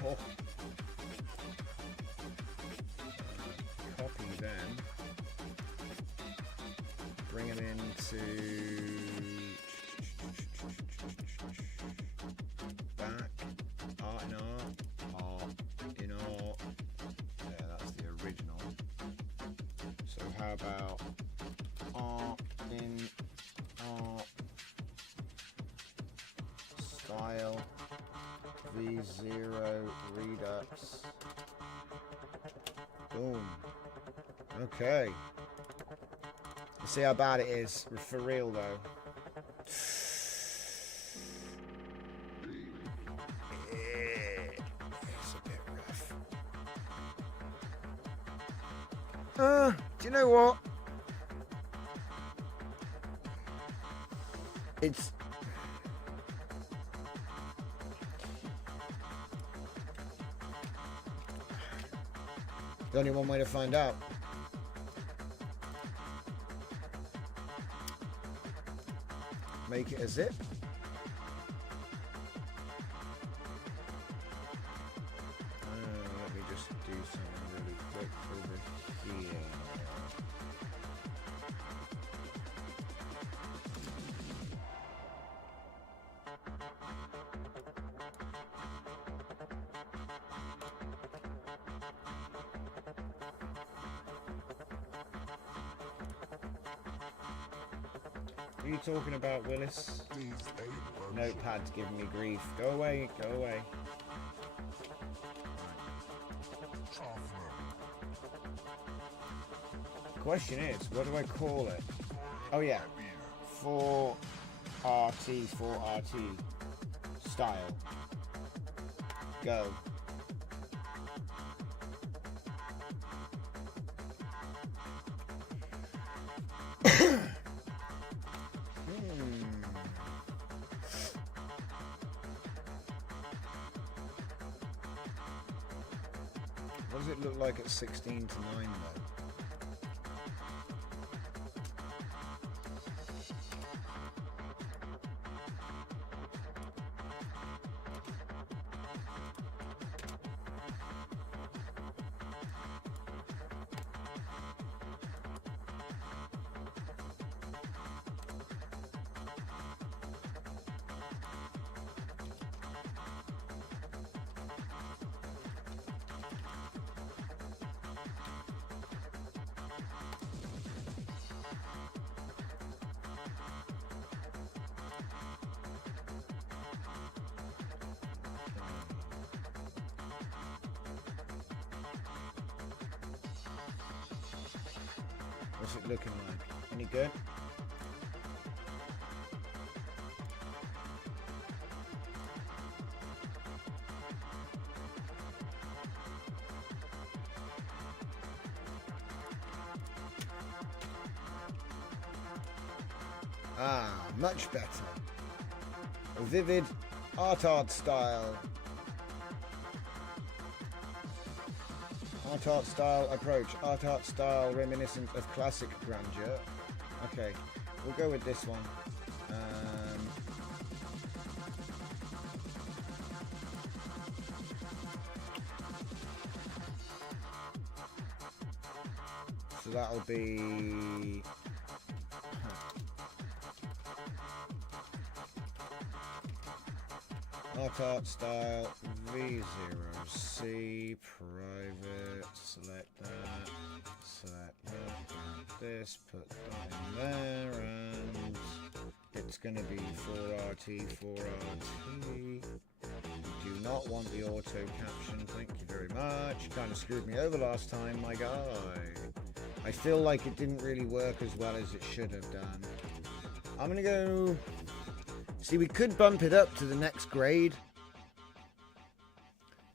Oh. Copy them. Bring them into back. Art and art. Art in art. Yeah, that's the original. So how about art in art style V0 Redux. Boom. Okay. Let's see how bad it is for real though. It's a bit rough. Do you know what? It's there's only one way to find out. Make it a zip. Let me just do something really quick over here. What are you talking about, Willis? Notepad's giving me grief. Go away, go away. Question is, what do I call it? Oh yeah, 4RT, 4RT style. Go. What does it look like at 16 to 9 though? What's it looking like? Any good? Ah, much better. A vivid art style. Art style approach. Art style reminiscent of classic grandeur. Okay, we'll go with this one. So that'll be art style V0C private. Select that. Select that. This. Put that in there, and it's going to be 4RT 4RT. Do not want the auto caption. Thank you very much. Kind of screwed me over last time, my guy. I feel like it didn't really work as well as it should have done. I'm going to go... See, we could bump it up to the next grade.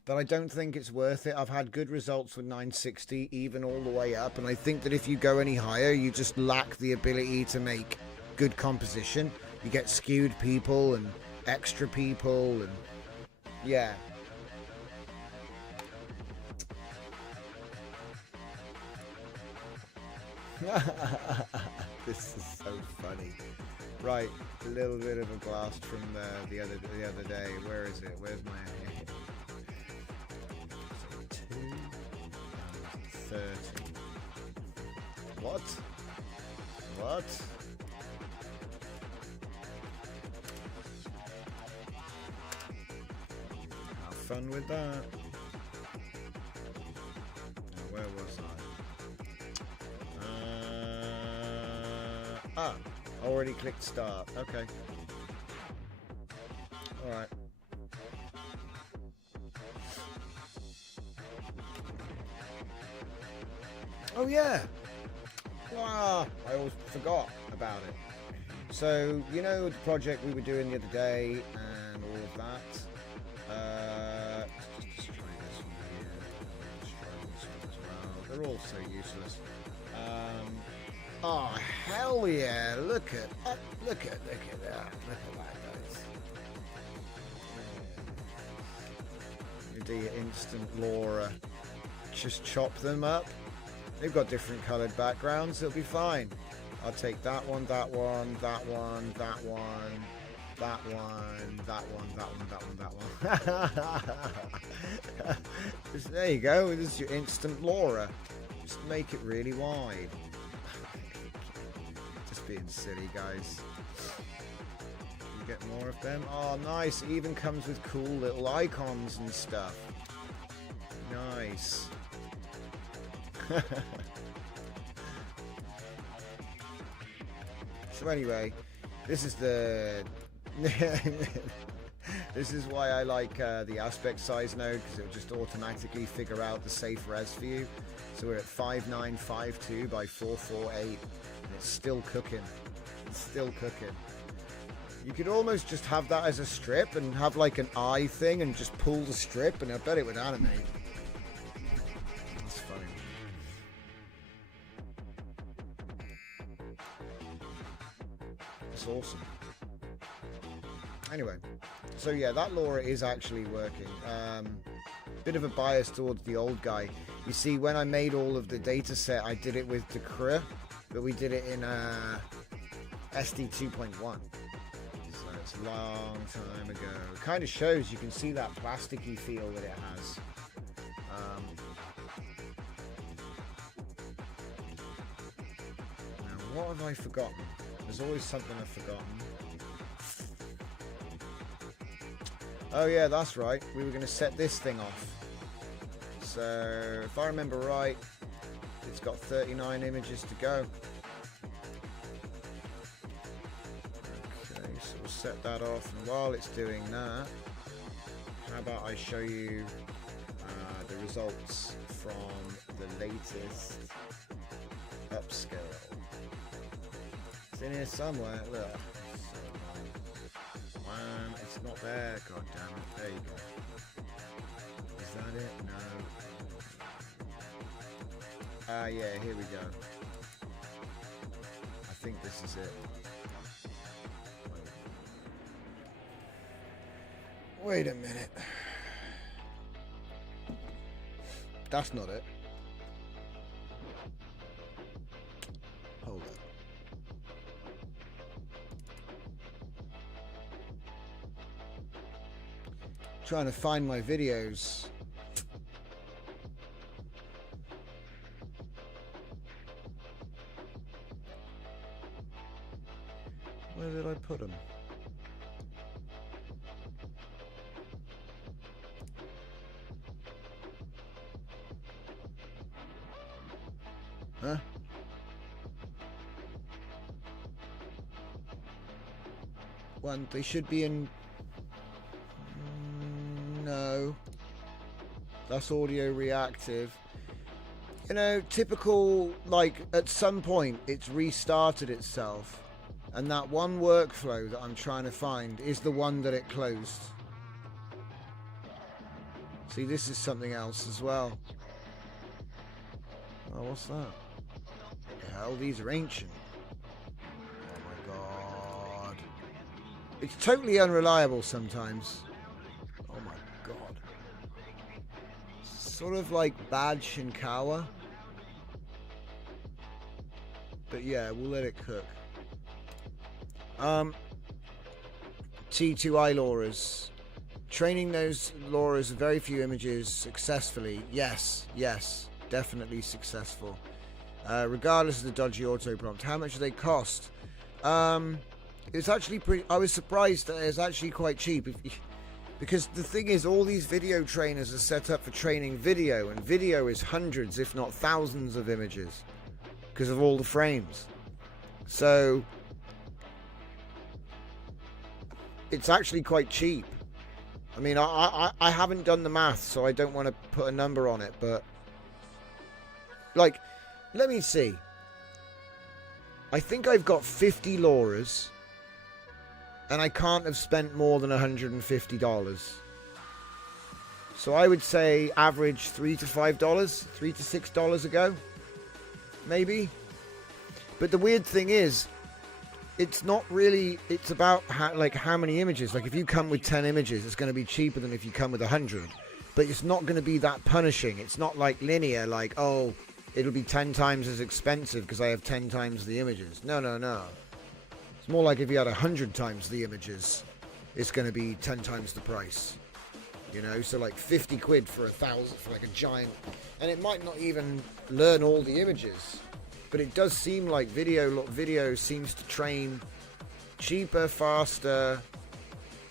but I don't think it's worth it. I've had good results with 960 even all the way up, and I think that if you go any higher, you just lack the ability to make good composition. You get skewed people and extra people, and yeah. This is so funny. Right, a little bit of a blast from the other day. Where is it? Where's my 230? What? Have fun with that. Now, where was I? Already clicked start. Okay. Alright. Oh yeah! Wow, I always forgot about it. So, you know the project we were doing the other day and all of that? Let's try this one here. Let's try this one as well. They're all so useless. Oh hell yeah! Look at that! Look at that, guys. You do your instant Laura. Just chop them up. They've got different coloured backgrounds. It'll be fine. I'll take that one, that one, that one, that one, that one, that one, that one, that one, that one. There you go. This is your instant Laura. Just make it really wide. Being silly, guys. You get more of them. Oh nice, it even comes with cool little icons and stuff. Nice. So anyway, this is the this is why I like the aspect size node, because it'll just automatically figure out the safe res for you. So we're at 5952 by 448. It's still cooking. It's still cooking. You could almost just have that as a strip and have like an eye thing and just pull the strip, and I bet it would animate. That's funny. It's awesome. Anyway, so yeah, that Laura is actually working. Bit of a bias towards the old guy. You see, when I made all of the data set, I did it with the Curation, but we did it in SD 2.1. So it's a long time ago. It kind of shows, you can see that plasticky feel that it has. Now, what have I forgotten? There's always something I've forgotten. Oh yeah, that's right. We were going to set this thing off. So, if I remember right, it's got 39 images to go. Okay, so we'll set that off, and while it's doing that, how about I show you the results from the latest upscale. It's in here somewhere, look. It's not there, god damn it. There you go. Is that it? No. Yeah, here we go. I think this is it. Wait a minute. That's not it. Hold up. Trying to find my videos. Where did I put them? Huh? One, they should be in. No, that's audio reactive. You know, typical, like at some point it's restarted itself, and that one workflow that I'm trying to find is the one that it closed. See, this is something else as well. Oh, what's that? What the hell? These are ancient. Oh my god. It's totally unreliable sometimes. Oh my god. Sort of like bad Shinkawa. But yeah, we'll let it cook. T2I Lauras. Training those Lauras with very few images successfully. Yes, definitely successful. Regardless of the dodgy auto prompt. How much do they cost? It's actually pretty. I was surprised that it's actually quite cheap. Because the thing is, all these video trainers are set up for training video, and video is hundreds, if not thousands, of images because of all the frames. So it's actually quite cheap. I mean, I haven't done the math, so I don't want to put a number on it, but like, let me see. I think I've got 50 Lauras, and I can't have spent more than $150. So I would say average $3 to $5, $3 to $6 a go, maybe. But the weird thing is, it's not really, it's about how many images. Like if you come with 10 images, it's going to be cheaper than if you come with 100. But it's not going to be that punishing. It's not like linear, like, oh, it'll be 10 times as expensive because I have 10 times the images. No. It's more like if you had 100 times the images, it's going to be 10 times the price. You know, so like 50 quid for 1,000 for like a giant. And it might not even learn all the images. But it does seem like video seems to train cheaper, faster,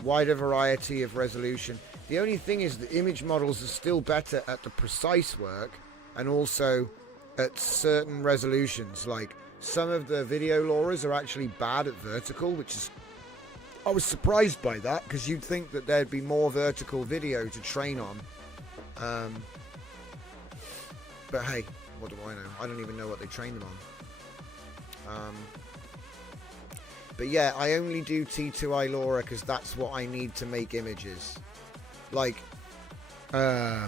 wider variety of resolution. The only thing is the image models are still better at the precise work and also at certain resolutions. Like some of the video Lauras are actually bad at vertical, which is... I was surprised by that because you'd think that there'd be more vertical video to train on. But hey, what do I know? I don't even know what they train them on. But yeah, I only do T2I Laura because that's what I need to make images. Like, because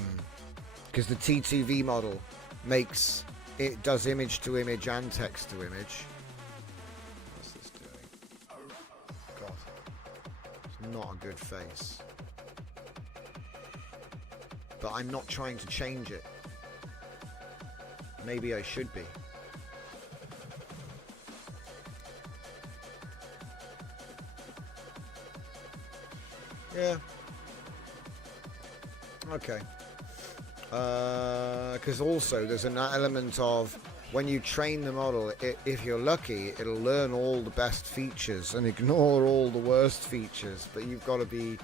the T2V model does image to image and text to image. What's this doing? God, it's not a good face. But I'm not trying to change it. Maybe I should be. Yeah. Okay. Because also there's an element of when you train the model, if you're lucky, it'll learn all the best features and ignore all the worst features. But you've got to be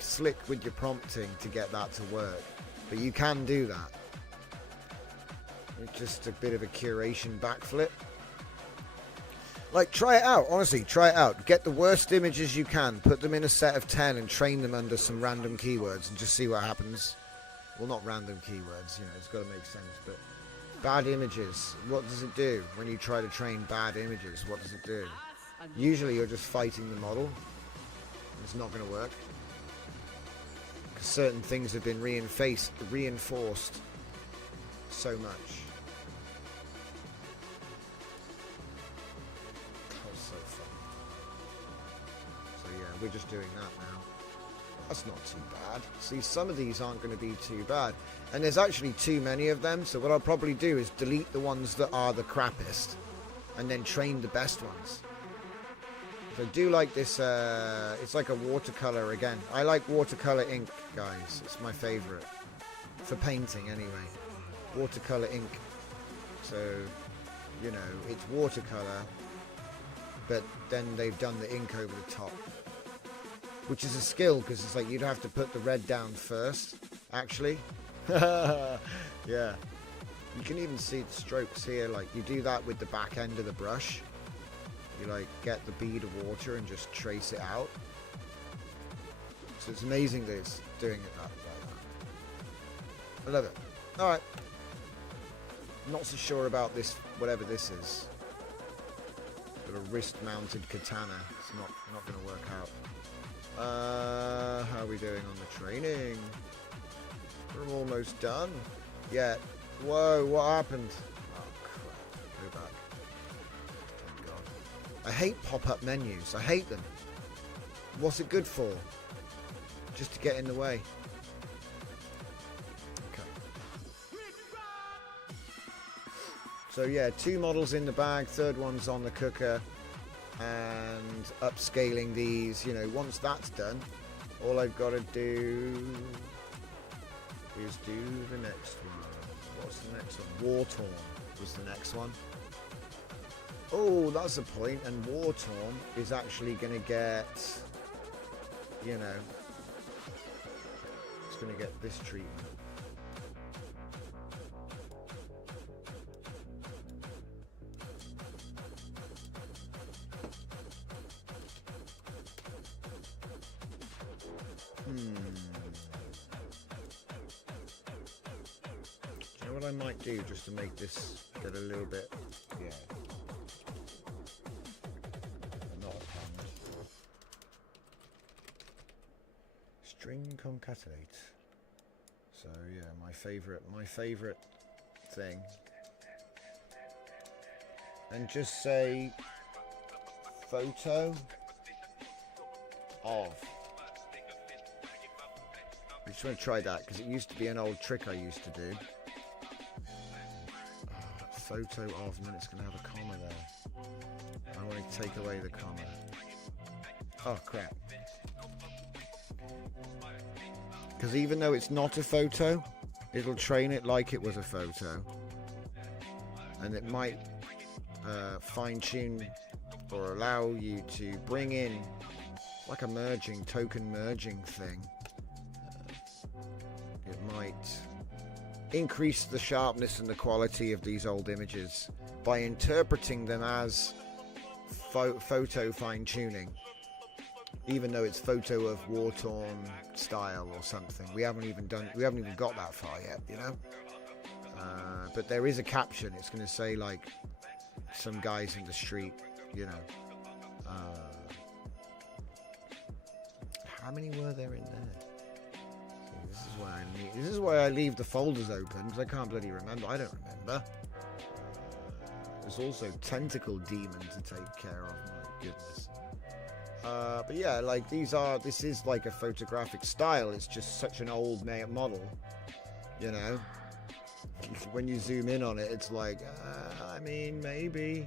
slick with your prompting to get that to work. But you can do that. It's just a bit of a curation backflip. Like, try it out. Honestly, try it out. Get the worst images you can, put them in a set of 10 and train them under some random keywords and just see what happens. Well, not random keywords, you know, it's got to make sense, but bad images. What does it do when you try to train bad images? What does it do? Usually you're just fighting the model. It's not going to work. Because certain things have been reinforced so much. We're just doing that now. That's not too bad. See, some of these aren't going to be too bad. And there's actually too many of them, so what I'll probably do is delete the ones that are the crappiest and then train the best ones. So I do like this, it's like a watercolor again. I like watercolor ink, guys. It's my favorite. For painting, anyway. Watercolor ink. So, you know, it's watercolor, but then they've done the ink over the top. Which is a skill, because it's like you'd have to put the red down first, actually. Yeah. You can even see the strokes here, like you do that with the back end of the brush. You like get the bead of water and just trace it out. So it's amazing that it's doing it like that. I love it. Alright. Not so sure about this, whatever this is. Got a wrist-mounted katana. It's not going to work out. How are we doing on the training? We're almost done. Yeah. Whoa, what happened? Oh, crap. Go back. Thank God. I hate pop-up menus. I hate them. What's it good for? Just to get in the way. Okay. So yeah, 2 models in the bag, 3rd one's on the cooker, and upscaling these, you know, once that's done, all I've got to do is do the next one. What's the next one? War-torn was the next one. Oh, that's a point, and War-torn is actually going to get, you know, it's going to get this treatment. Do you know what I might do just to make this get a little bit, yeah, not a pound. String concatenate. So yeah, my favorite thing. And just say photo of. I just want to try that because it used to be an old trick I used to do. Photo of, and then it's going to have a comma there. I want to take away the comma. Oh crap. Because even though it's not a photo, it'll train it like it was a photo. And it might fine-tune or allow you to bring in like a merging, token merging thing. It might increase the sharpness and the quality of these old images by interpreting them as photo fine-tuning, even though it's photo of war-torn style or something. We haven't even got that far yet, you know. But there is a caption. It's going to say like some guys in the street, you know. How many were there in there? This is why I leave the folders open, because I can't bloody remember. I don't remember. There's also tentacle demon to take care of. My goodness. But yeah, like this is like a photographic style. It's just such an old model, you know. When you zoom in on it, it's like, I mean, maybe.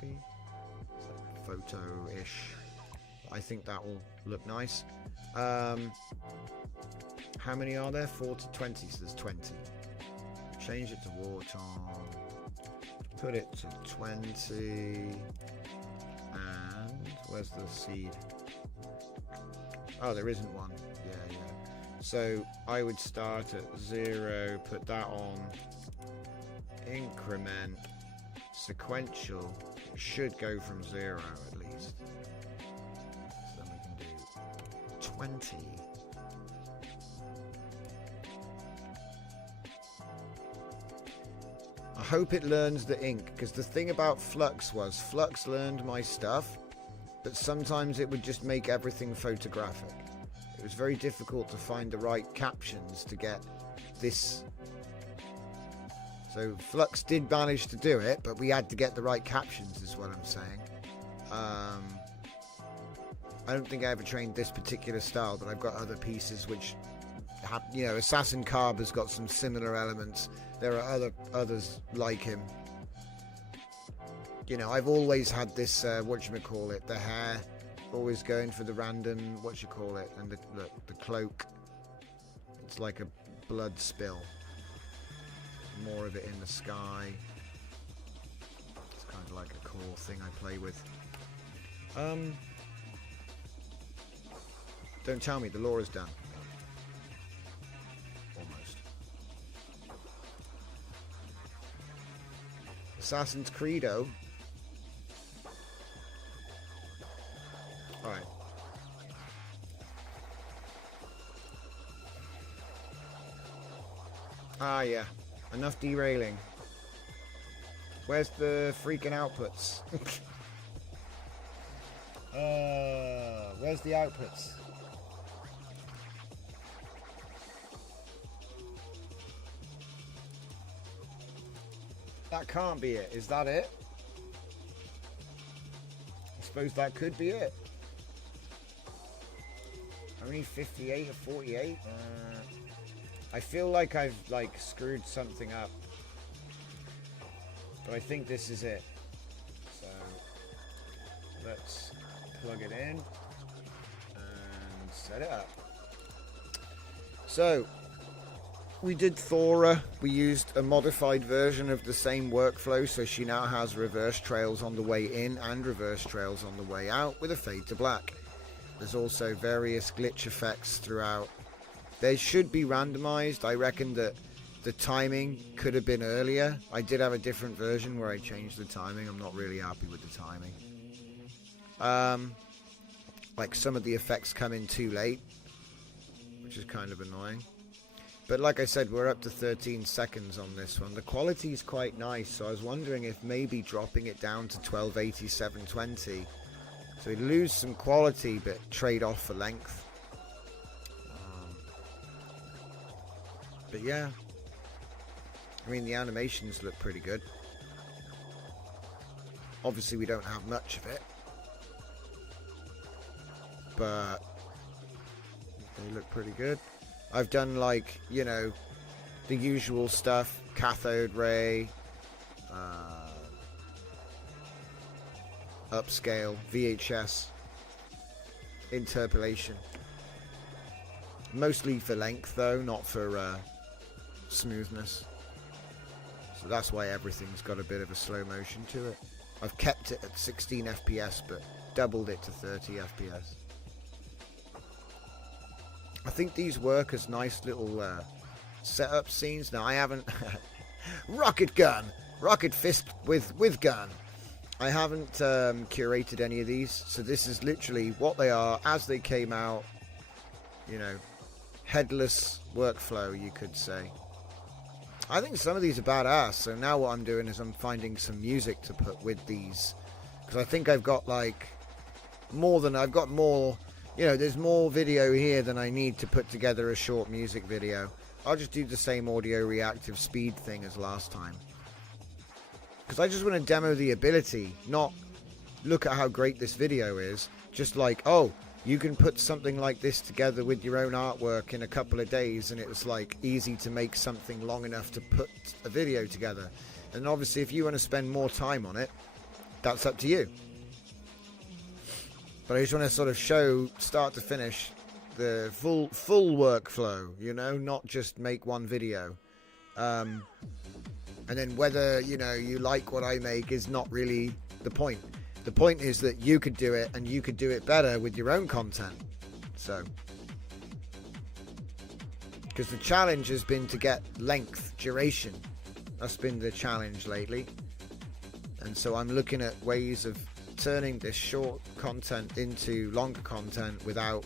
It's like photo-ish. I think that will look nice. How many are there? 40, 20, so there's 20. Change it to war-torn. Put it to 20. And where's the seed? Oh, there isn't one. Yeah. So I would start at 0, put that on. Increment. Sequential. It should go from 0 at least. So then we can do 20. I hope it learns the ink, because the thing about Flux was Flux learned my stuff, but sometimes it would just make everything photographic. It was very difficult to find the right captions to get this. So Flux did manage to do it, but we had to get the right captions is what I'm saying. I don't think I ever trained this particular style, but I've got other pieces which have, you know, Assassin Carb has got some similar elements. There are others like him. You know, I've always had this, whatchamacallit, the hair, always going for the random, and the cloak. It's like a blood spill. More of it in the sky. It's kind of like a core thing I play with. Don't tell me, the lore is done. Almost. Assassin's Credo. Alright. Ah, yeah. Enough derailing. Where's the freaking outputs? Where's the outputs? That can't be it. Is that it? I suppose that could be it. Only 58 or 48? I feel like I've screwed something up. But I think this is it. So let's plug it in and set it up. So we did Thora. We used a modified version of the same workflow, so she now has reverse trails on the way in and reverse trails on the way out with a fade to black. There's also various glitch effects throughout. They should be randomized. I reckon that the timing could have been earlier. I did have a different version where I changed the timing. I'm not really happy with the timing. Like some of the effects come in too late, which is kind of annoying. But like I said, we're up to 13 seconds on this one. The quality is quite nice, so I was wondering if maybe dropping it down to 1280 720, so we lose some quality but trade off for length. But yeah, I mean, the animations look pretty good. Obviously we don't have much of it, but they look pretty good. I've done, like, you know, the usual stuff, cathode ray, upscale, VHS, interpolation. Mostly for length though, not for smoothness. So that's why everything's got a bit of a slow motion to it. I've kept it at 16 FPS but doubled it to 30 FPS. I think these work as nice little setup scenes. Now I haven't rocket fist with gun. I haven't curated any of these, so this is literally what they are as they came out. You know, headless workflow, you could say. I think some of these are badass. So now what I'm doing is I'm finding some music to put with these, because I think I've got like more. You know, there's more video here than I need to put together a short music video. I'll just do the same audio reactive speed thing as last time, because I just want to demo the ability, not look at how great this video is. Just like, oh, you can put something like this together with your own artwork in a couple of days, and it was like easy to make something long enough to put a video together. And obviously if you want to spend more time on it, that's up to you. But I just want to sort of show, start to finish, the full workflow, you know, not just make one video. And then whether, you know, you like what I make is not really the point. The point is that you could do it, and you could do it better with your own content. So, because the challenge has been to get length, duration. That's been the challenge lately. And so I'm looking at ways of turning this short content into longer content without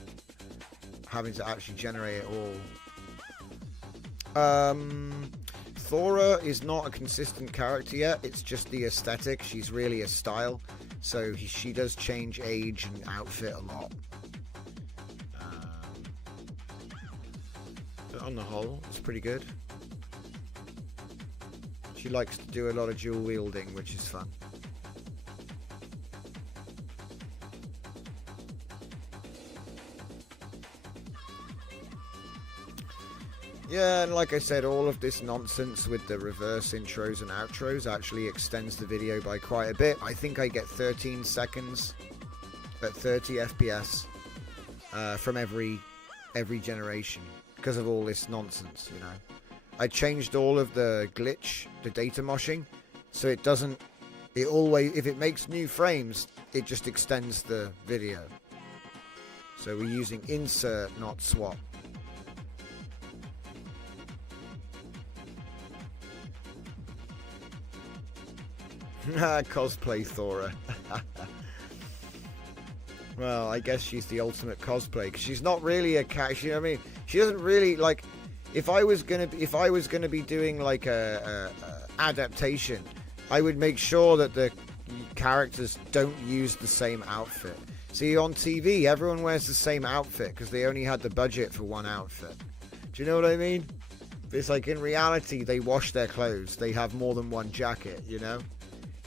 having to actually generate it all. Thora is not a consistent character yet. It's just the aesthetic. She's really a style, so she does change age and outfit a lot. But on the whole, it's pretty good. She likes to do a lot of dual wielding, which is fun. Yeah, and like I said, all of this nonsense with the reverse intros and outros actually extends the video by quite a bit. I think I get 13 seconds at 30 FPS from every generation because of all this nonsense, you know. I changed all of the glitch, the data moshing, so it doesn't, it always, if it makes new frames, it just extends the video. So we're using insert, not swap. Cosplay Thora. Well, I guess she's the ultimate cosplay, because she's not really a cat. You know what I mean? She doesn't really, like, if I was gonna be doing like a adaptation, I would make sure that the characters don't use the same outfit. See, on TV, everyone wears the same outfit because they only had the budget for one outfit. Do you know what I mean? It's like in reality, they wash their clothes. They have more than one jacket, you know?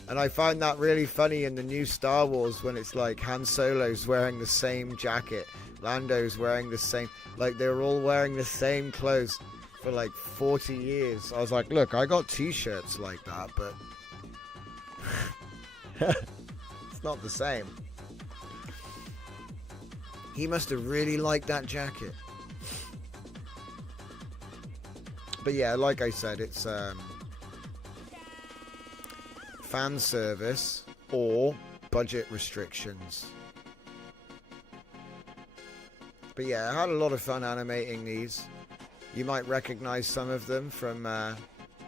And I find that really funny in the new Star Wars when it's like Han Solo's wearing the same jacket. Lando's wearing the same... Like, they're all wearing the same clothes for like 40 years. I was like, look, I got t-shirts like that, but... it's not the same. He must have really liked that jacket. But yeah, like I said, it's fan service or budget restrictions. But yeah, I had a lot of fun animating these. You might recognize some of them from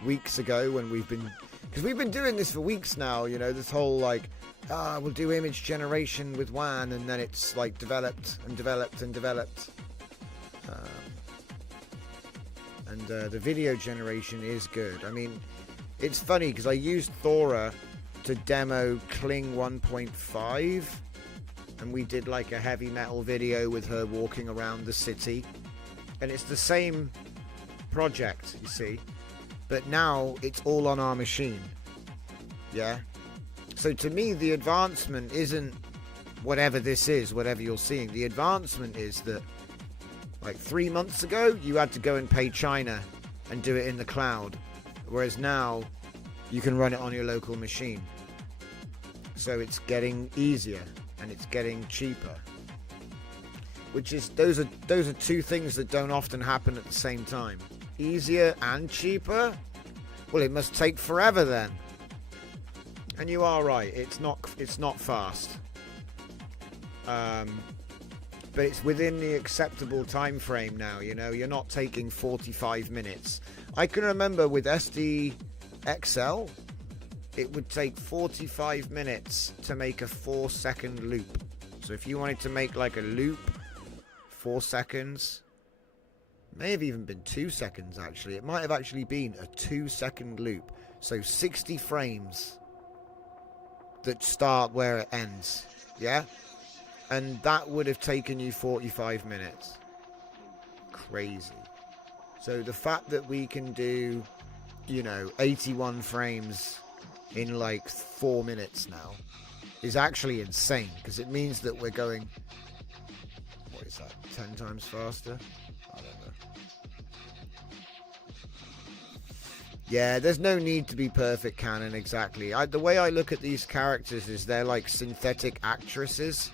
weeks ago when we've been... Because we've been doing this for weeks now, you know, this whole like, we'll do image generation with WAN, and then it's like developed and developed and developed. And the video generation is good. I mean, it's funny because I used Thora to demo Kling 1.5, and we did like a heavy metal video with her walking around the city, and it's the same project, you see, but now it's all on our machine. Yeah, so to me the advancement isn't whatever this is, whatever you're seeing. The advancement is that like 3 months ago you had to go and pay China and do it in the cloud, whereas now you can run it on your local machine. So it's getting easier and it's getting cheaper, which is those are two things that don't often happen at the same time. Easier and cheaper? Well, it must take forever then. And you are right, it's not fast. But it's within the acceptable time frame now, you know. You're not taking 45 minutes. I can remember with SD XL, it would take 45 minutes to make a 4-second loop. So if you wanted to make like a loop, 4 seconds, may have even been 2 seconds actually. It might have actually been a 2-second loop. So 60 frames that start where it ends. Yeah? And that would have taken you 45 minutes. Crazy. So the fact that we can do, you know, 81 frames in like 4 minutes now is actually insane, because it means that we're going, what is that, 10 times faster? I don't know. Yeah, there's no need to be perfect canon, exactly. The way I look at these characters is they're like synthetic actresses.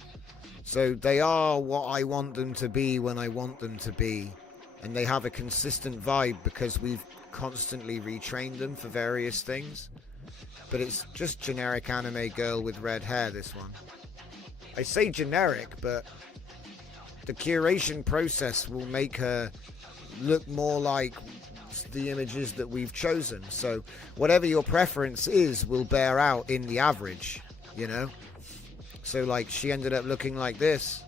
So they are what I want them to be when I want them to be. And they have a consistent vibe because we've constantly retrained them for various things. But it's just generic anime girl with red hair, this one. I say generic, but the curation process will make her look more like the images that we've chosen. So whatever your preference is will bear out in the average, you know? So like she ended up looking like this.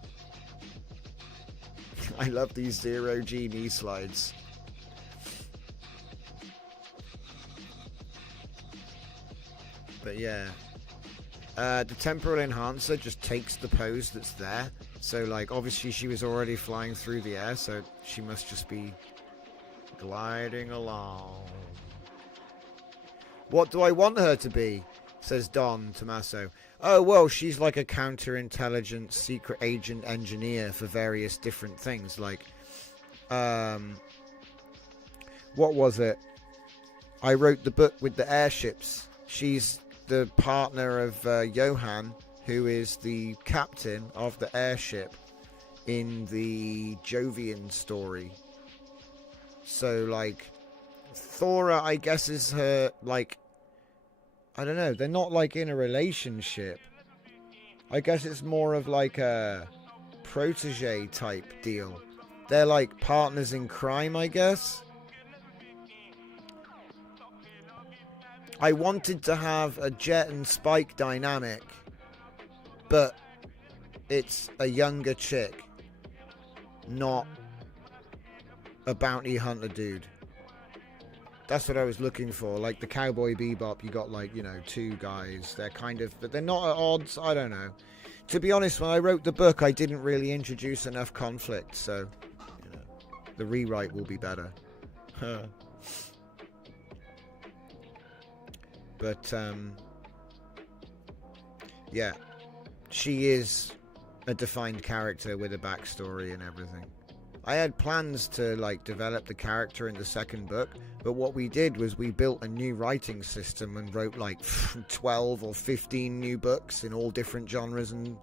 I love these 0G knee slides. But yeah, the temporal enhancer just takes the pose that's there. So like obviously she was already flying through the air, so she must just be gliding along. What do I want her to be? Says Don Tommaso. Oh, well, she's like a counterintelligence secret agent engineer for various different things. Like, what was it? I wrote the book with the airships. She's the partner of Johan, who is the captain of the airship in the Jovian story. So, like, Thora, I guess, is her, like, I don't know, they're not like in a relationship. I guess it's more of like a protege type deal. They're like partners in crime, I guess. I wanted to have a Jet and Spike dynamic, but it's a younger chick, not a bounty hunter dude. That's what I was looking for. Like the Cowboy Bebop, you got like, you know, two guys. They're kind of, but they're not at odds. I don't know. To be honest, when I wrote the book, I didn't really introduce enough conflict. So, you know, the rewrite will be better. But, yeah. She is a defined character with a backstory and everything. I had plans to like develop the character in the second book, but what we did was we built a new writing system and wrote like 12 or 15 new books in all different genres and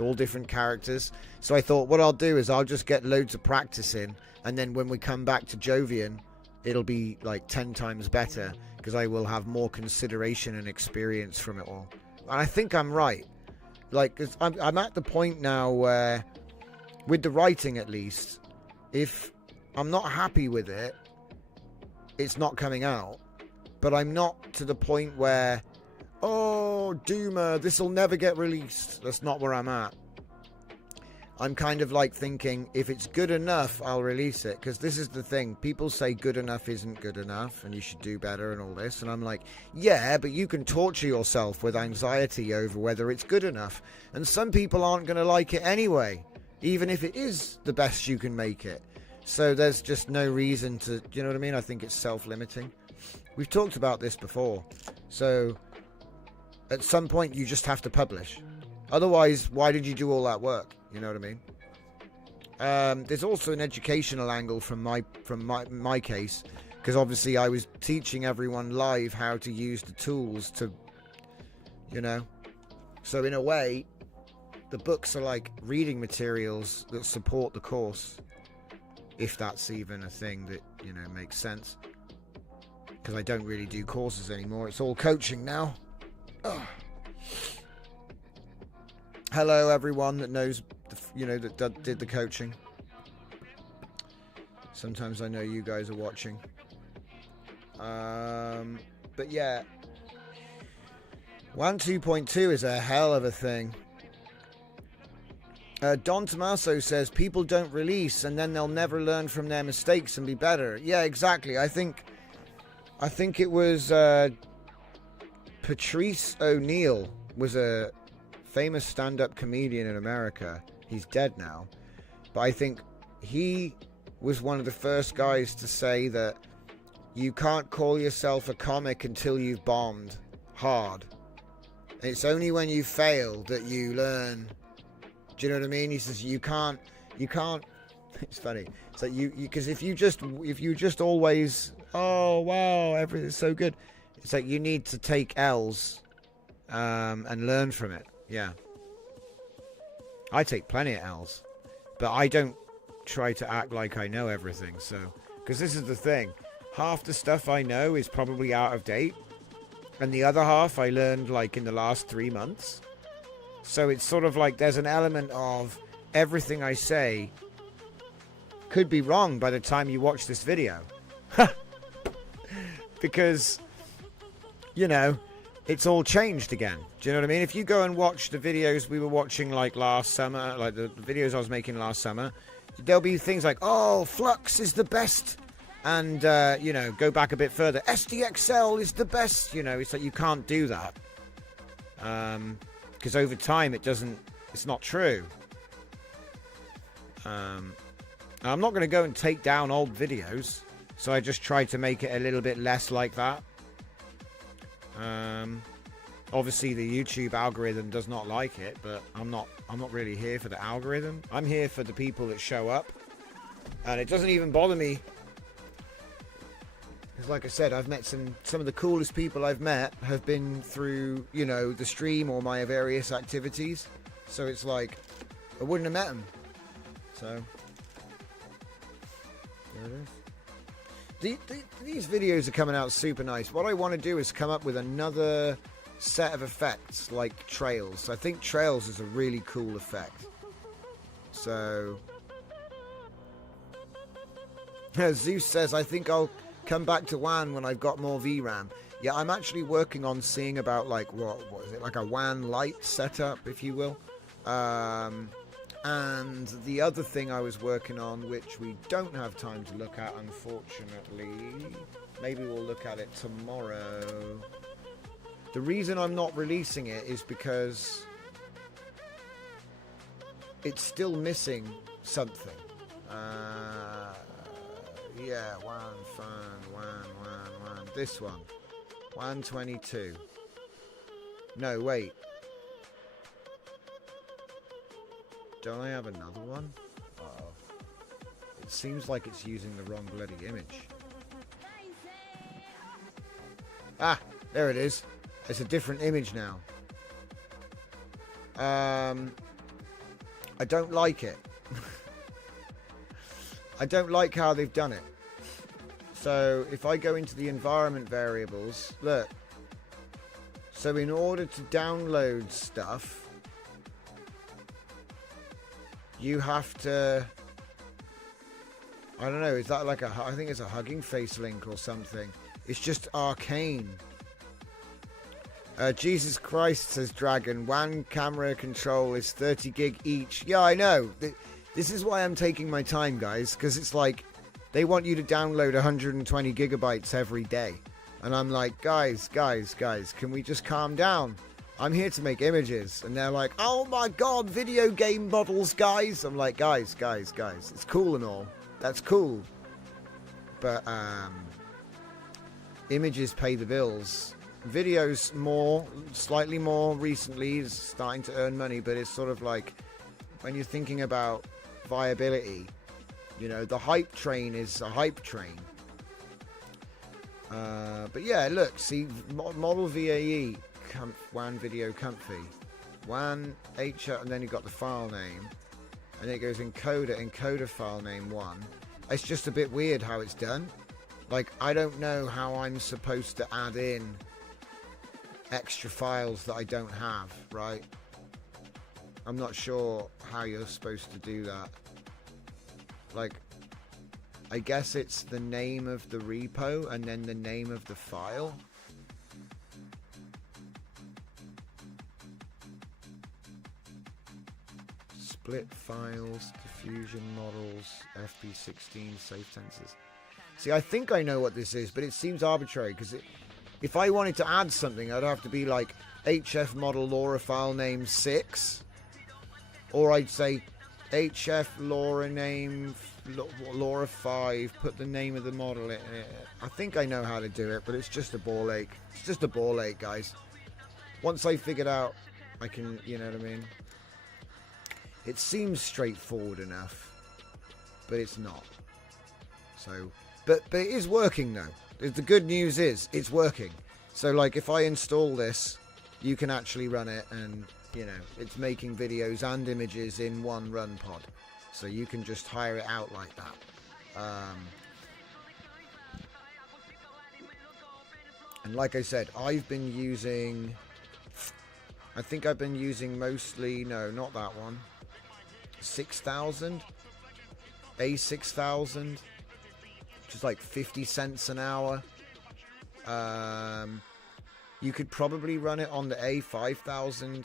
all different characters. So I thought what I'll do is I'll just get loads of practice in, and then when we come back to Jovian, it'll be like 10 times better because I will have more consideration and experience from it all. And I think I'm right. Like, 'cause I'm at the point now where, with the writing at least, if I'm not happy with it, it's not coming out. But I'm not to the point where, oh, Doomer, this will never get released. That's not where I'm at. I'm kind of like thinking, if it's good enough, I'll release it. Because this is the thing. People say good enough isn't good enough and you should do better and all this. And I'm like, yeah, but you can torture yourself with anxiety over whether it's good enough. And some people aren't going to like it anyway, even if it is the best you can make it. So there's just no reason to, do you know what I mean? I think it's self-limiting. We've talked about this before. So at some point you just have to publish. Otherwise, why did you do all that work? You know what I mean? There's also an educational angle from my case, because obviously I was teaching everyone live how to use the tools to, you know. So in a way, the books are like reading materials that support the course, if that's even a thing that, you know, makes sense. Because I don't really do courses anymore. It's all coaching now. Ugh. Hello, everyone that knows, you know, that did the coaching. Sometimes I know you guys are watching. But yeah, 1.2.2 is a hell of a thing. Don Tommaso says people don't release and then they'll never learn from their mistakes and be better. Yeah, exactly. I think it was Patrice O'Neill was a famous stand-up comedian in America. He's dead now, but I think he was one of the first guys to say that you can't call yourself a comic until you've bombed hard. It's only when you fail that you learn. Do you know what I mean? He says you can't. It's funny. It's like you because if you just always, oh wow, everything's so good. It's like you need to take L's and learn from it. Yeah. I take plenty of L's, but I don't try to act like I know everything. So, because this is the thing, half the stuff I know is probably out of date, and the other half I learned like in the last 3 months. So it's sort of like there's an element of everything I say could be wrong by the time you watch this video. Because, you know, it's all changed again. Do you know what I mean? If you go and watch the videos we were watching like last summer, like the videos I was making last summer, there'll be things like, oh, Flux is the best. And, you know, go back a bit further. SDXL is the best. You know, it's like you can't do that. Because over time it's not true. I'm not going to go and take down old videos. So I just tried to make it a little bit less like that. Obviously the YouTube algorithm does not like it, but I'm not really here for the algorithm. I'm here for the people that show up, and it doesn't even bother me, because like I said, I've met some of the coolest people I've met have been through, you know, the stream or my various activities. So it's like I wouldn't have met them. So there it is. These videos are coming out super nice. What I want to do is come up with another set of effects like trails. I think trails is a really cool effect. So Zeus says, I think I'll come back to WAN when I've got more VRAM. Yeah, I'm actually working on seeing about like what is it, like a WAN light setup, if you will. And the other thing I was working on, which we don't have time to look at, unfortunately. Maybe we'll look at it tomorrow. The reason I'm not releasing it is because it's still missing something. Yeah, this one. 122. No, wait. Don't I have another one? Uh-oh. It seems like it's using the wrong bloody image. Ah, there it is. It's a different image now. I don't like it. I don't like how they've done it. So if I go into the environment variables, look. So in order to download stuff, you have to, I don't know, is that like I think it's a Hugging Face link or something. It's just arcane. Jesus Christ, says Dragon. One camera control is 30 gig each. Yeah, I know. This is why I'm taking my time, guys, because it's like they want you to download 120 gigabytes every day. And I'm like, guys, can we just calm down? I'm here to make images. And they're like, oh my God, video game models, guys. I'm like, guys, it's cool and all. That's cool. But images pay the bills. Videos slightly more recently is starting to earn money, but it's sort of like when you're thinking about viability, you know, the hype train is a hype train. But yeah, look, see, model VAE, WAN video comfy, WAN H, and then you've got the file name, and it goes encoder file name 1. It's just a bit weird how it's done. Like, I don't know how I'm supposed to add in extra files that I don't have, right? I'm not sure how you're supposed to do that. Like, I guess it's the name of the repo and then the name of the file. Split files, diffusion models, FP16, safe sensors. See, I think I know what this is, but it seems arbitrary because if I wanted to add something, I'd have to be like HF model LoRa file name 6, or I'd say HF LoRa name LoRa 5, put the name of the model in it. I think I know how to do it, but it's just a ball ache. It's just a ball ache, guys. Once I figured out, I can, you know what I mean? It seems straightforward enough, but it's not. So, but it is working though. The good news is it's working. So like if I install this, you can actually run it, and you know, it's making videos and images in one run pod. So you can just hire it out like that. And like I said, I've been using, I think I've been using mostly, no, not that one, 6000, A6000, which is like 50 cents an hour. You could probably run it on the A5000,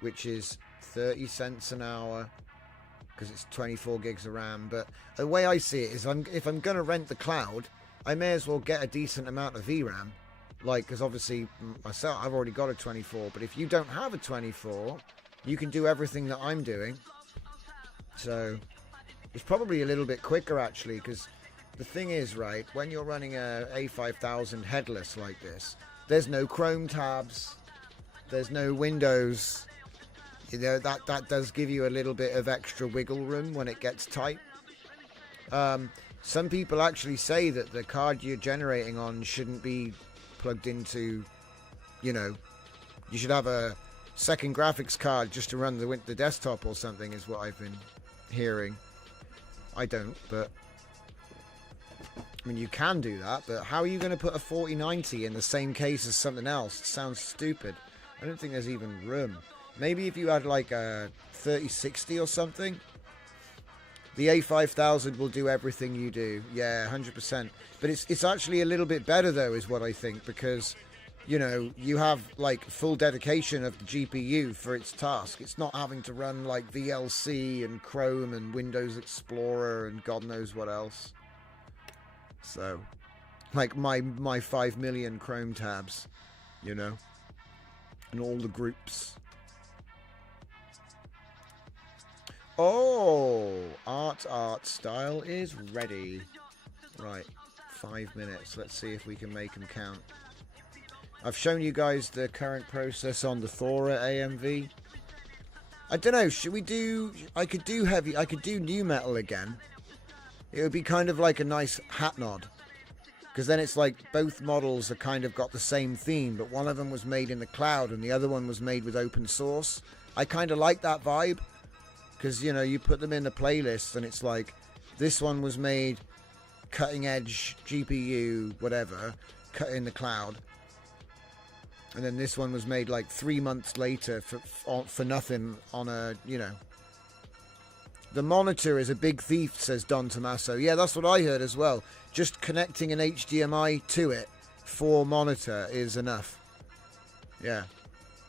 which is 30 cents an hour, because it's 24 gigs of RAM. But the way I see it is, if I'm going to rent the cloud, I may as well get a decent amount of VRAM. Like, because obviously myself, I've already got a 24, but if you don't have a 24, you can do everything that I'm doing. So it's probably a little bit quicker actually, because the thing is, right, when you're running a A5000 headless like this, there's no Chrome tabs, there's no Windows. You know, that does give you a little bit of extra wiggle room when it gets tight. Some people actually say that the card you're generating on shouldn't be plugged into, you know, you should have a second graphics card just to run the desktop or something, is what I've been hearing. I don't, but I mean, you can do that, but how are you going to put a 4090 in the same case as something else? It sounds stupid. I don't think there's even room. Maybe if you had like a 3060 or something. The A5000 will do everything you do. Yeah, 100%. But it's actually a little bit better though, is what I think, because, you know, you have like full dedication of the GPU for its task. It's not having to run like VLC and Chrome and Windows Explorer and God knows what else. So, Like my 5 million Chrome tabs, you know, and all the groups. Oh, art style is ready. Right, 5 minutes. Let's see if we can make them count. I've shown you guys the current process on the Thora AMV. I don't know, should we do... I could do new metal again. It would be kind of like a nice hat nod. Because then it's like both models are kind of got the same theme, but one of them was made in the cloud and the other one was made with open source. I kind of like that vibe. Because, you know, you put them in the playlist and it's like, this one was made cutting edge GPU, whatever, cut in the cloud. And then this one was made like 3 months later for nothing on a, you know. The monitor is a big thief, says Don Tommaso. Yeah, that's what I heard as well. Just connecting an HDMI to it for monitor is enough. Yeah,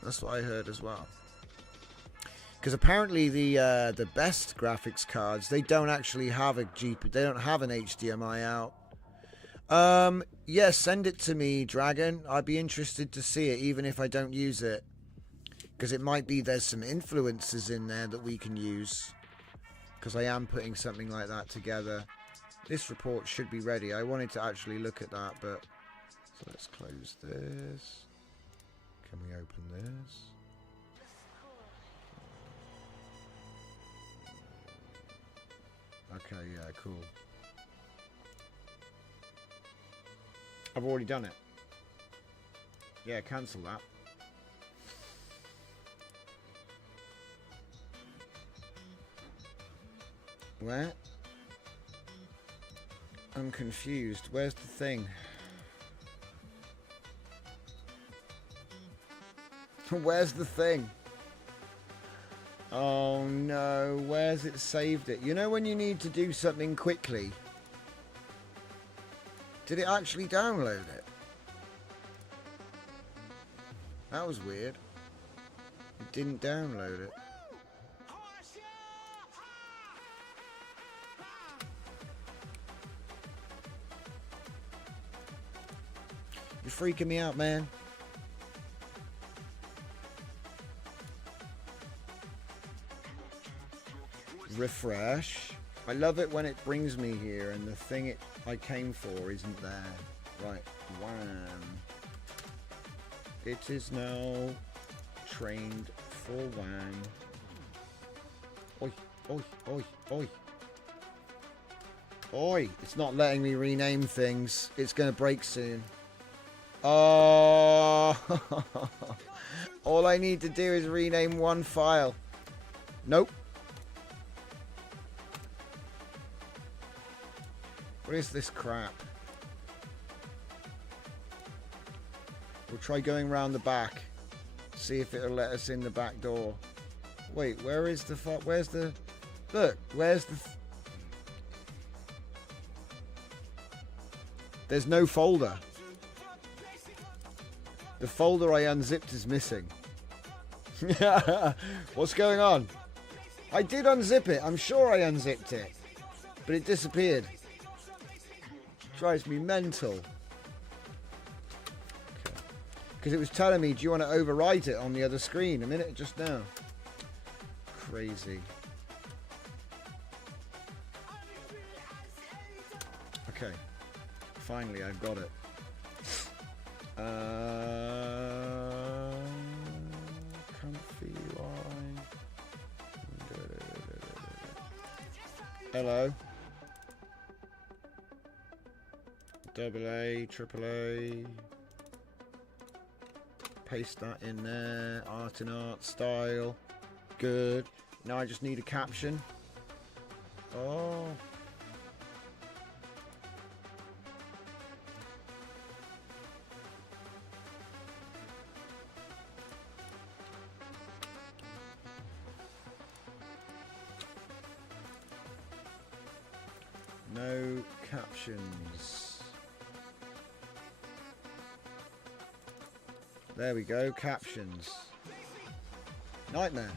that's what I heard as well. Because apparently the best graphics cards, they don't actually have a GPU. They don't have an HDMI out. Yeah, send it to me, Dragon. I'd be interested to see it, even if I don't use it. Because it might be there's some influences in there that we can use. Because I am putting something like that together. This report should be ready. I wanted to actually look at that, but... So let's close this. Can we open this? Okay, yeah, cool. I've already done it. Yeah, cancel that. Where? I'm confused. Where's the thing? Where's the thing? Oh no, where's it saved it? You know when you need to do something quickly? Did it actually download it? That was weird. It didn't download it. You're freaking me out, man. Refresh. I love it when it brings me here and the thing I came for isn't there. Right. Wham. It is now trained for wham. Oi, oi, oi, oi. Oi. It's not letting me rename things. It's going to break soon. Oh. All I need to do is rename one file. Nope. What is this crap? We'll try going round the back. See if it'll let us in the back door. Wait, where is the... Where's the... Look, where's the... There's no folder. The folder I unzipped is missing. What's going on? I did unzip it. I'm sure I unzipped it. But it disappeared. Drives me mental. Because it was telling me, do you want to overwrite it on the other screen a minute just now? Crazy. Okay. Finally, I've got it. Comfy line. Hello. Double A, triple A. Paste that in there. Art and art style. Good. Now I just need a caption. Oh. No captions. There we go, captions. Nightmare.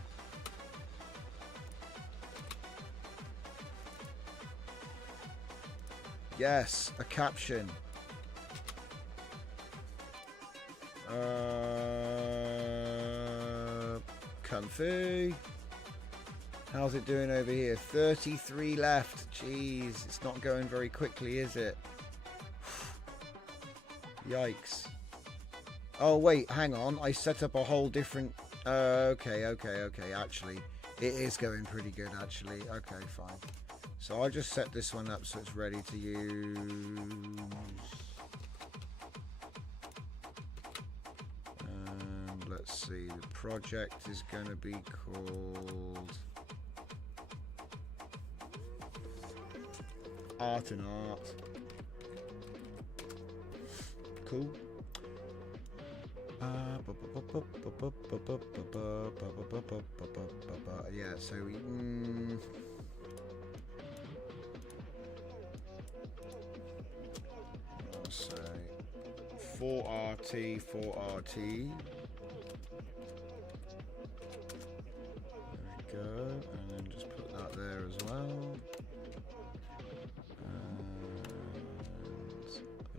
Yes, a caption. Comfy. How's it doing over here? 33 left. Jeez, it's not going very quickly, is it? Yikes. Oh, wait, hang on. I set up a whole different... okay. Actually, it is going pretty good, actually. Okay, fine. So I'll just set this one up so it's ready to use. Let's see. The project is going to be called... Art and Art. Cool. Yeah, so we... I'll say 4RT, 4RT. There we go. And then just put that there as well.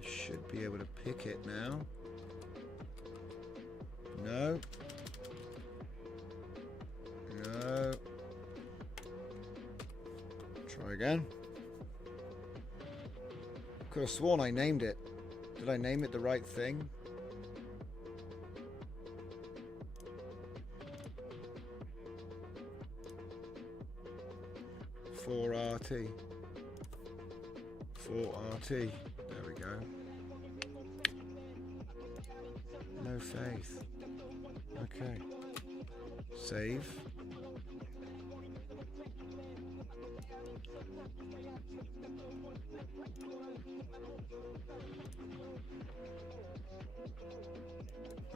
I should be able to pick it now. No. No. Try again. Could have sworn I named it. Did I name it the right thing? For RT. There we go. No faith. Okay. Save.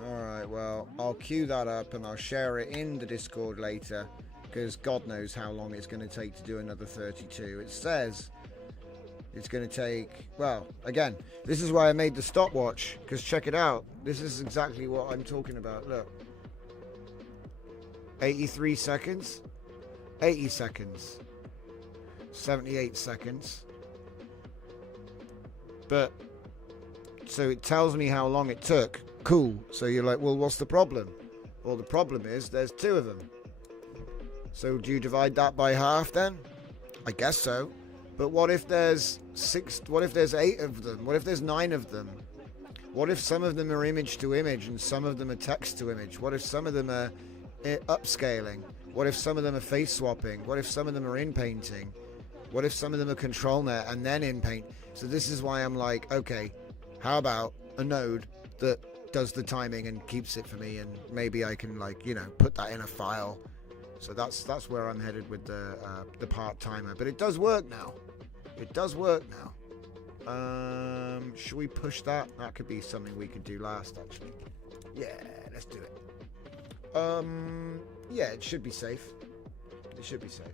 Alright, well, I'll queue that up and I'll share it in the Discord later, because God knows how long it's going to take to do another 32. It says it's going to take, well, again, this is why I made the stopwatch, because check it out. This is exactly what I'm talking about. Look. 83 seconds. 80 seconds. 78 seconds. But, so it tells me how long it took. Cool. So you're like, well, what's the problem? Well, the problem is there's 2 of them. So do you divide that by half then? I guess so. But what if there's 6? What if there's 8 of them? What if there's 9 of them? What if some of them are image to image and some of them are text to image? What if some of them are upscaling? What if some of them are face swapping? What if some of them are in painting? What if some of them are control net and then in paint? So this is why I'm like, okay, how about a node that does the timing and keeps it for me, and maybe I can, like, you know, put that in a file. So that's where I'm headed with the part timer. But it does work now. It does work now. Should we push that? That could be something we could do last, actually. Yeah, let's do it. Yeah, it should be safe. It should be safe.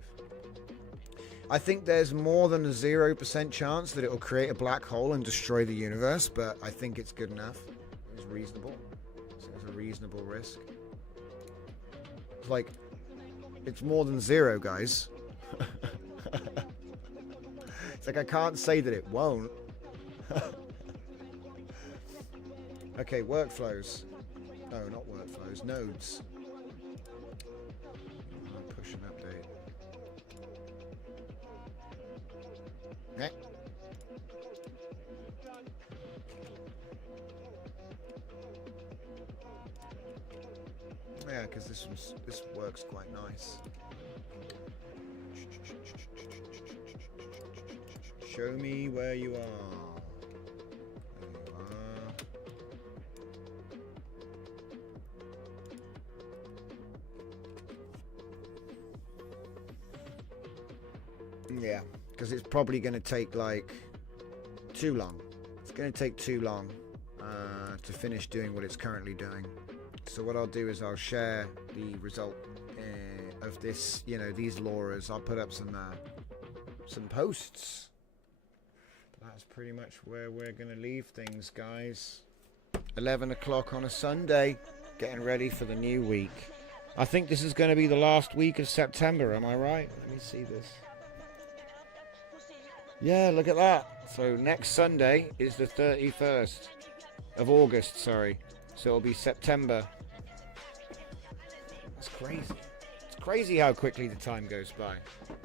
I think there's more than a 0% chance that it will create a black hole and destroy the universe, but I think it's good enough. It's reasonable. So it's a reasonable risk. It's like, it's more than 0, guys. It's like I can't say that it won't. Okay, workflows. No, not workflows. Nodes. Push an update. Okay. Yeah, because this works quite nice. Show me where you are. Yeah, because it's probably going to take like too long. It's going to take too long to finish doing what it's currently doing. So what I'll do is I'll share the result of this, you know, these LoRa's. I'll put up some posts. That's pretty much where we're going to leave things, guys. 11 o'clock on a Sunday, getting ready for the new week. I think this is going to be the last week of September, am I right? Let me see this. Yeah, look at that. So next Sunday is the 31st of August, sorry. So it'll be September. That's crazy. It's crazy how quickly the time goes by.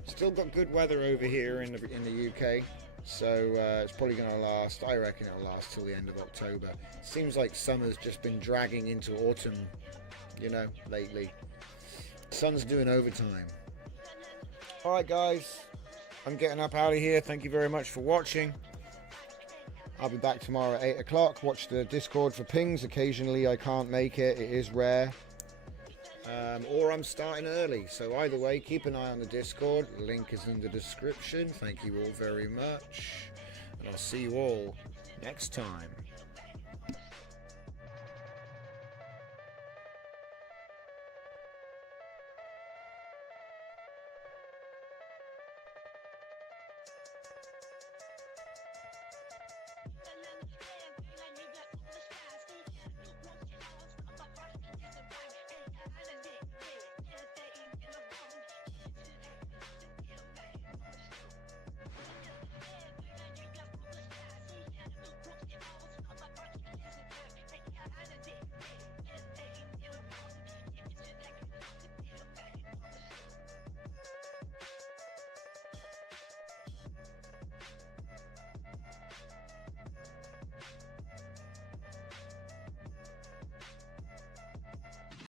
Still got good weather over here in the UK. So it's probably going to last, I reckon it'll last till the end of October. Seems like summer's just been dragging into autumn, you know, lately. Sun's doing overtime. Alright guys, I'm getting up out of here. Thank you very much for watching. I'll be back tomorrow at 8 o'clock. Watch the Discord for pings. Occasionally I can't make it. It is rare. Or I'm starting early. So either way, keep an eye on the Discord. The link is in the description. Thank you all very much. And I'll see you all next time.